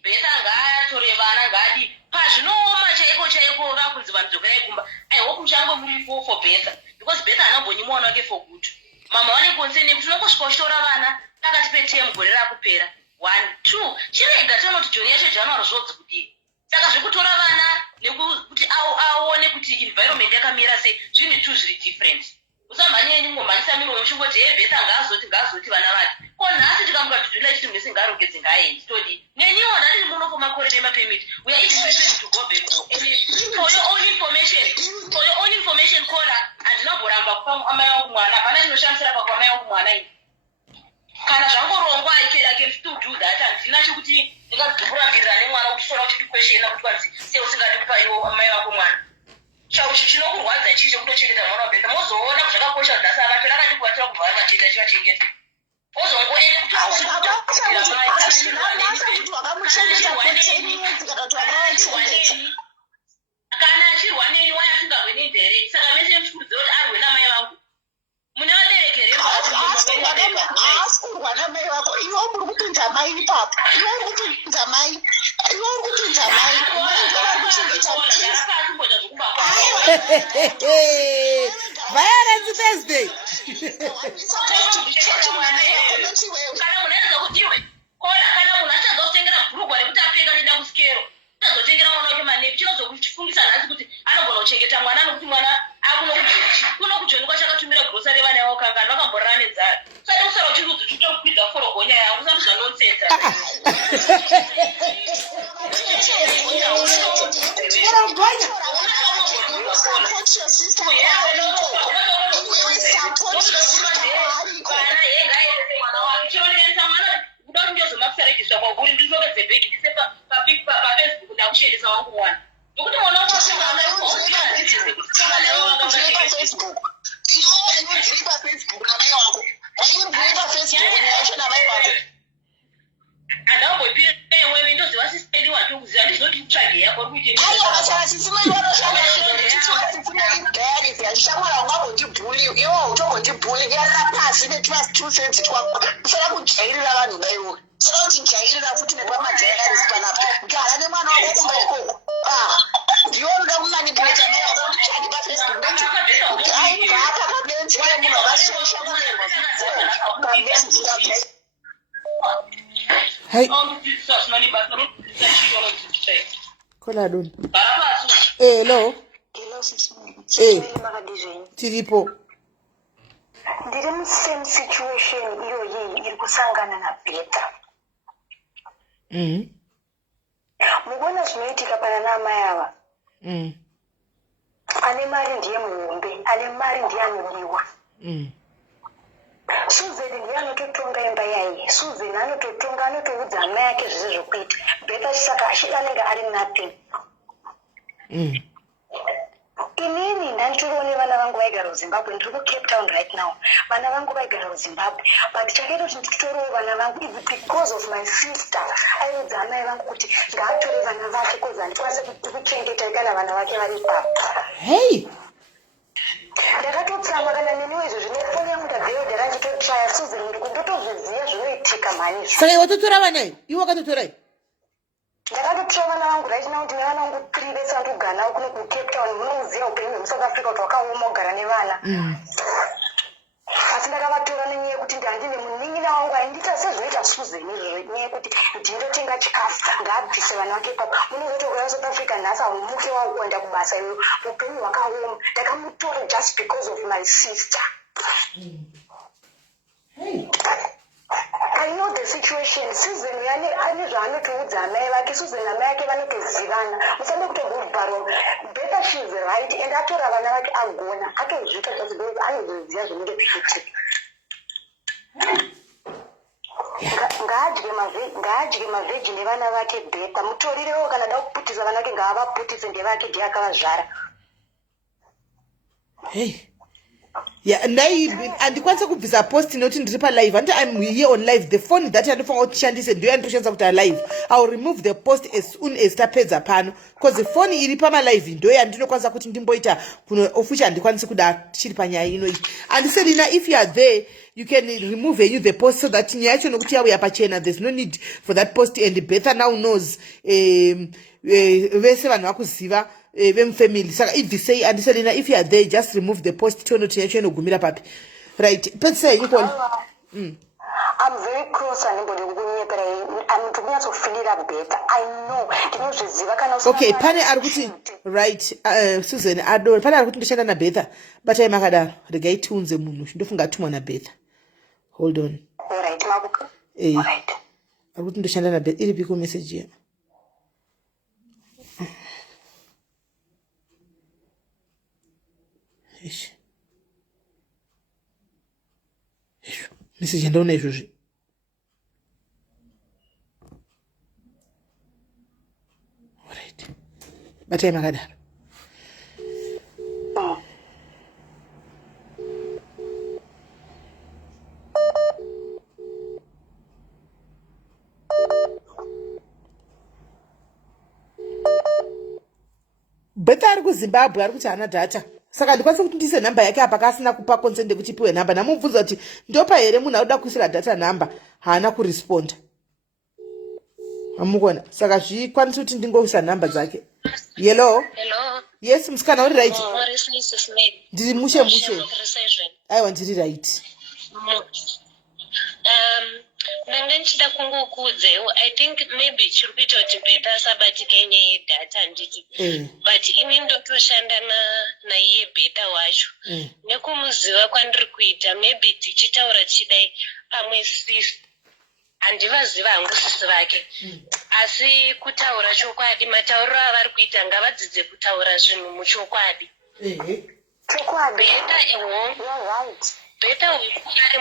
Beta ngaatore vana ngadi pazvinooma chaiko vakunzi vanhu dzokerai kumba. I hope muchango muri for Beta because Beta anambonyi mwana wake for good. Mama vane concern kuti unongosvika uchitora vana pakati peterm gore rakupera 1 2 chirega tonoti Joni yacho January zvodzi kudii. Saka zvekutora vana nekuti aone kuti environment yakamira sei zvinhu two zviri different. Usamhanye ngomhanyisa miromo uchingoti Beta ngaazoti vana vake. Ko nhasi tikamuka tudula chiti mese ngarongedze ngaendi todi. Neniwo ndati muno kumakore nemapemiti. We are eating prepared to go back home. For your own information Kola andinoboramba kupa amai wangu mwana. Hapana chinoshamsira pakwa amai wangu mwana ini. Kana zvangorongwa I can still do that handina chokuti ndingadzokurambirira nemwana uchifora uchitikweshena kuti kwanzi sei usingadi kupa iwo amai wako mwana. Chinokurwadza chicho kutochengeta mwana wa Beta mozoona kuti zvakakosha kuti asi avapera akati kuvatira kubva vachenda chivachengeta ozongoende kuti kana achirwa neni waya asingabve nenzere saka mese muchikurudzira kuti arwe namai vangu mune vabereki here askurwa namai vako iwe muri kupinza mai ipapo iwe uri kupinza mai Violence Thursday. Kana munaedza kuti iwe Kola kana munhu achazotengera bhurugwa rekuti apfeka kuenda kusikero achazotengera mwana wake manepi chinozokuchifungisa nhasi kuti anogona kuchengeta mwana nokuti mwana kuno kujoni kwachakatumira grosa revana yavo kangani vakamborana nedzara saka kusara uchiri kudzitokwidza forogonya yangu usamuzva nonsensa kuda kuti ndiozomakusaregisa kwauri ndizokadze bhegi ndise pafacebook ndakushendesa wangu mwana nokuti mwana andambopira wewe ndoziva sispendi watokuziva ndizoti kutsvage yako uri usada kujairira vanhu vaivo saka kuti jairira futi nepamajairis panapa gara nemwana wako kumba ikoko ndiwo unoda kumanipuleta nayaochati pafacebook kuti aibva apa pabenzi kune munhu wakashosha Hey. Kola dun. Hello. Tiripo. Ndiri musame situation iyoyi iri kusangana na Beta. Mugona zvinoitika pana namai ava. Ane mari ndiye muhombe, ane mari ndiye anodiwa. Susan ndiye anototonga imba yaiye. Susan anototonga anotoudza hama yake zvese zvokuita. Beta saka anenge ari nothing. Inini ndanditoone vana vangu vaigara kuZimbabwe ndiri kuCape Town right now. Vana vangu vaigara kuZimbabwe but chakaita kuti nditorowo vana vangu is because of my sister. Aiudza amai vangu kuti ngaatore vana vake kozi handikwanise kuchengeta kana vana vake vari papa. Hey. Ndakatotsama kana neniwo izvo zvinefoni yangu ndabveyo ndarachitotraya Susan ndikundotozviziva zvinoitika mani. Saka watotora vana iwe wakatotorai? Ndakatotora vana vangu right now ndine vana vangu 3 vesandogana kuno kuCape Town munoziva upenyu hwemuSouth Africa kuti wakaoma kugara nevana. asi ndakavatora nenyaya yekuti ndandine munin'ina wangu aindiita sezvoita Susan izvozvo nyaya yekuti ndindotenga chikafu ngaabvise vana vake ipapo munozotogara South Africa nhasi aumuke wakuenda kubasa iyo upenyu hwakaoma ndakamutora just because of my sister. I know the situation. Susan ane zvaanotoudza amai vake. Susan amai vake vanotozivana. Musande kutogubharo. Better she is right and atora vana vake agona. Atozvita kuti anoziva zvinenge zvichiitika. Ngaadye mavheji nevana vake beta. Mutorirewo kana da kuputisa vana vake ngaavaputise ndevake ndiye akavazvara. Hey. Yeah, andikwanisa kubvisa post inoti ndiri palive andi I'm here on live. The phone that andinofanira kutishandise ndiyo yanditoshandisa kuti alive. I'll remove the post as soon as tapedza pano because the phone iri pamalive ndiyo yandinokwanisa kuti ndimboita kuno official andikwanisi kuda chiri panyaya ino. And Selina, if you are there you can remove the post so that nyaya yacho nokuti yauya pachena. There's no need for that post and Betha now knows vese vanhu vakuziva family. Saka if you say and Selina, if you are there just remove the post tono yacho inogumira papi. Right. Petse you call. I'm very close to anybody kunyepera. I'm to be so feeling better. I know. Ndinozviziva kana okay, pane ari kuti right Susan adoro pane ari kuti ndishanda na Betha but ai makadaro regai tiunze munhu ndofunga atumwa na Betha. Hold on. All right, mabuka. All right. Ari kuti ndishanda na Betha iri piko message ya. Ish. Message ndaona izvozvi. Alright. Batai makadaro. Betha ari kuZimbabwe ari kuti hana data. Saka ndikwanisa kuti ndise namba yake apa kasina kupa consent kuti piwe namba. Namubvunza kuti ndopa here munhu anoda kuisira data namba haana kuresponda. Amukona. Saka zvikwanisa kuti ndingoisa namba dzake. Hello. Hello. Yes, musikana uri right. What is SIS MELLY? Ndiri mushe. Aiwa ndiri right. Ndanga ndichida kungokuudzewo I think maybe chiri kuita kuti Betha asabatika nyaya yedhata handiti but ini ndotoshanda naiye Betha wacho nekumuziva kwandiri kuita maybe tichitaura chidai pamwe sisi handivaziva hangu sisi vake asi kutaura chokwadi matauriro avari kuita ngavadzidze kutaura zvinhu muchokwadi. Betha ari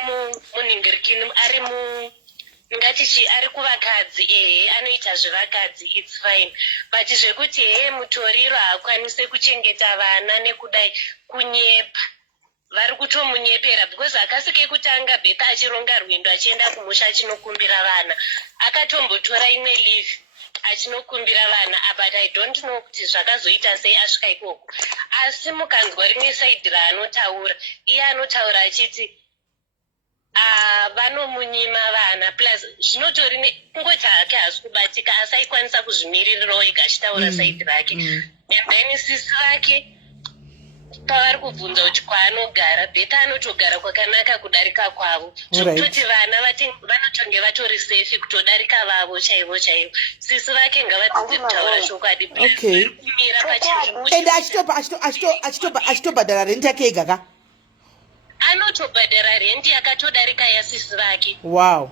munhingirikini ari ngatichi ari kuvakadzi anoita zvevakadzi it's fine but zvekuti mutoriro haakwanise kuchengeta vana nekudai kunyepa vari kutomunyepera because akasike kutanga Betha achironga rwendo achienda kumusha achinokumbira vana akatombotora imwe leave achinokumbira vana but I don't know kuti zvakazoita sei asvika ikoko asi mukanzwa rimwe side raanotaura iye anotaura achiti vanomunyima vana plus zvinotori kungoti hake hasi kubatika asi aikwanisa kuzvimiririrawo ega achitaura side rake and then sisi vake pavari kubvunza kuti kwaanogara Betha anotogara kwakanaka kudarika kwavo zvokutoti vana vanotonge vatori safe kutodarika vavo chaivo chaivo sisi vake ngavadzidze kutaura chokwadi kumira and achitobhadhara renti yake ega ka anotobhadhara renti yakatodarika yasisi vake. Wow.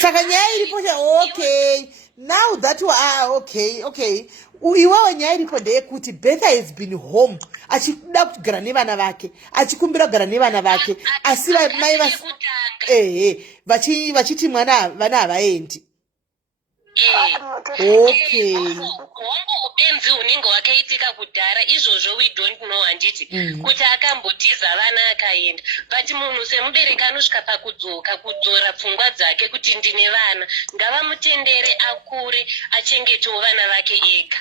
Saka nyaya iripo okay now that okay iwawa nyaya iripo ndeyekuti Betha has been home achida kugara nevana vake achikumbira kugara nevana vake asi mai vachiti vana havaendi. Okay. Upenzi hunenge hwakaitika kudhara izvozvo we don't know handiti kuti akambotiza vana akaenda but munhu semubereki anosvika pakudzoka kudzora pfungwa dzake kuti ndine vana ngavamutendere akure achengetawo vana vake ega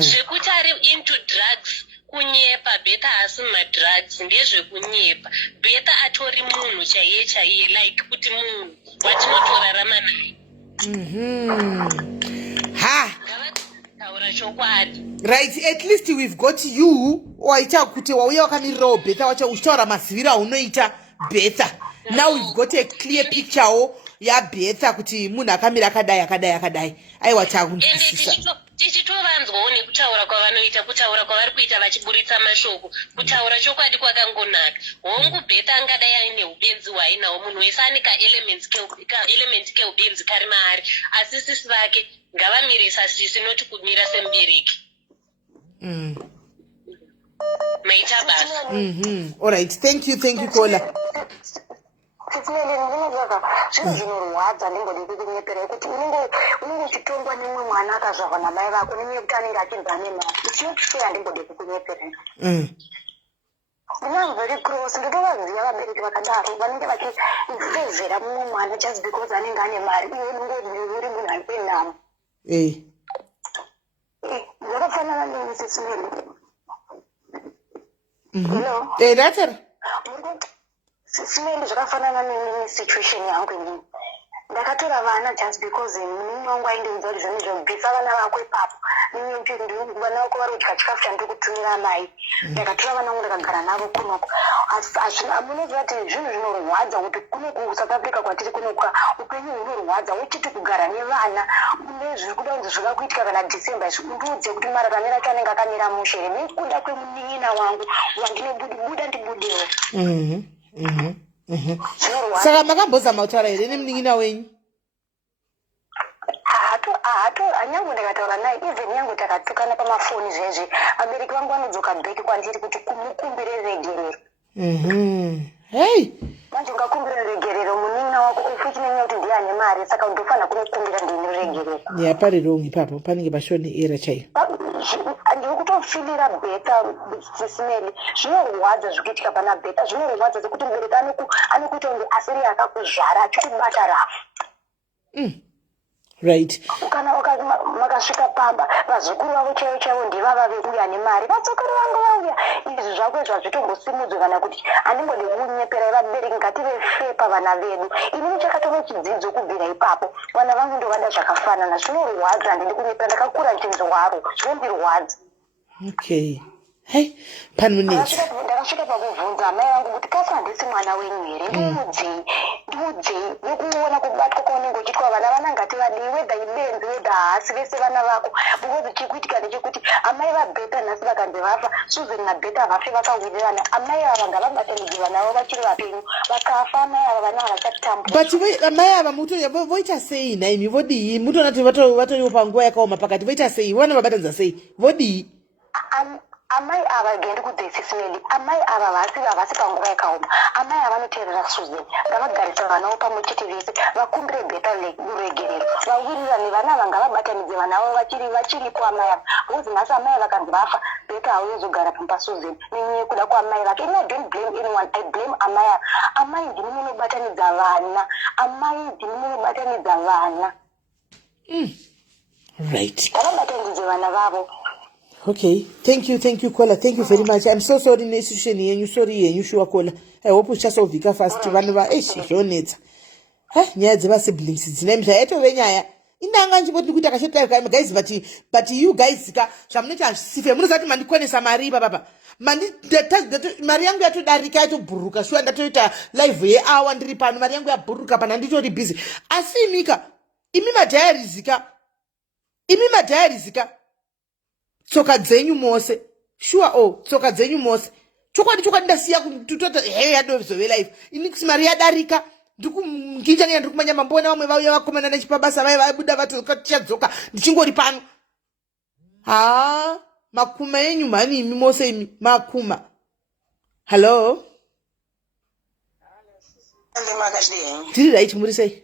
zvekuti ari into drugs kunyepa Betha haasi madrugs ndezvekunyepa Betha atori munhu chaiye like kuti munhu watinotorarama naye. kutaura chokwadi. Right, at least we've got you waita kuti wauya wakamirirawo Betha wacho uchitaura maziviro aunoita Betha. Now we've got a clear picture ya Betha kuti munhu akamira akadai. Aiwa takunzwisisa. Tichitovanzwawo nekutaura kwavanoita, kutaura kwavari kuita vachiburitsa mashoko, kutaura chokwadi kwakangonaka. Hongu Betha angadai aine ubenzi hwainawo, munhu wese ane kaelement keubenzi kari maari, asi sisi vake ngavamirisa sisi noti kumira semubereki. Maita basa. All right, thank you Kola. Zvinhu zvinorwadza ndingode kukunyepera kuti unenge uchitongwa nemumwe mwana akazvarwa namai vako nenyaya yekuti anenge achibva nemari. Ichiyotiseya ndingode kukunyepera. I'm very close. Ndinovaziva vabereki vakadaro vanenge vachifevhera mumwe mwana just because anenge ane mari. Iwe unenge uri munhu ane nhamo. Zvakafanana neMrs. Melly. Hello. That's it. Sisimeli zvakafanana nesituation yangu inini. Ndakatora vana just because munhu wangu aindiudza kuti zvone zvobvisa vana vako ipapo. Nini kuti vana vako vari kudya chikafu chandiri kutumira mai. Ndakatora vana vangu ndakagara navo kunoko. Munoziva kuti zvinhu zvinorwadza kuti kuno kuSouth Africa kwatiri kunoka upenyu hunorwadza uchiti kugara nevana. Kune zviri kuda kunzi zvakakuitika kana December ndiudze kuti mararamiro acho anenge akamira mushere. Nekuda kwemunin'ina wangu wandinobuda ndibudewo. Saka makambozama kutaura here nemunin'ina wenyu? Hanyangu ndakataura naye even yangu takatukana pamafoni zvezvi vabereki vangu vanodzoka bheki kwandiri kuti kumukumbire regerero. Hey, manje ungakumbira regerero munin'ina wako ufuchi nenyaya kuti ndiye ane mari saka ndofanira kumukumbira ndini regerero. Pari wrong ipapo panenge pashone era chaiyo. Ndiri kutofilira Betha Sismeli zvinorwadza zvikuitika pana Betha zvinorwadza sekuti mubereki anokuita kunge asiri akakuzvara achikubata rafu. Right. Kana makasvika pamba vazukuru vavo chaivo ndivava vekuuya nemari vadzokeri vangu vauya izvi zvako zvazvitombosimudzwa kana kuti handingode kunyepera vabereki ngative fepa vana vedu. Inini chakatova chidzidzo kubvira ipapo vana vangu ndovada zvakafanana zvinorwadza handidi kunyepera ndakakura ndichinzwaro zvinondirwadza. Okay. Hey, panmuneti. Ndakasvika pakubvunza mai vangu kuti kasi handisi mwana wenyu here ndiudzei nekuona kubatwa kwaunenge uchiitwa vana vana ngativadii wedha ibenzi wedha hasi vese vana vako because chikuitika ndechekuti amai vaBetha nhasi vakanzi vafa Susan naBetha vafe vakawirirana amai ava ngavabatanidze vana vavo vachiri vapenyu vakafa amai ava vana havachatambwa. But amai ava voita sei naimi vodii mutoona kuti vatoriwo panguva yakaoma pakati voita sei vana vabatanidza sei vodii? Amai ava gendi kudzesismeli amai ava havasi panguva yakaoma amai ava vanoteerera Susan ngavagarisa vanavo pamwe chete vese vakumbire Betha regerero vawirirane vana ava ngavabatanidze vana vavo vachiripo amai ava because nhasi amai vakanzi vafa Betha hauzogara pamba Susan nenyaya yekuda kwaamai vake. I don't blame anyone, I blame amai ava. Amai ndimi munobatanidza vana Right. ngavabatanidze vana vavo. Okay, thank you Kola, thank you very much. I'm so sorry nesituation yenyu, sorry yenyu shuwa Kola. I hope uchasovhika fast vanhu zvonetsa. Nyaya dzevasiblings dzinemhla yatove nyaya inanga nchipoti kuti akashata guys but you guys zvamunoita hazvisife munoziva kuti mandikonesa mari ipapa mari yangu yatodarika yatobhuruka shuwa ndatoita live yeawa ndiri pano mari yangu yabhuruka pana nditori busy asi imi madhayarizika tsoka dzenyu mose sure tsoka dzenyu mose chokwadi ndasiya kutota yadozove life iniksi mari yadarika ndikumginja ndiri kumanya mbona vamwe vauya vakomana nechipabasa vai vabuda vatichadzoka ndichingori pano makuma yenyu mhani imi mose imi makuma. Hello tiri right muri sei?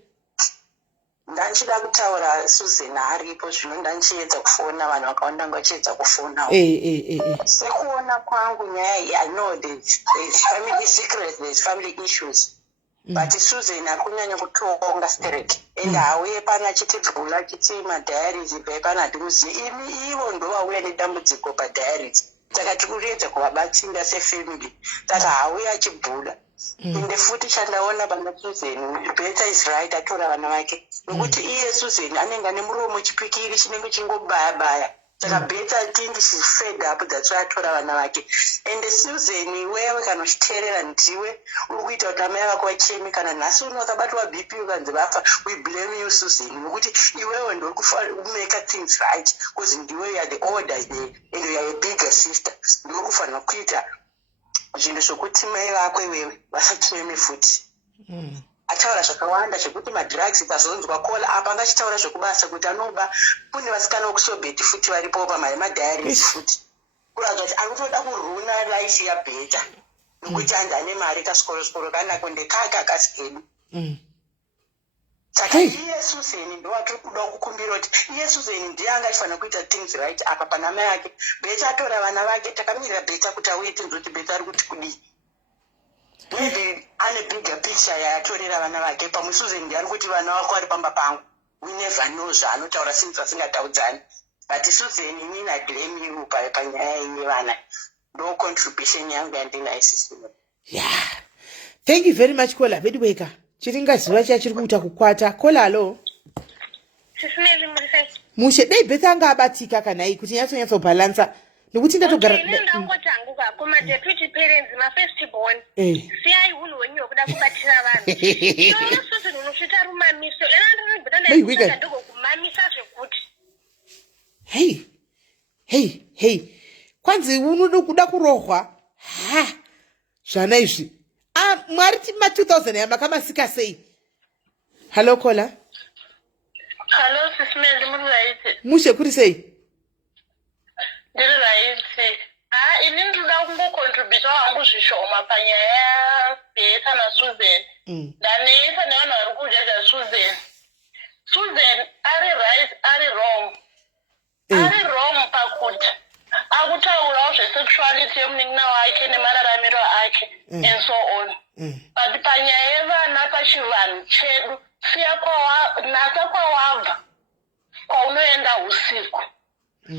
Ndanchida kutaura Susan aripo zvino ndanchiedza kufona vanhu vakawanda vachiedza kufona. Sekuona kwangu nyaya I know there's family secrets, there's family issues. But Susan akunyanya kutonga straight. And auye pana chitibhula chiti madiaries pana timuziye ivo ndo vauya nedambudziko padiaries. Saka tikuedza kuvabatsira sefamily. Saka auye achibhula. Inde futi chandaona bana Susan Betha is right atora vana vake nokuti iye Susan anenge ane muromo chipikiri chinenge chingobaya saka beta tindi she's fed up, that's why atora vana vake. And Susan iwewe kana uchiteerera ndiwe uri kuita kuti amai vako vachemi kana nhasi unakabatwa BP ukanzi vafa, we blame you Susan, nokuti iwewe ndori kumake things right because ndiwe you are the older there and you are a bigger sister. Ndori kufanira kuita zvinhu zvokuti mai vako iwewe vasacheme futi. Ataura zvakawanda zvekuti madrugs pazonzwa kola apa angachitaura zvekubasa kuti anoba kune vasikana vokusobheti futi varipo madhayaris futi kuratidza kuti ari kutoda kuruna life yabheta nokuti anzi ane mari kasikoro kanako ndekaka kasikedu. Saka iye Susan ndo watiri kuda kukumbira kuti iye Susan ndiye angachifanira kuita things right apa pana mai ake. Bheta atora vana vake, takamirira Bheta kuti auye tinzwe kuti Bheta ari kuti kudii. Maybe ane bigger picture yatorera vana vake pamwe Susan ndiye ari kuti vana vako vari pamba pangu. We never know zvaanotaura since vasingataudzani. But Susan inini I blame you panyaya yevana. No contribution yangu yandinaisisi. Yeah. Thank you very much Kola Bedweka. Chiringaziva chachiri kuita kukwata. Kola alo. SIS MELLY murisai. Mushe dei Beta anga abatika kana kuti nyatso balance. Nokuti ndatogara. Okay, ndangotanga kuma deputy parents ma first born. Siyai hulu wenyu kuda kubatira vanhu. So Susan unochita rumamiso. Ena ndiri ndoko kumamisa zvekuti. Hey. Kwanzi unodo kuda kurohwa. Zvana izvi. Mwari tima 2000 yamakamazika sei. Hello Kola. Hello SIS MELLY muraite. Mushe kuri sei? Ndiri raite. Ini ndoda kungocontribute wangu zvishoma panyaya Beta naSusan. Ndanetsa nevanhu vari kujaja Susan. Susan ari right, ari wrong. Ari wrong pakuti akutaurawo zvesexuality yemunin'ina wake nemararamiro ake and so on. But panyaya yevana pachivanhu chedu nasa kwawabva kwaunoenda usiku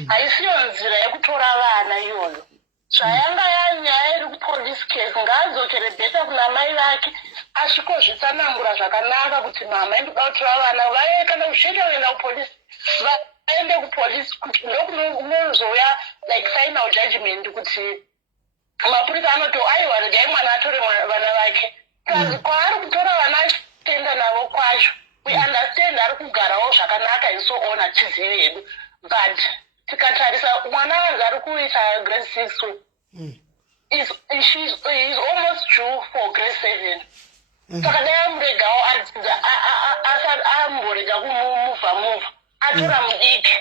haisiyo nzira yekutora vana iyoyo. Zvayanga yanyaya iri kupolice case ngaadzokere Beta kuna mai vake asvikozvitsanangura zvakanaka kuti mama indoda kutora vana vaye kana kusheta kuenda kupolice vaende kupolice kuti ndokunozouya like final judgment kuti mapurisa anoti aiwa regai mwana atore vana vake. Kwaari kutora vana achitenda navo kwacho we understand ari kugarawo zvakanaka and so on atizivi hedu, but tikatarisa mwana wanzi ari kuita grade 6 he is almost due for grade 7. Saka dai amuregawo adzidza asati amborega kumuvha atora mudiki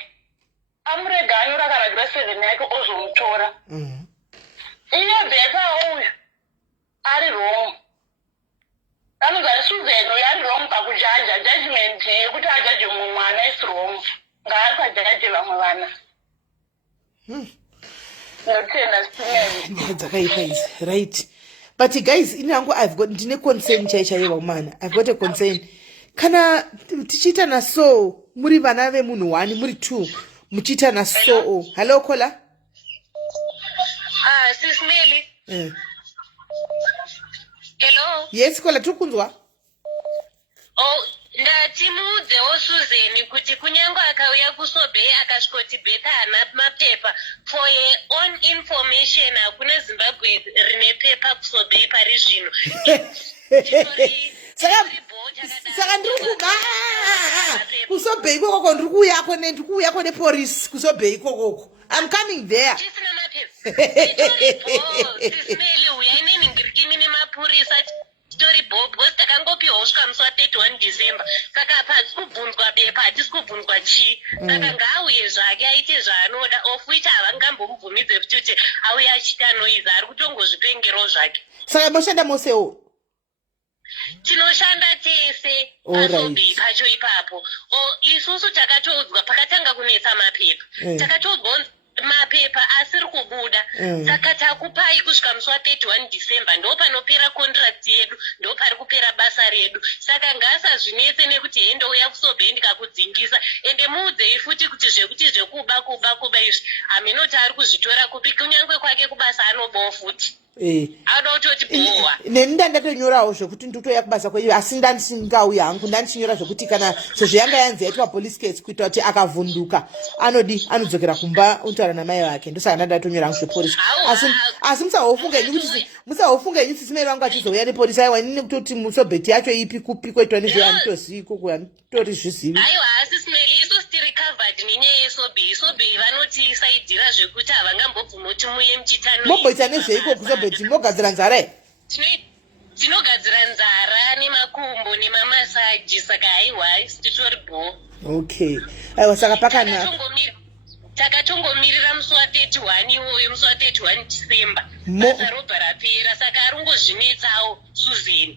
amurega anyora kana grade 7 yake ozomutora. Iye Beta uyu ari wrong. Anozari Susan uyu ari wrong pakujaja judgment yekuti ajaje mwana is wrong. Ngaakajaje vamwe vana. Dzakaipa izi, right. But guys, inangu ndine concern chaichaiwa mana. I've got a concern. Kana tichita na so muri vana vemunhu 1 muri 2 muchita na so. Hello Kola. SIS MELLY. Hello. Yes Kola tukunzwa. Ndati muudzewo Susan kuti kunyange akauya kusobhei akasvikoti Beta hana mapepa for your own information hakuna Zimbabwe rine pepa kusobhei pari zvino. Saka ndiri kusobhei kokoko ndiri kuuyako nepolice kusobhei kokoko. I'm coming there. Chisina mapepa. SIS MELLY uyai nenhingirikini nemapurisa story bob because takangopiwa kusvika musi wa31 December. Saka hapasi kubvunzwa bepa, hatisi kubvunzwa chii. Saka ngaauye zvake aite zvaanoda of which havangambomubvumidze kuti auye achita noiza ari kutongozvipengerawo zvake. Saka moshanda mosewo. Tinoshanda tese pasobhei pacho ipapo. Isusu takatoudzwa pakatanga kunetsa mapepa. Takatoudzwa mapepa asiri kubuda. Saka takupai kusvika musi wa31 December ndo panopera contract yedu, ndo pari kupera basa redu. Saka ngasazvinetse nekuti hendouya kusobhei ndikakudzingisa ende muudzei futi kuti zvekuba izvi haminoti ari kuzvitora kupi kunyange kwake kubasa anobawo futi. Ado kutoti bowa. Nenda ndatonyorawo zvokuti ndotoya kubasa kweiyo asi ndandisingauya hangu ndandichinyora zvokuti kana sezvo yanga yanzi yaitwa police case kuita kuti akavhunduka anodzokera kumba untaura namai vake ndosaka ndandatonyora hangu zvepolisi asi musaufunga inyu sisi mai vangu achizouya nepolisi aiwa inini kutoti musobheti yacho ipi kupi kweitwa nezvo handitozivi ikoko handitori zvizivi. Aiwa asi Smelly isu still covered nenyaya yesobhei vanoti saidhira zvekuti havangambobvumi kuti muye muchitano. Momboita nezveiko kusobheti mogadzira nzara e? Tinogadzira nzara nemakumbo nemamasaji saka haiwa titori bo. Okay. Aiwa saka pakanaka. Takatongomirira musi wa31 iwoyo musi wa31 December. Basa robva rapera saka arungozvinetsawo Susan.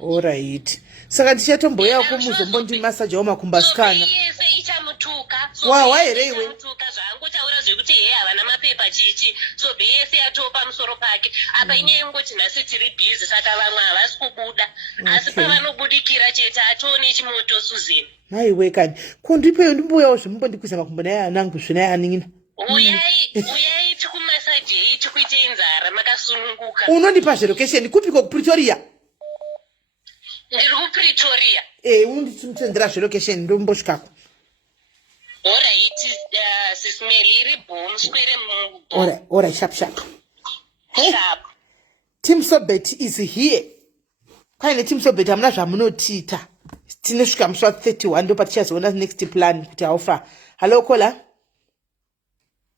Alright. Saka ndichatomboyawo kumuzombondimasajawo makumbo asikana. Yese ichamutuka. Waireiwe. Zvaangotaura zvekuti havana mapepa chichi. So bese yatopa musoro pake. Apa inyaya yengoti nhasi tiri busy saka vamwe havasi kubuda. Asi pavanobudikira chete atoone chimoto Susan. Haiwe kani. Kundipeyo ndimboyawo zvimumbondikwiza makumbo naye anangu zvinaye aningina. Uyai tikumasaji tikuite inzara makasununguka. Unondipa location kupiko kuPretoria? Ndiri kuPretoria. Unonditendera location ndombosvikako. Alright, Sis Melly, iri boom, square Alright, sharp. Hey, Team Sobet is here. Kwaine Team Sobet hamuna zvamunotita. Tinosvika musi wa31 ndo patichazoona next plan kuti aufa. Hello Kola.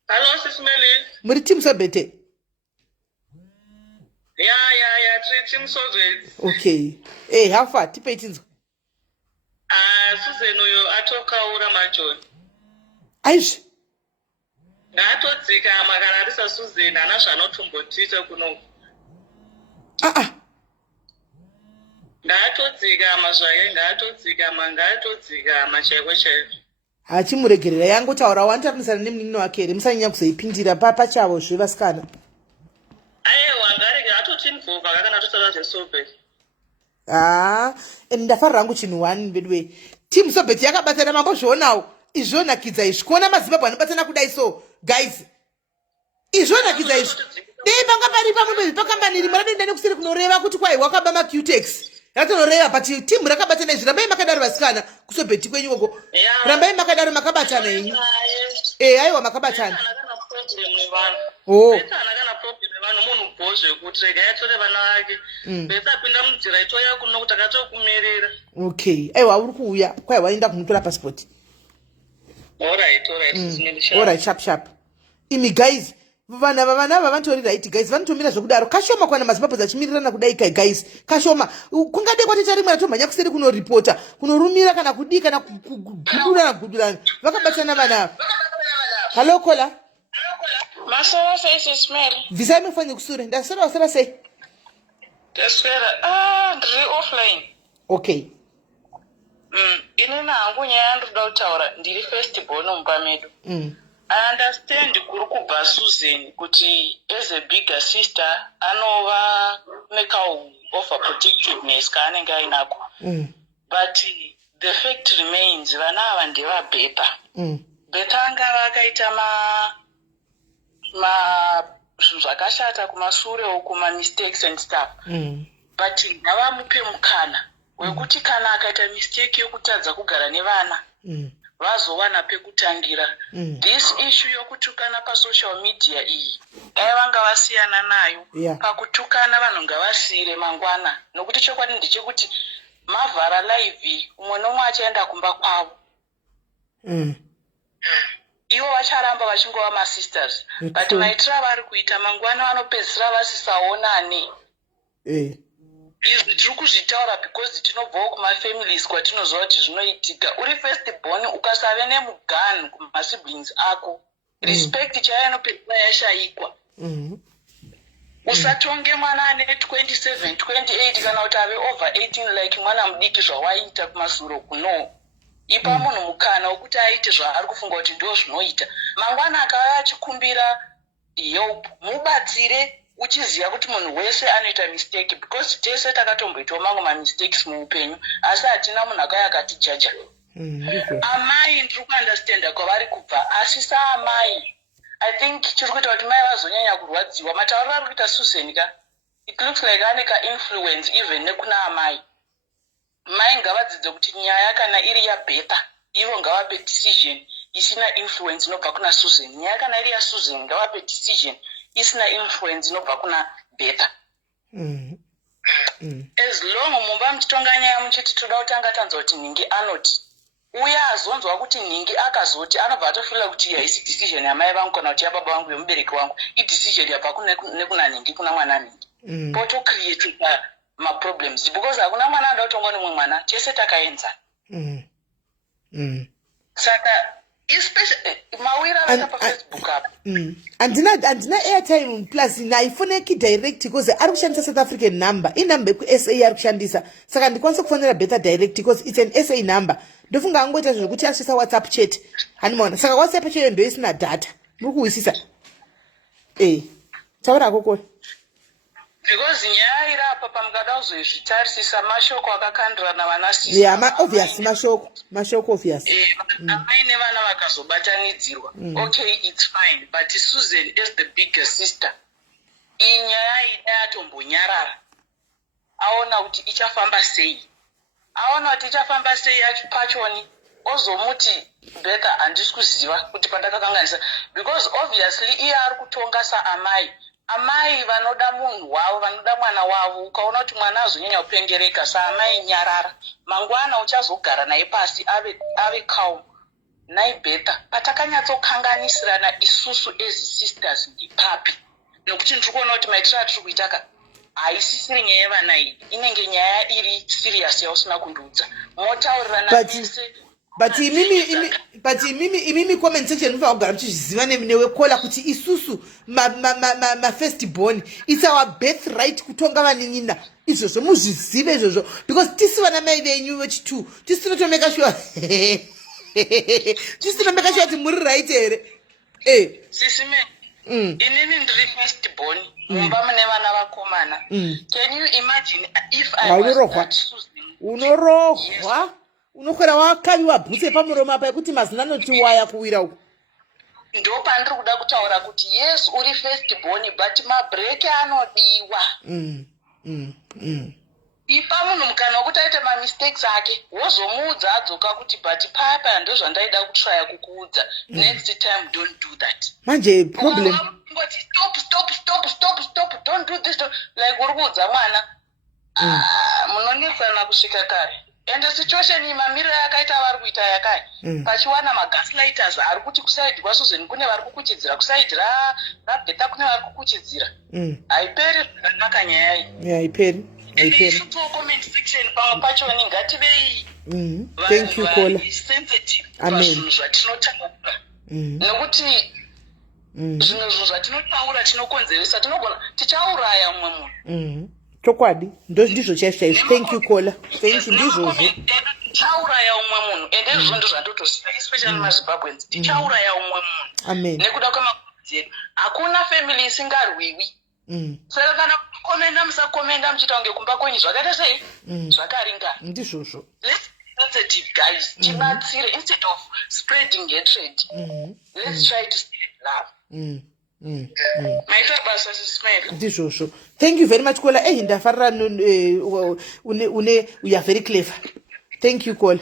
Hello Sis Melly. Muri Team Sobet? Yeah, Team Sobet. Okay. Hey, how far? Tipe itinzo. Susan uyo atokaura majoni. Aish. Ndatodzika makararisa Susan ana zvanotombotita kuno. Ndatodzika mazvaye ndatodzika machaiko. Hachimuregerera yangotaura wantarisana nemunin'ino wake here musanyanya kuzoipindira pachavo zvevasikana. Aiwa ngarege atotinbvova kakana totaura zveSobet. Ndafarira hangu chinhu 1 bedwe. Team Sobet yakabatana mambozvionawo. Izvonakidza izvi kuona maZimbabwe anobatana kudai so guys. Izvonakidza izvi. Dei panga pari pamwe pakambani rimwe radenda nekusiri kunoreva kuti kwai wakaba maQtex. Ratonoreva but team rakabatana izvi rambai makadaro vasikana kuSobet kwenyu koko. Rambai makadaro makabatana inyu. Aiwa makabatana. Munhu bhozve kuti rega yatore vana vake besapinda munzira itoya kuno kuti akatokumerera. Okay, aiwa uri kuuya kwai waenda kumutora passport. Alright, sharp. Imi guys, vana vantori right guys, vanotomira zvekudaro. Kashoma kwana maZimbabwe achimirirana kudai kai guys. Kashoma. Kungade kwati tarimwe ratomhanya kuseri kunoripota, kunorumira kana kudi kana kugudurana. Vakabatana vana. Hello Kola. Masora sei Sis Melly. Visa imefanya kusure. Ndasora sei. Ndaswera ndiri offline. Okay. Inini hangu nyaya ndoda kutaura ndiri festival mumba medu. I understand kuri kubva Susan kuti as a bigger sister anova make offer protectiveness kaanenge ainako. But the fact remains vana ava ndevabheta. Bheta anga vakaita zvinhu zvakashata kumashure uku mistakes and stuff. But ngavamupe mukana wekuti kana akaita mistake yokutadza kugara nevana vazowana pekutangira. This issue yokutukana pasocial media iyi dai vanga vasiyana nayo. Pakutukana vanhu ngavasiyire mangwana nokuti chokwadi ndechekuti mavhara live umwe nomwe achaenda kumba kwavo. Ivo vacharamba vachingova masisters but maitiro avari kuita mangwana vanopedzisira vasisaonane. Izvi tiri kuzvitaura because tinobvawo kumafamilies kwatinoziva kuti zvinoitika. Uri firstborn ukasave nemugan kumasiblings ako respect chaiyo inopedzisira yashayikwa. Usatonge mwana ane 27 28 kana kuti ave over 18 like mwana mudiki zvawaita kumasuro kuno. Ipa munhu mukana wekuti aite zvaari kufunga kuti ndo zvinoita. Mangwana akava achikumbira help mubatsire uchiziva kuti munhu wese anoita mistake because tese takatomboitawo mamwe mamistakes muupenyu asi hatina munhu akauya akatijaja. Amai ndiri kuandastenda kwavari kubva asi saamai I think chiri kuita kuti mai vazonyanya kurwadziwa matauriro ari kuita Susan ka it looks like ane ka-influence even nekuna amai. Mai ngavadzidze kuti nyaya kana iri yaBetha ivo ngavape decision isina influence inobva kuna Susan. Nyaya kana iri yaSusan ngavape decision isina influence inobva kuna Betha. As long mumba muchitonga nyaya muchiti toda kutanga tanzwa kuti Ningi anoti uya azonzwa kuti Ningi akazoti anobva atofila kuti haisi decision yamai vangu kana kuti yababa vangu yomubereki wangu idecision yabva nekuna Ningi kuna mwana Ningi. Poto create ma-problems because hakuna mwana anda kutonga nemwe mwana chese takaenzana. Saka especially mawira vata paFacebook apa. Andina airtime plus naifoneki direct because ari kushandisa South African number. Inamba yeku-SA ari kushandisa. Saka ndikwanisa kufonera Betha direct because it's an SA number. Ndofunga angoita zvokuti asisa WhatsApp chat. Hanimona. Saka WhatsApp chat ndo isina data. Muri kuwisisa. Taura kokoni. Because nyaya iri apa pamukada kuzozvitarisisa mashoko akakandirana vana sisi. Yeah, obvious mashoko obvious. Amai nevana vakazobatanidzirwa. Okay, it's fine, but Susan is the bigger sister. Iyi nyaya ida yatombonyarara. Aona kuti ichafamba sei. Pachoni ozomuti Betha handisi kuziva kuti pandakakanganisa because obviously iye ari kutonga saamai. Amai vanoda munhu wavo, vanoda mwana wavo, ukaona kuti mwana azonyanya kupengereka saamai nyarara. Mangwana uchazogara naye pasi ave calm. Nai Betha, patakanyatsokanganisirana isusu as sisters ndipapi. Nokuti ndiri kuona kuti maitiro atiri kuitaka haisisiri nyaya yevana iyi. Inenge nyaya iri serious yausina kundiudza. Motaurirana nese. But imimi comment section ufa kugara muchizviziva newekola kuti isusu ma first born it's our birthright kutonga vanin'ina izvozvo muzvizive izvozvo because tisi vana mai venyu vechitu tisi tinotomeka sure kuti muri right here Sisi me inini ndiri first born mumba mune vana vakomana. Can you imagine if I was that Susan? Unorohwa unokwera wakaviwa bhutse pamuromo apa yekuti mazina anoti waya kuwira uku. Ndo pandiri kuda kutaura kuti yes uri first born but mabreak anodiwa. Ipa munhu mukana wekuti aite mistakes ake wozomuudza adzoka kuti but papa ndo zvandaida kutrya kukuudza. Next time don't do that. Manje problem. Stop don't do this like uri kuudza mwana. Munonetsana kusvika kare. And the situation in Mamira yakaita vari kuita yakai. Pachiwana magaslighters ari kuti kusaidi kwaSusan kune vari kukuchidzira kusaidi raBetha kune vari kukuchidzira. Haiperi zvakanaka nyaya iyi. Haiperi. Comment section pamwe pacho ngativei. Thank you Kola. Sensitive. Amen. Zvatinotaura. Nokuti zvimwe zvinhu zvatinotaura tinokonzeresa tinogona tichauraya mumwe munhu. Chokwadi ndizvo chaizvo. Thank you Kola. Thank you ndizvozvo. Tichauraya umwe munhu ende izvo ndo zvandotosiya especially maZimbabweans tichauraya umwe munhu. Amen. Nekuda kwemakodzero edu hakuna family isingarwiwi. Saka kana komenda musakomenda muchiita kunge kumba kwenyu zvakaita sei zvakaringana. Ndizvozvo. Let's be sensitive guys. Tibatsire instead of spreading hatred. Let's try to spread love. Maita basa SIS MELLY. Ndizvozvo. Thank you very much Kola. Ndafarira you are very clever. Thank you Kola.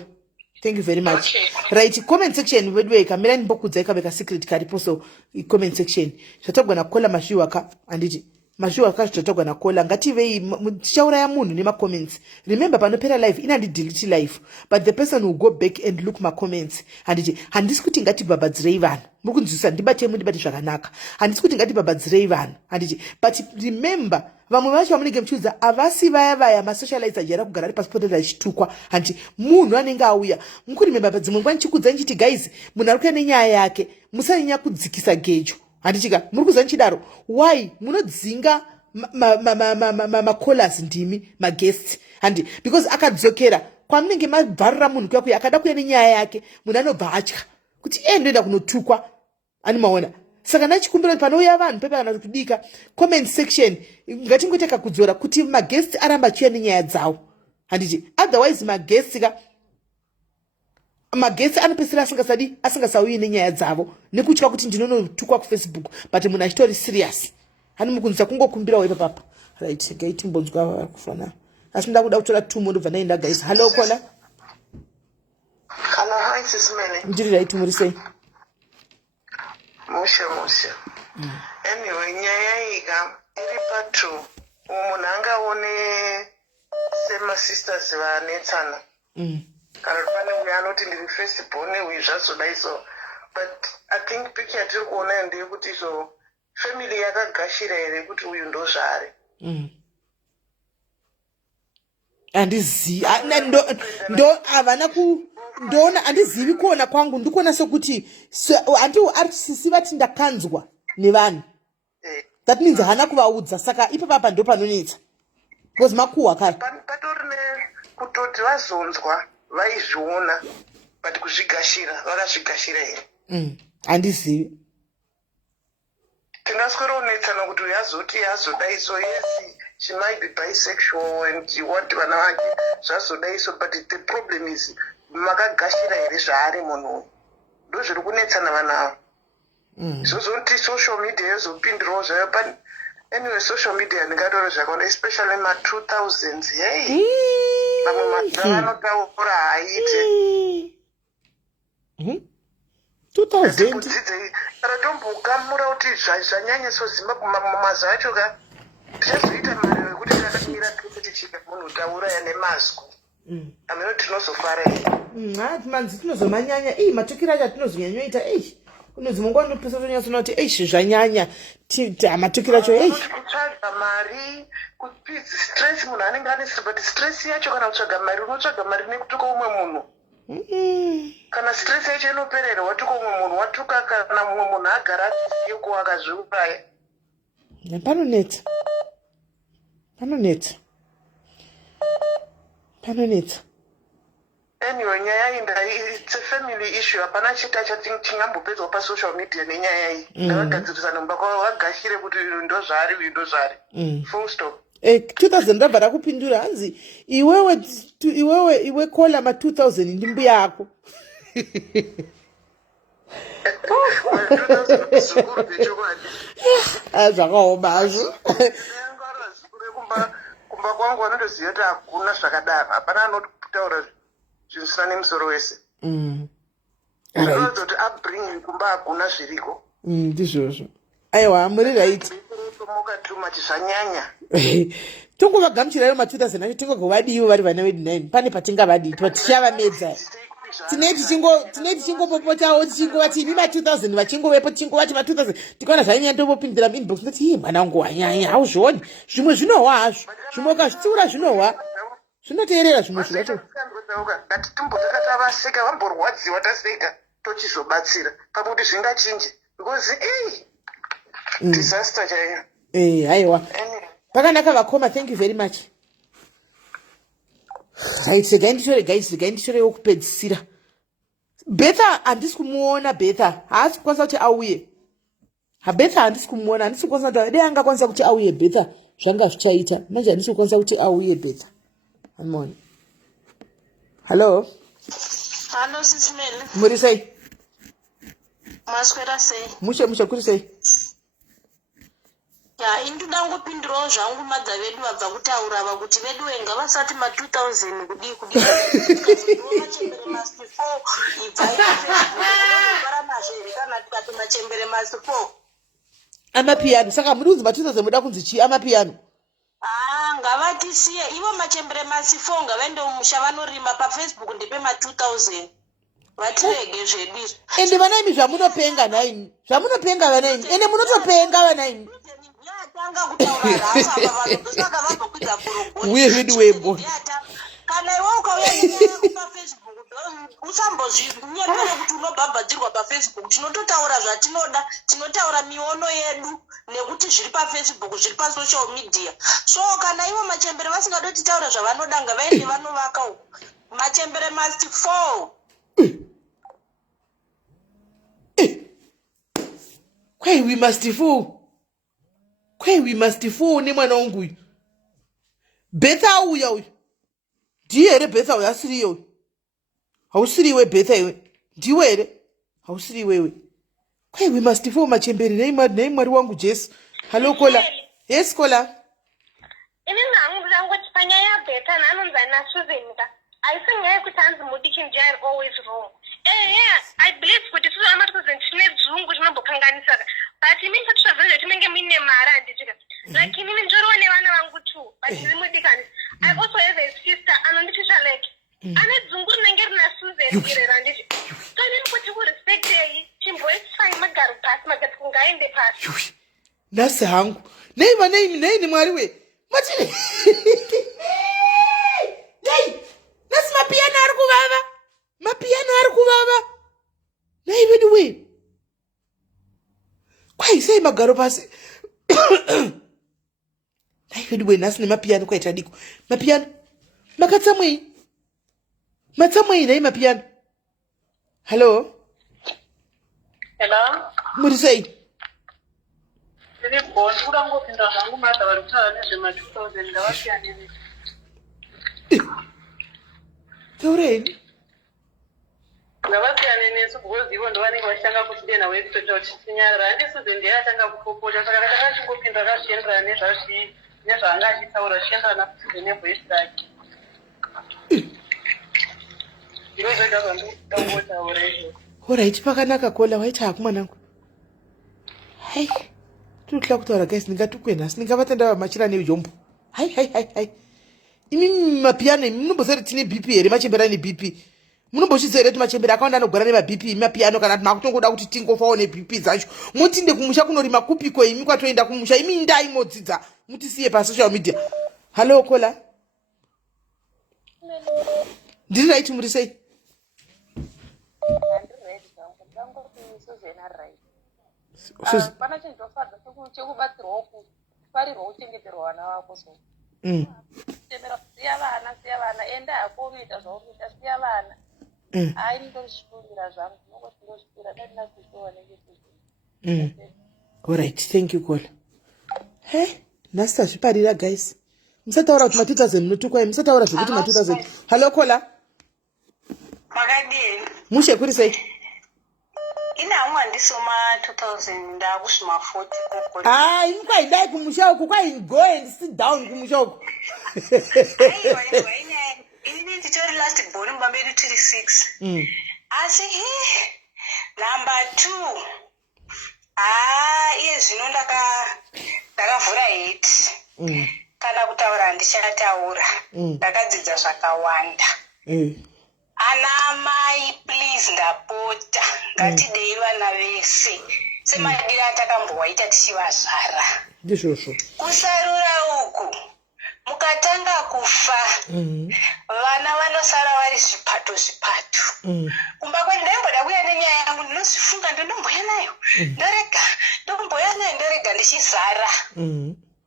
Thank you very much. Okay. Right, comment section wedwe kamera nimbokudza ikabeka secret karipo so comment section. Zvatogona Kola mashiwaka anditi mashiwaka zvatogona Kola ngativei tichauraya munhu nema comments. Remember panopera live delete live but the person will go back and look my comments anditi handisi kuti ngatibhabhadzirei vanhu. Muri kunzwisa ndibate zvakanaka. Handisi kuti ngatibhabhadzirei vanhu anditi but remember vamwe vacho vamunenge muchiudza havasi vaya masocialites ajera kugara ari pasipoti achitukwa handiti munhu anenge auya mukurimemba padzimwe nguva ndichikuudza ndichiti guys munhu ari kuya nenyaya yake musanyanya kudzikisa gejo handichika muri kuziva ndichidaro why munodzinga macollars ndimi maguests handi because akadzokera kwamunenge mabvarira munhu kuya kuya akada kuya nenyaya yake munhu anobva atya kuti ndoenda kunotukwa animaona. Saka nachikumbira panouya vanhu pepa kana kudika comment section ngatingoteka kudzora kuti maguests aramba chiya nenyaya dzavo handiti otherwise maguests magetsi anopesera asingasauyi nenyaya dzavo nekutya kuti ndinonotukwa kufacebook but munhu achitori serious hanomukunzisa kungokumbirawo ipapapa right gai timbonzwa vari kufana asi ndakuda kutora 2 ndobva ndaenda guys. Hello kola. Hello, hi, SIS MELLY. Ndiri right muri sei? Musha. Anyway, nyaya ika iri patu munhu angaone semasisters vanetsana kana kuti pane uyo anoti ndiri first born uyu zvazodai so, but I think picture yatiri kuona ndeyekuti so family yakagashira here kuti uyu ndozvaari. Handizivi ndoona handizivi kuona kwangu ndikuona sekuti sisi vati ndakanzwa nevanhu that means hana kuvaudza saka ipapapa ndo panonetsa because makuhwa kare patori nekutoti vazonzwa vaizviona but kuzvigashira vakazvigashira here. Handizivi tingaswera unetsana kuti uyu azoti azodai so yes she might be bisexual and you want vana vake zvazodai so, but the problem is makagashira here zvaari munhu uyu ndo zviri kunetsana vanavo. Zvozoti social media yozopindirawo zvayo anyway social media ndingatore zvakawanda especially ma2000s hey vamwe mazuva vanotaura haite 2000 kana tombokamura kuti zvanyanya so Zimbabwe mazuva acho ka tichazoita mari wekuti takamira kuti chika munhu tauraya nemazwi ameno tinozofara manzi tinozomanyanya matokero acho atinozonyanyoita unonzi mungu anopesa tonyatsoona kuti zvanyanya matokero acho kutsvaga mari kupidzi stress munhu anenge ane but stress yacho kana kutsvaga mari unotsvaga mari nekutuka umwe munhu kana stress yacho inoperera watuka umwe munhu watuka kana mumwe munhu agara asiziye ko akazviuraya. Panonetsa. Anyway, nyaya it's a family issue. Hapana chita chingambopedzwa pasocial media nenyaya iyi. Ndavagadzirisana mumba kwavo vagashire kuti uyu ndozvaari uyu ndozvaari. Full stop. 2000 ndabva rakupindura hanzi iwe kola ma2000 ndi mbuya yako. 2000 zvikuru zvechokwadi. Zvakaoma hazvo. Kumba kwangu vanotoziva kuti hakuna zvakadaro hapana anotaura zvinosina nemusoro wese kuti abringi kumba hakuna zviriko ndizvozvo. Aiwa muri right mukatuma zvanyanya tongovagamuchirayo ma2000 acho tingogovadiwo vari vana vedu 9 pane patingavadii tichavamedza tinei tichingopopotawo tichingova ini ma2000 vachingovepo tichingovati ma2000 tikaona zvainyanya tombopindira muinbox ndoti mwana wangu wanyanya hauzvioni zvimwe zvinohwa hazvo zvimwe ukazvitsiura zvinohwa zvinoteerera zvimwe zvacho ngatitombotakati avaseka vamborwadziwa taseka tochizobatsira pamwe kuti zvingachinje because disaster chaiyo. Haiwa pakanaka vakoma, thank you very much. Right, gainditorewo kupedzisira. Betha handisi kumuona. Betha haasi kukwanisa kuti auye. Betha handisi kumuona, handisi kukwanisa kuti dai angakwanisa kuti auye Betha zvanga zvichaita. Manje handisi kukwanisa kuti auye Betha. Amoni. Hello. Hello SIS MELLY. Muri sei? Maswera sei? Mushe kuri sei? Ya indoda ngopindirawo zvangu madza vedu vabva kutaura vakuti vedu wenga vasati ma2000 kudi machembere masi 4 ibvaivara mazveri kana tikati machembere masi 4 amapiyano. Saka muri kunzi ma2000 muda kunzi chii amapiyano? Ngavatisiye ivo machembere masi 4 ngavaende mumusha vanorima paFacebook ndipe ma2000 vatirege zvedu izvo. Ende vana imi zvamunopenga naimi zvamunopenga vana imi ende munotopenga vana imi tanga kutaura rasa vanozotsvaka vazokwidza purogoni uye vedu webo kana iwe ukauya nenyaya kupafacebook usambozvinyepere kuti unobhambadzirwa pafacebook. Tinototaura zvatinoda, tinotaura miono yedu nekuti zviri pafacebook zviri pasocial media. So kana ivo machembere vasingadoti taura zvavanoda ngavaende vanovaka uko machembere must fall. Kwai we must fall nemwana wangu uyu. Betha auya uyu ndiye here Betha uyu asiriyo uyu hausiri iwe Betha iwe ndiwe ere hausiri iwewe kwaiwe mastifo machemberi nei mwari wangu Jesu halo kola yes kola ini nangu zvangoti panyaya yaBetha naanonzi naSusan ka aisingaye kuti hanzi mudiki are always wrong I believe kuti suzo ama2000 tine dzungu tinombokanganisaka but imini patushavhezve tinenge muine mari handitika like inini njoriwo nevana vangu too but ndiri mudikani I also have a sister anonditisha like ane dzungu rinenge rina Susan ire randiti so inini kuti kurespectei chimboisifai magaro pasi magati kungaende pasi nhasi hangu nei mwari we matini nei nhasi mapiyano ari kuvava nei vedu we kwai sei magaro pasi nei vedu we nhasi nemapiyano kwaita diko mapiyano makatsamwei nei mapiyano halo Hello? muri sei Ndiri bondi kurangopinda zvangu madha vari kutaura nezvema2000 ndavasiyanini. taureni Ndavasiyanenesu because ivo ndo vanenge vachitanga kutidena wekutota uchitinyarira. Handi Susan ndiye atanga kupopota saka takachingopinda kazvienderana nezvaanga achitaura zvichienderana kuSusan nevoice rake. Ndiro zvega zvandikuda kungotaura izvozvo. Alright, pakanaka kola waiti haku mwanangu. Hai. Tinoda kutaura guys ndingatukwena sindingavata ndava machira nejombo. Hai. Imi mapiano munombozere tine BP here machembera ne BP. Munomboshizere kuti machembera akawanda anogara ne BP mapiano kana makutongoda kuti tingofawo ne BP dzacho. Mutinde kumusha kunorima kupiko imi kwatoenda kumusha imi ndai modzidza. Mutisiye pa social media. Hello kola. Ndiri right muri sei? Pana chinhu chofadza chekubatsirwa kufarirwa uchengeterwa vana vako so temera siya vana enda hako unoita zvaunoita siya vana hai ndozvifundira zvangu ndozvifundira dadinazvishowa nenge alright thank you kola he nhasi tazviparira guys musataura kuti ma2000 munotukwai musataura zvekuti ma2000 halo kola makadini mushe kuri sei ina hamwe handisoma 2000 ndakusvima 40 kokoni kwaidai kumusha uku go and sit down kumusha uku aiwa ini nditori last born mubambedu tiri 6 asi number 2 iye zvino ndakavhura hate kana kutaura handichataura ndakadzidza zvakawanda ana mai please ndapota ngatidei vana vese semadiro atakambowaita tichivazvara ndizvozvo kusarura uku mukatanga kufa vana vanosara vari zvipato kumba kwedu ndaimboda kuuya nenyaya yangu ndinozvifunga ndonomboya nayo ndorega ndichizara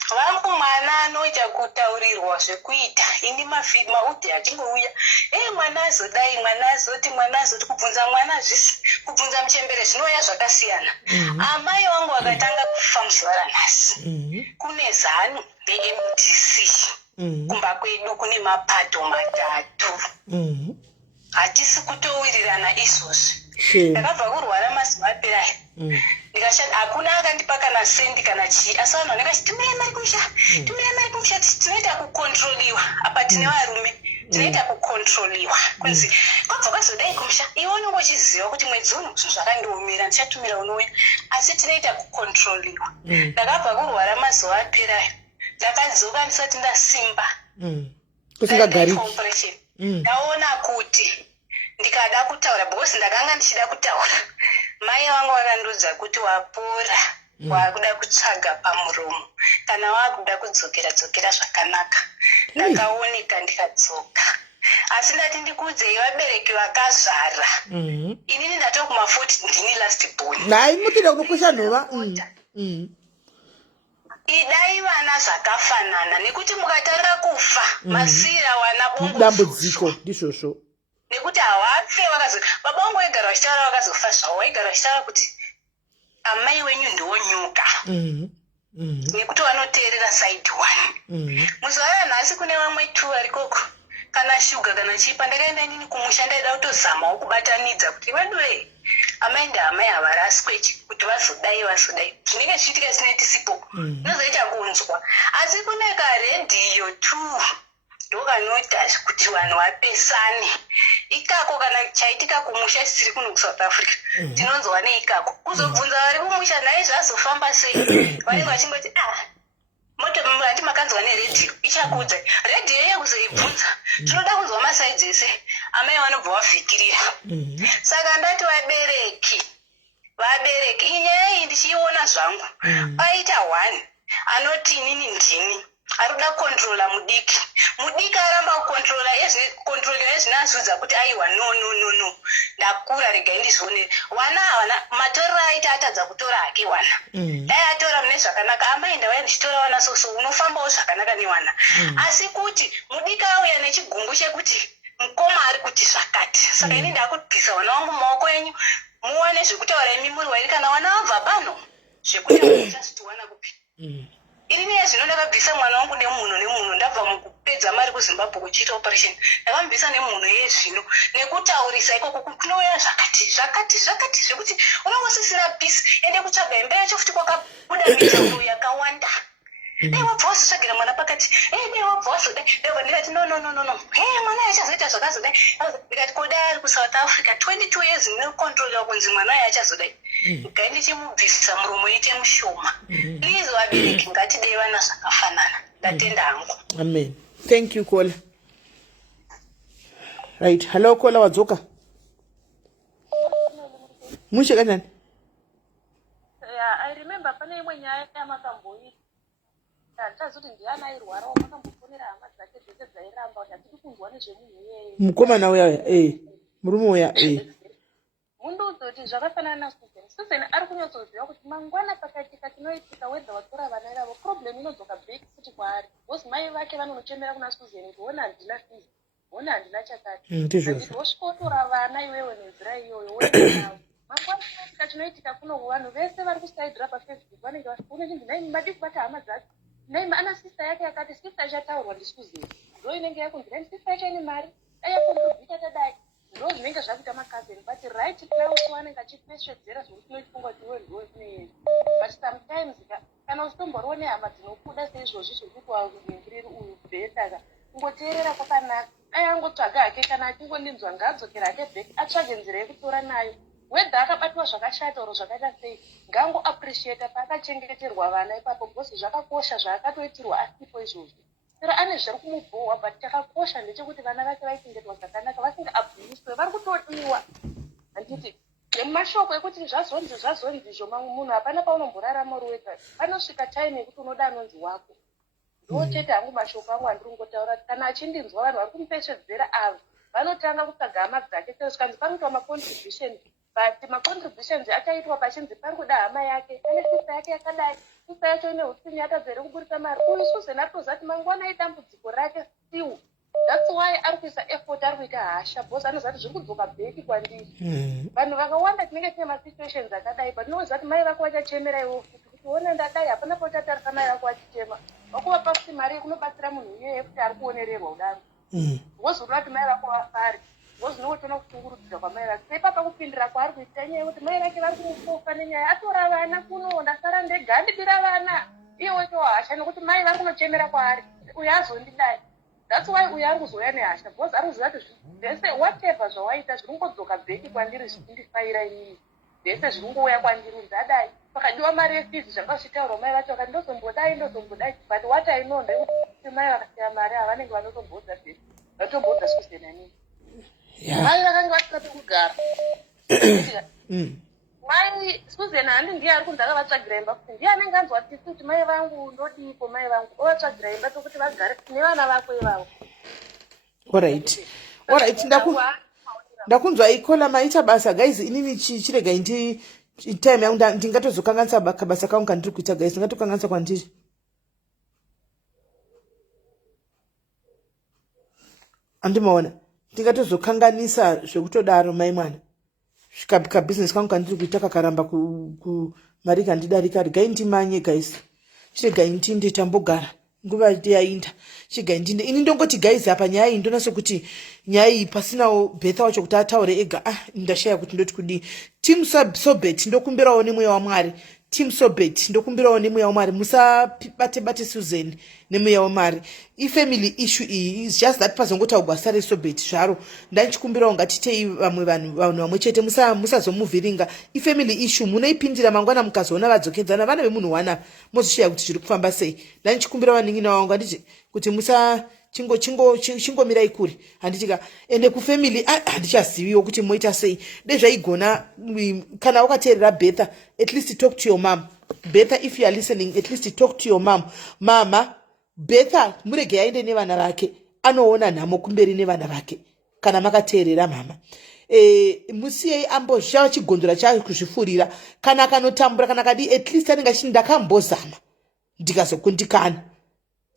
vangu mwana anoita kutaurirwa zvekuita ini maudhi achingouya mwana azodai mwana azoti kubvunza mwana zvisi kubvunza muchembere zvinouya zvakasiyana amai vangu vakatanga kufa muzuva ranhasi kune zanu reMDC kumba kwedu kune mapato 3 hatisi kutowirirana izvozvi ndakabva kurwara mazuva aperayo ndikashanda hakuna akandipa kana sendi kana chii asi vanhu vanenge tumirei mari kumusha tinoita kukontroliwa apa tine varume tinoita kukontroliwa kunzi kwabva kwazodai kumusha iwe unenge uchiziva kuti mwedzi uno zvinhu zvakandiomera ndichatumira unouya asi tinoita kukontroliwa ndakabva kurwara mazuva aperayo ndakadzoka ndisati ndasimba kusingagariki ndaona kuti ndikada kutaura because ndakanga ndichida kutaura mai vangu vakandudza kuti wapora wakuda kutsvaga pamuromo kana wakuda kudzokera zvakanaka ndakaoneka ndikadzoka asi ndati ndikuudzei vabereki vakazvara inini ndatokuma40 ndini last born nai mutida kunokusha nhova idai vana zvakafanana nekuti mukatanga kufa masira wana dambudziko ndizvozvo nekuti hawafe baba vangu vaigara vachitaura vakazofa zvavo vaigara vachitaura kuti amai wenyu ndionyoka nekuti vanoteerera side 1 muzuva ranhasi kune vamwe 2 varikoko kana shuga kana chipa ndakaenda inini kumusha ndaida kutozamawo kubatanidza kuti vadure amai ndaamai havaraswe kuti vazodai zvinenge zvichiitika zvinetisipo nozoita kunzwa asi kune karedhiyo tu ndokanoita kuti vanhu vapesane ikako kana chaitika kumusha tisiri kuno kuSouth Africa tinonzwa neikako kuzobvunza vari kumusha nhai zvazofamba sei vanenge vachingoti ati makanzwa neredhiyo ichakudza redhiyo iya kuzoibvunza tinoda kunzwa masaidzi ese amai vanobva vavhikirira saka ndati vabereki inyaya iyi ndichiiona zvangu paita 1 anoti inini ndini ari kuda kukontrola mudiki aramba kukontrola yazvinazudza kuti aiwa no ndakura regai ndizvionere wana matorero aita atadza kutora hake wana dai atora mune zvakanaka amaenda vaya ndichitora wana soso unofambawo zvakanaka newana asi kuti mudiki auya nechigumbu chekuti mukoma ari kuti zvakati saka ini ndakubvisa wana wangu mumaoko enyu muone zvekutaura imi muri wairi kana wana wabva pano zvekuti uchazviti wana kupi irini zvino ndakabvisa mwana wangu nemunhu ndabva mukupedza mari kuZimbabwe kuchiita operation ndakamubvisa nemunhu yezvino nekutaurisa ikoko kunouya zvakati zvekuti unongosisina peace ende kutsvaga imba yacho futi kwakabuda mitauro yakawanda dai wabva wazotsvagira mwana pakati dai wabva wazodai ndikati no mwana achazoita zvakazodai ndikati kodai ari kuSouth Africa 22 years nekukontrolwa kunzi mwana ayo achazodai gai ndichimubvisa muromo ite mushoma please vabereki ngatidei vana zvakafanana ndatenda hangu amen thank you Kola right hello Kola wadzoka mushe kanani I remember pane imwe nyaya yamakamboita ndazoti ndiana airwarawo makambofonera hama dzake dzese dzairamba kuti hatiri kunzwa nezvemunhu iyeye mukomana uya murume uya mundoudzoti zvakafanana Susan ari kunyatsoziva kuti mangwana pakaitika chinoitika wedza watora vana ravo problem inodzoka bheki futi kwaari because mai vake vanonochemera kuna Susan kuti ona handina fizi ona handina chakati ndosvikotora vana iwewe nenzira iyoyo wenavo mangwana pakaitika chinoitika kuno vanhu vese vari kusaidhira paFacebook vanenge vachiona nai madi kubata hama dzake nai ana sista yake yakati sista ichataurwa ndiSusan ndo inenge yakunzi nai sista yacho ine mari dai yakontribhuta tadai ndo zvinenge zvakuita makazeni but right now wanenge achipesvedzera zvokuti unochifunga kuti iwe ndo unoenda but sometimes kana uchitomborawo nehama dzinokuda seizvozvi zvekuti wauningiriri uyu bhesaka kungoteerera kwakanaka dai angotsvaga hake kana achingondinzwa ngaadzokera hake bheki atsvage nzira yekutora nayo wedha akabatwa zvakashata oro zvakaita sei ngango appreciate paakachengeterwa vana ipapo because zvakakosha zvaakatoitirwa asipo izvozvi saka ane zviri kumubhohwa but chakakosha ndechekuti vana vake vaichengetwa zvakanaka vasinga abhuyiswe vari kutodiwa handiti nemashoko ekuti zvazonzi zvoma munhu hapana paunomborarama uri wega panosvika time yekuti unoda anonzi wako ndochete hangu mashoko angu andiri kungotaura kana achindinzwa vanhu vari kumupesvedzera avo vanotanga kutsvaga hama dzake sezvikanzi panoitwa macontributions but macontributions achaitwa pachinzi pari kuda hama yake ane sista yake yakadai sista yacho ine hutini atadzere kuburisa mari uyu Susan atoziva kuti mangwana idambudziko rake still that's why ari kuisa effort ari kuita hasha because anoziva kuti zviri kudzoka bheki kwandiri vanhu vakawanda tinenge tine masituations akadai but unoziva kuti mai vako vachachemera iwo kuti ona ndadai hapana pauchatarisa mai vako vachichema vakuvapa futi mari yekunobatsira munhu iyeye kuti ari kuonererwa udaro wozorora kuti mai vako vafari wozinotoona kushungurudzira kwamai vake seipapa kupindira kwaari kuita nyaya yekuti mai vake vari kumufofa nenyaya atora vana kuno ndasara ndega handibira vana iye weto hasha nekuti mai vari kunochemera kwaari uyu azondidai that's why uyu ari kuzouya nehasha because ari kuziva kuti zvese whatever zvawaita zviri kungodzoka bheki kwandiri zvichindifaira inini zvese zviri kungouya kwandiri ndadai pakadiwa mari yefizi zvanga zvichitaurwa mai vacho vakati ndozombodai but what I know ndekuti mai vakasiya mari havanenge vanotombodza bheki vatombodza Susan nini mai vakanga vasina pekugara mai Susan handi ndiye ari kunzi akavatsvagira imba kuti ndiye anenge anzwa tisi kuti mai vangu ndodiko mai vangu ovatsvagira imba tokuti vagare nevana vako ivavo alright ndakunzwa ikola maita basa guys inini chirega time yangu ndingatozokanganisa basa kangu kandiri kuita guys ndingatokanganisa kwandiri andimaona ndingatozokanganisa zvekutodaro mai mwana svikapika business kangu kandiri kuita kakaramba kumari kandidarika regai ndimanye guys chiregai nditambogara nguva yainda chigai ndinde ini ndongoti guys apa nyaya iyi ndonaso kuti nyaya iyi pasinawo Betha wacho kuti ataure ega ndashaya kuti ndoti kudi team Sobet ndokumbirawo nemweya waMwari team Sobet ndokumbirawo nemweya waMwari musabate Susan nemweya waMwari ifamily issue iyi is just that pazongotaurwa sare Sobet zvaro ndanchikumbirawo ngatitei vamwe vanhu vamwe chete musazomuvhiringa ifamily issue munoipindira mangwana mukazoona vadzokedzana vana vemunhu wana mozoshaya kuti zviri kufamba sei ndanchikumbira vaningina wangu handiti kuti musa chingomirai kuri handitika ende kufamily handichaziviwo kuti moita sei dezvaigona kana wakateerera Betha at least talk to your mom Betha if you are listening at least talk to your mom mama Betha murege aende nevana vake anoona nhamo kumberi nevana vake kana makateerera mama musiyei ambozvishava chigondora chake kuzvifurira kana akanotambura kana kadi at least anenge achiti ndakambozama ndikazokundikana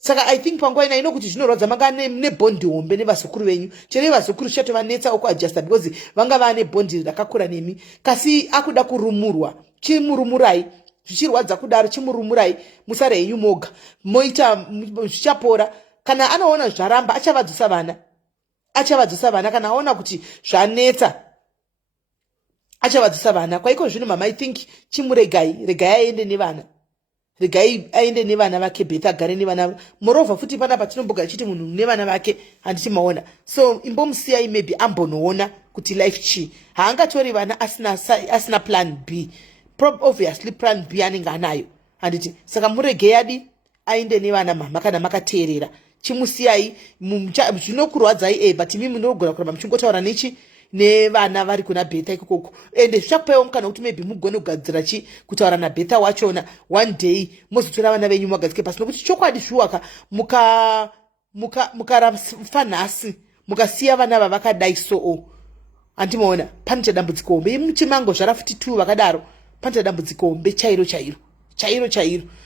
saka I think panguva ina inokuti zvinorwadza manga nebhondi hombe nevazukuru venyu chero vazukuru zvichatonetsa okuadjusta because vanga vane bhondi rakakura nemi kasi akuda kurumurwa chimurumurai zvichirwadza kudaro chimurumurai musare henyu moga moita zvichapora kana anoona zvaramba achavadzosa vana kana aona kuti zvanetsa achavadzosa vana kwaiko zvino mama I think chimuregai aende nevana regai aende nevana vake Betha agare nevana moreover futi panapa tinombogara chiti munhu nevana vake handiti maona so imbomusiyai maybe ambonoona kuti life chi haangatori vana asina plan B obviously plan B anenge anayo handiti saka muregei adi aende nevana mama kana makateerera chimusiyai zvinokurwadzai but imi munogona kuramba muchingotaura nevana vari kuna Betha ikoko ende zvichakupaiwo mukana kuti maybe mugone kugadzira kutaura naBetha wachona one day mozotora vana venyu magadzike pasi nokuti chokwadi zviwaka mukarafa nhasi mukasiya vana vavakadai so handimaona panoita dambudziko hombe imuchimango zvara futi 2 vakadaro panoita dambudziko hombe chairo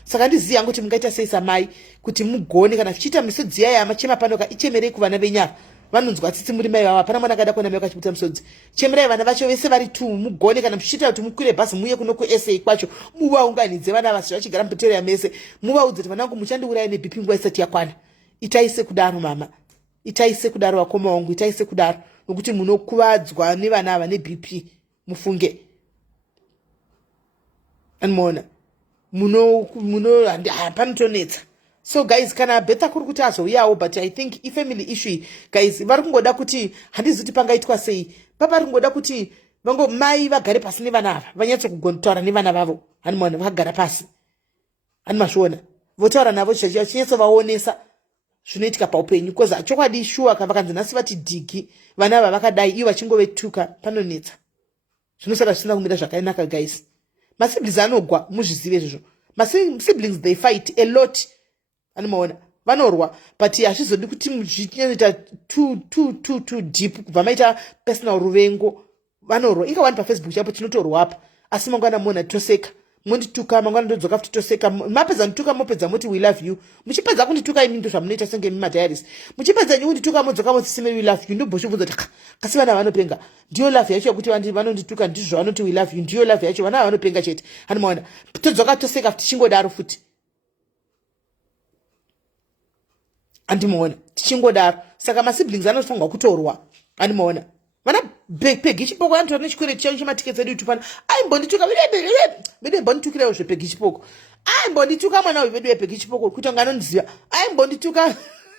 saka ndiziva kuti mungaita sei samai kuti mugone kana zvichiita misodzi yaya machema panoka ichemerei kuvana venyava vanonzwa tsitsi muri mai vava hapana mwana akada kuona mai akachibuta musodzi chemerai vana vacho vese vari 2 mugone kana muchiita kuti mukwire bhazi muye kuno kuSA kwacho muvaunganidze vana vasi vachigara mupretoria mese muvaudze kuti vanangu muchandiuraya neBP nguva isati yakwana itaise kudaro mama itaise kudaro vakoma vangu itaise kudaro nokuti munokuvadzwa nevana ava neBP mufunge animona panotonetsa so guys kana Betha kuri kuti azouyawo but I think ifamily issue guys vari kungoda kuti handizi kuti pangaitwa sei papa vari kungoda kuti mai vagare pasi nevana ava vanyatso kugotaura nevana vavo hanimona vakagara pasi hanimazviona votaura navo chinyatsovaonesa zvinoitika paupenyu because chokwadi shuwa vakanzi nhasi vati dhigi vana ava vakadai ivo vachingovetuka panonetsa zvinosara zvisina kumira zvakanaka guys masiblings anogwa muzvizive izvozvo masiblings they fight a lot animaona vanorwa but hazvizodi kuti zvichinoita too deep kubva maita personal ruvengo vanorwa ingawani paFacebook chapo tinotorwa apa asi mangwana mona toseka mondituka mangwana ndodzoka futi toseka mapedza ndituka mopedza moti we love you muchipedza kundituka imi ndo zvamunoita senge mumadiaries muchipedza kundituka modzoka motisime we love you ndobhochibvunza kuti kasi vana vanopenga ndiyo love yacho yekuti vanondituka ndizvo zvavanoti we love you ndiyo love yacho vana vanopenga chete hanimaona todzoka toseka futi chingodaro futi andimaona tichingodaro saka masiblings anofanirwa kutorwa andimaona vana pegi chipoko anotora nechikwere chavo chematiketi edu tupana aimbondituka vedu imbonditukirawo zvepegi chipoko aimbondituka mwana wevedu wepegi chipoko kuti anganondiziva aimbondituka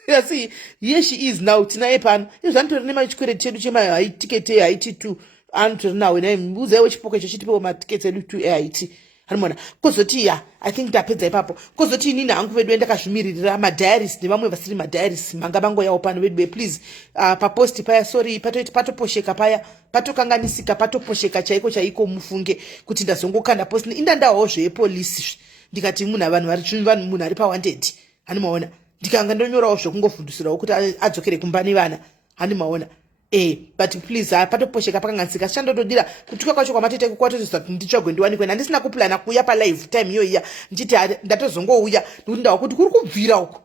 asi here she is now tinaye pano izvo anotora nemachikwere chedu chematiketi ehaiti 2 anotora nawe naye muzaiwo chipoko icho chitipewo matiketi edu 2 ehaiti hanimona kozoti I think ndapedza ipapo kozoti inini hangu vedu endakazvimiririra madiaries nevamwe vasiri madiaries manga vangoyawo pano vedu please paposti paya sorry patoposheka paya patokanganisika patoposheka chaiko mufunge kuti ndazongokanda posti indandawawo zvepolisi ndikati munhu ari pawanted hanimaona ndikanga ndonyorawo zvekungofundisirawo kuti adzokere kumba nevana hanimaona but please patoposheka pakanganisika sichandododira kutuka kwacho kwamatoita kwatozisa kuti nditsvagwe ndiwanikwe handisina kuplana kuuya palive time iyoiya ndichiti ndatozongouya ndokuti ndawa kuti kuri kubvira uko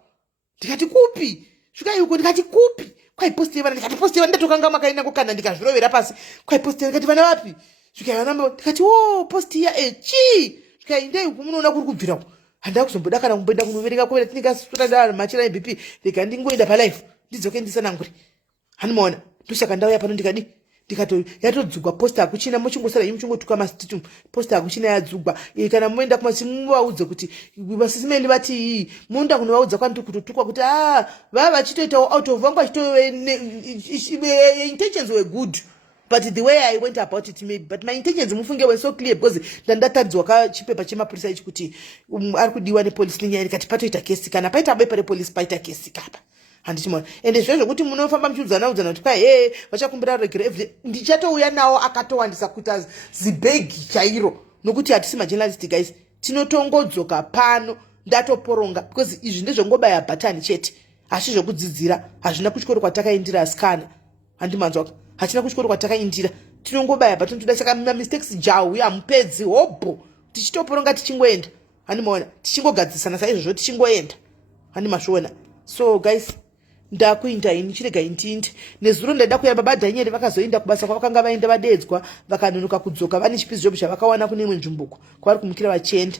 ndikati kupi svikai uko ndikati kupi kwaiposti yevana ndikati posti yevana ndatokanga makaenda kukanda ndikazvirovera pasi kwaiposti ndikati vana vapi svikai vana ndikati posti iya chi svikai ndei uko munoona kuri kubvira uko handa kuzomboda kana kumboenda kunovereka kwera tinikasutanda machira ebp rega ndingoenda palife ndidzoke ndisananguri hanimaona ndosaka ndauya pano ndikadi ndikato yatodzugwa posta akuchina muchingosara imi muchingotuka masititum posta akuchina yadzugwa kana moenda kumasimuvaudze kuti vasisimeli vati munda kunovaudza kwandiri kutotukwa kuti vava vachitoitawo out of vanga intentions were good but the way I went about it maybe but my intentions mufunge were so clear because ndatadzwa kachipepa chemapurisa ichi kuti ari kudiwa nepolisi nenyaya ndikati patoita kesi kana paita bepa repolisi paita kesi kapa handichimona ende zvezvo kuti munofamba muchiudzana kuti kwai vachakumbira regero everyday ndichatouya nawo akatowandisa kuita zibhegi chairo nokuti hatisi majournalist guys tinotongodzoka pano ndatoporonga because izvi ndezvongobaya bhatani chete asi zvokudzidzira hazvina kuchikoro kwatakaindira asikana handimanzwaka hatina kuchikoro kwatakaindira tinongobaya bhatani toda saka mistakes jauya mupedzi hobho tichitoporonga tichingoenda handimaona tichingogadzisana saizvozvo tichingoenda handimazviona so guys ndakuinda ini chirega intinde nezuro ndaida kuya baba Daniel vakazoinda kubasa kwavakanga vaenda vadedzwa vakanonoka kudzoka vane chipizi jobu chavakawana kune imwe nzvimbuko kwavari kumukira vachienda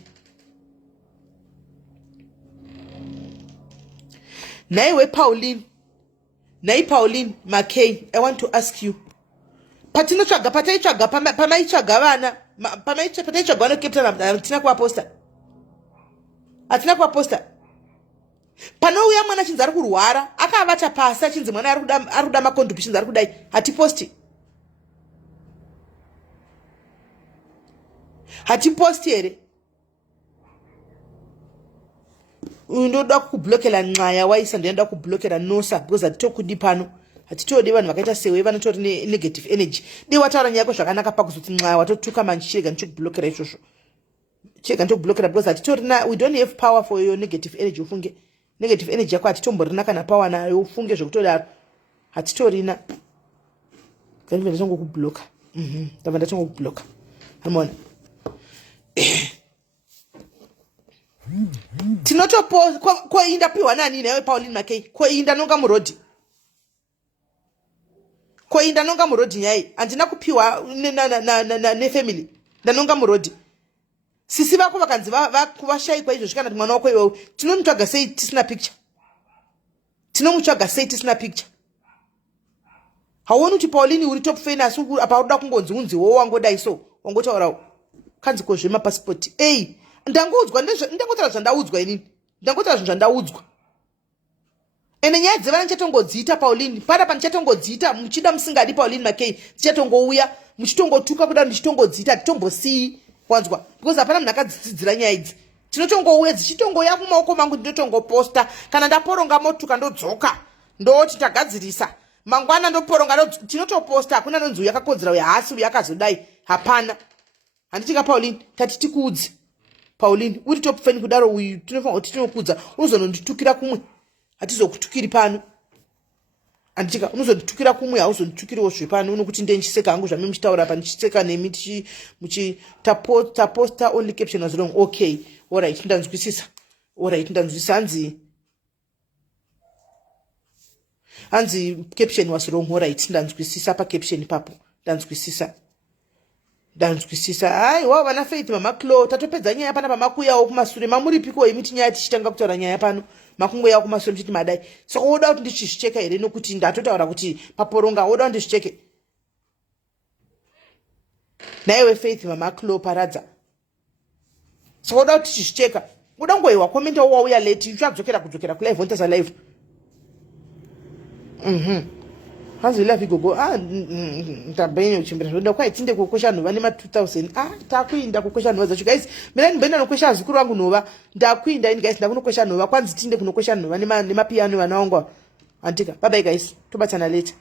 naiwe Pauline McKay I want to ask you patinotsvaga pamaitsvaga vana pamaitsvaga vana captain hatina kuvaposta panouya mwana chinzi ari kurwara akavata pasi achinzi mwana ari kuda macontributions ari kudai hatiposti here uyu ndoda kublokera nxaya waisa ndoenda kublokera nosa because hatitokudi pano hatitodi vanhu vakaita sewe vanotori negative energy dei wataura nyaya yako zvakanaka pakuzoti nxaya watotuka manje chirega ndichokublokera izvozvo chirega ndikublokera because hatitorina we don't have power for your negative energy ufunge negative energy yako hatitomborina kana power nayo ufunge zvokutodaro hatitorina kandive ndachongokubloka ndava ndachongokubloka hamona tinotopo koindapiwa nani nawe Pauline McKay koinda nonga murodhi nyai handina kupiwa nefamily ndanonga murodhi sisi vako vakanzi vashayikwa izvo zvikana kuti mwana wako iwewe tinomutsvaga sei tisina picture hauoni kuti Pauline uri top fan asi apa unoda kungonzi unziwo wangodai so wangotaurawo kanzi kozvemapasipoti ndangoudzwa ndangotaura zvandaudzwa inini ndangotaura zvinhu zvandaudzwa ende nyaya dzevana ndichatongodziita Pauline panapa ndichatongodziita muchida musingadi Pauline McKay dzichatongouya muchitongotuka kudaro ndichitongodziita hatitombosi wanzwa because hapana munhu akadzidzidzira nyaya idzi tinotongouya dzichitongoya mumaoko mangu ndinotongoposta kana ndaporonga motuka ndodzoka ndoti tagadzirisa mangwana ndoporonga tinotoposta hakuna nonzi uyu yakakodzera uyu haasi uyu yakazodai hapana handitika Pauline tatitikuudzi Pauline uri top fan kudaro uyu tinofanira kuti tinokudza unozononditukira kumwe hatizokutukiri pano anditika unozonditukira kumwe hauzonditukiriwo zvepano unokuti ndenchiseka hangu zvame muchitaura pa ndichiseka nemi taposta only caption was wrong okay alright ndanzwisisa hanzi caption was wrong alright ndanzwisisa pa caption papo ndanzwisisa hai wao vana Faith mama Clo tatopedza nyaya pana pamakuyawo kumasure mamuripiko imiti nyaya tichitanga kutaura nyaya pano makungoyawo kumasure mchiti madai saka woda kuti ndichizvicheka here nokuti ndatotaura kuti paporonga woda kuti ndizvicheke naiwe Faith mama Clo paradza saka woda kuti tichizvicheka woda kungoiwa komenta wauya late uchadzokera kulive wontaza live hanzi live igogo ndabhenye uchimbira zvoda kwai tinde kukwesha nhova nema 2000 takuinda kukwesha nhova zacho guys mina ndibenda nokwesha zikuru wangu nhova ndakuinda ini guys ndakunokwesha nhova kwanzi tinde kunokwesha nhova nemapiano vana wangu antika bye bye guys tobatsana later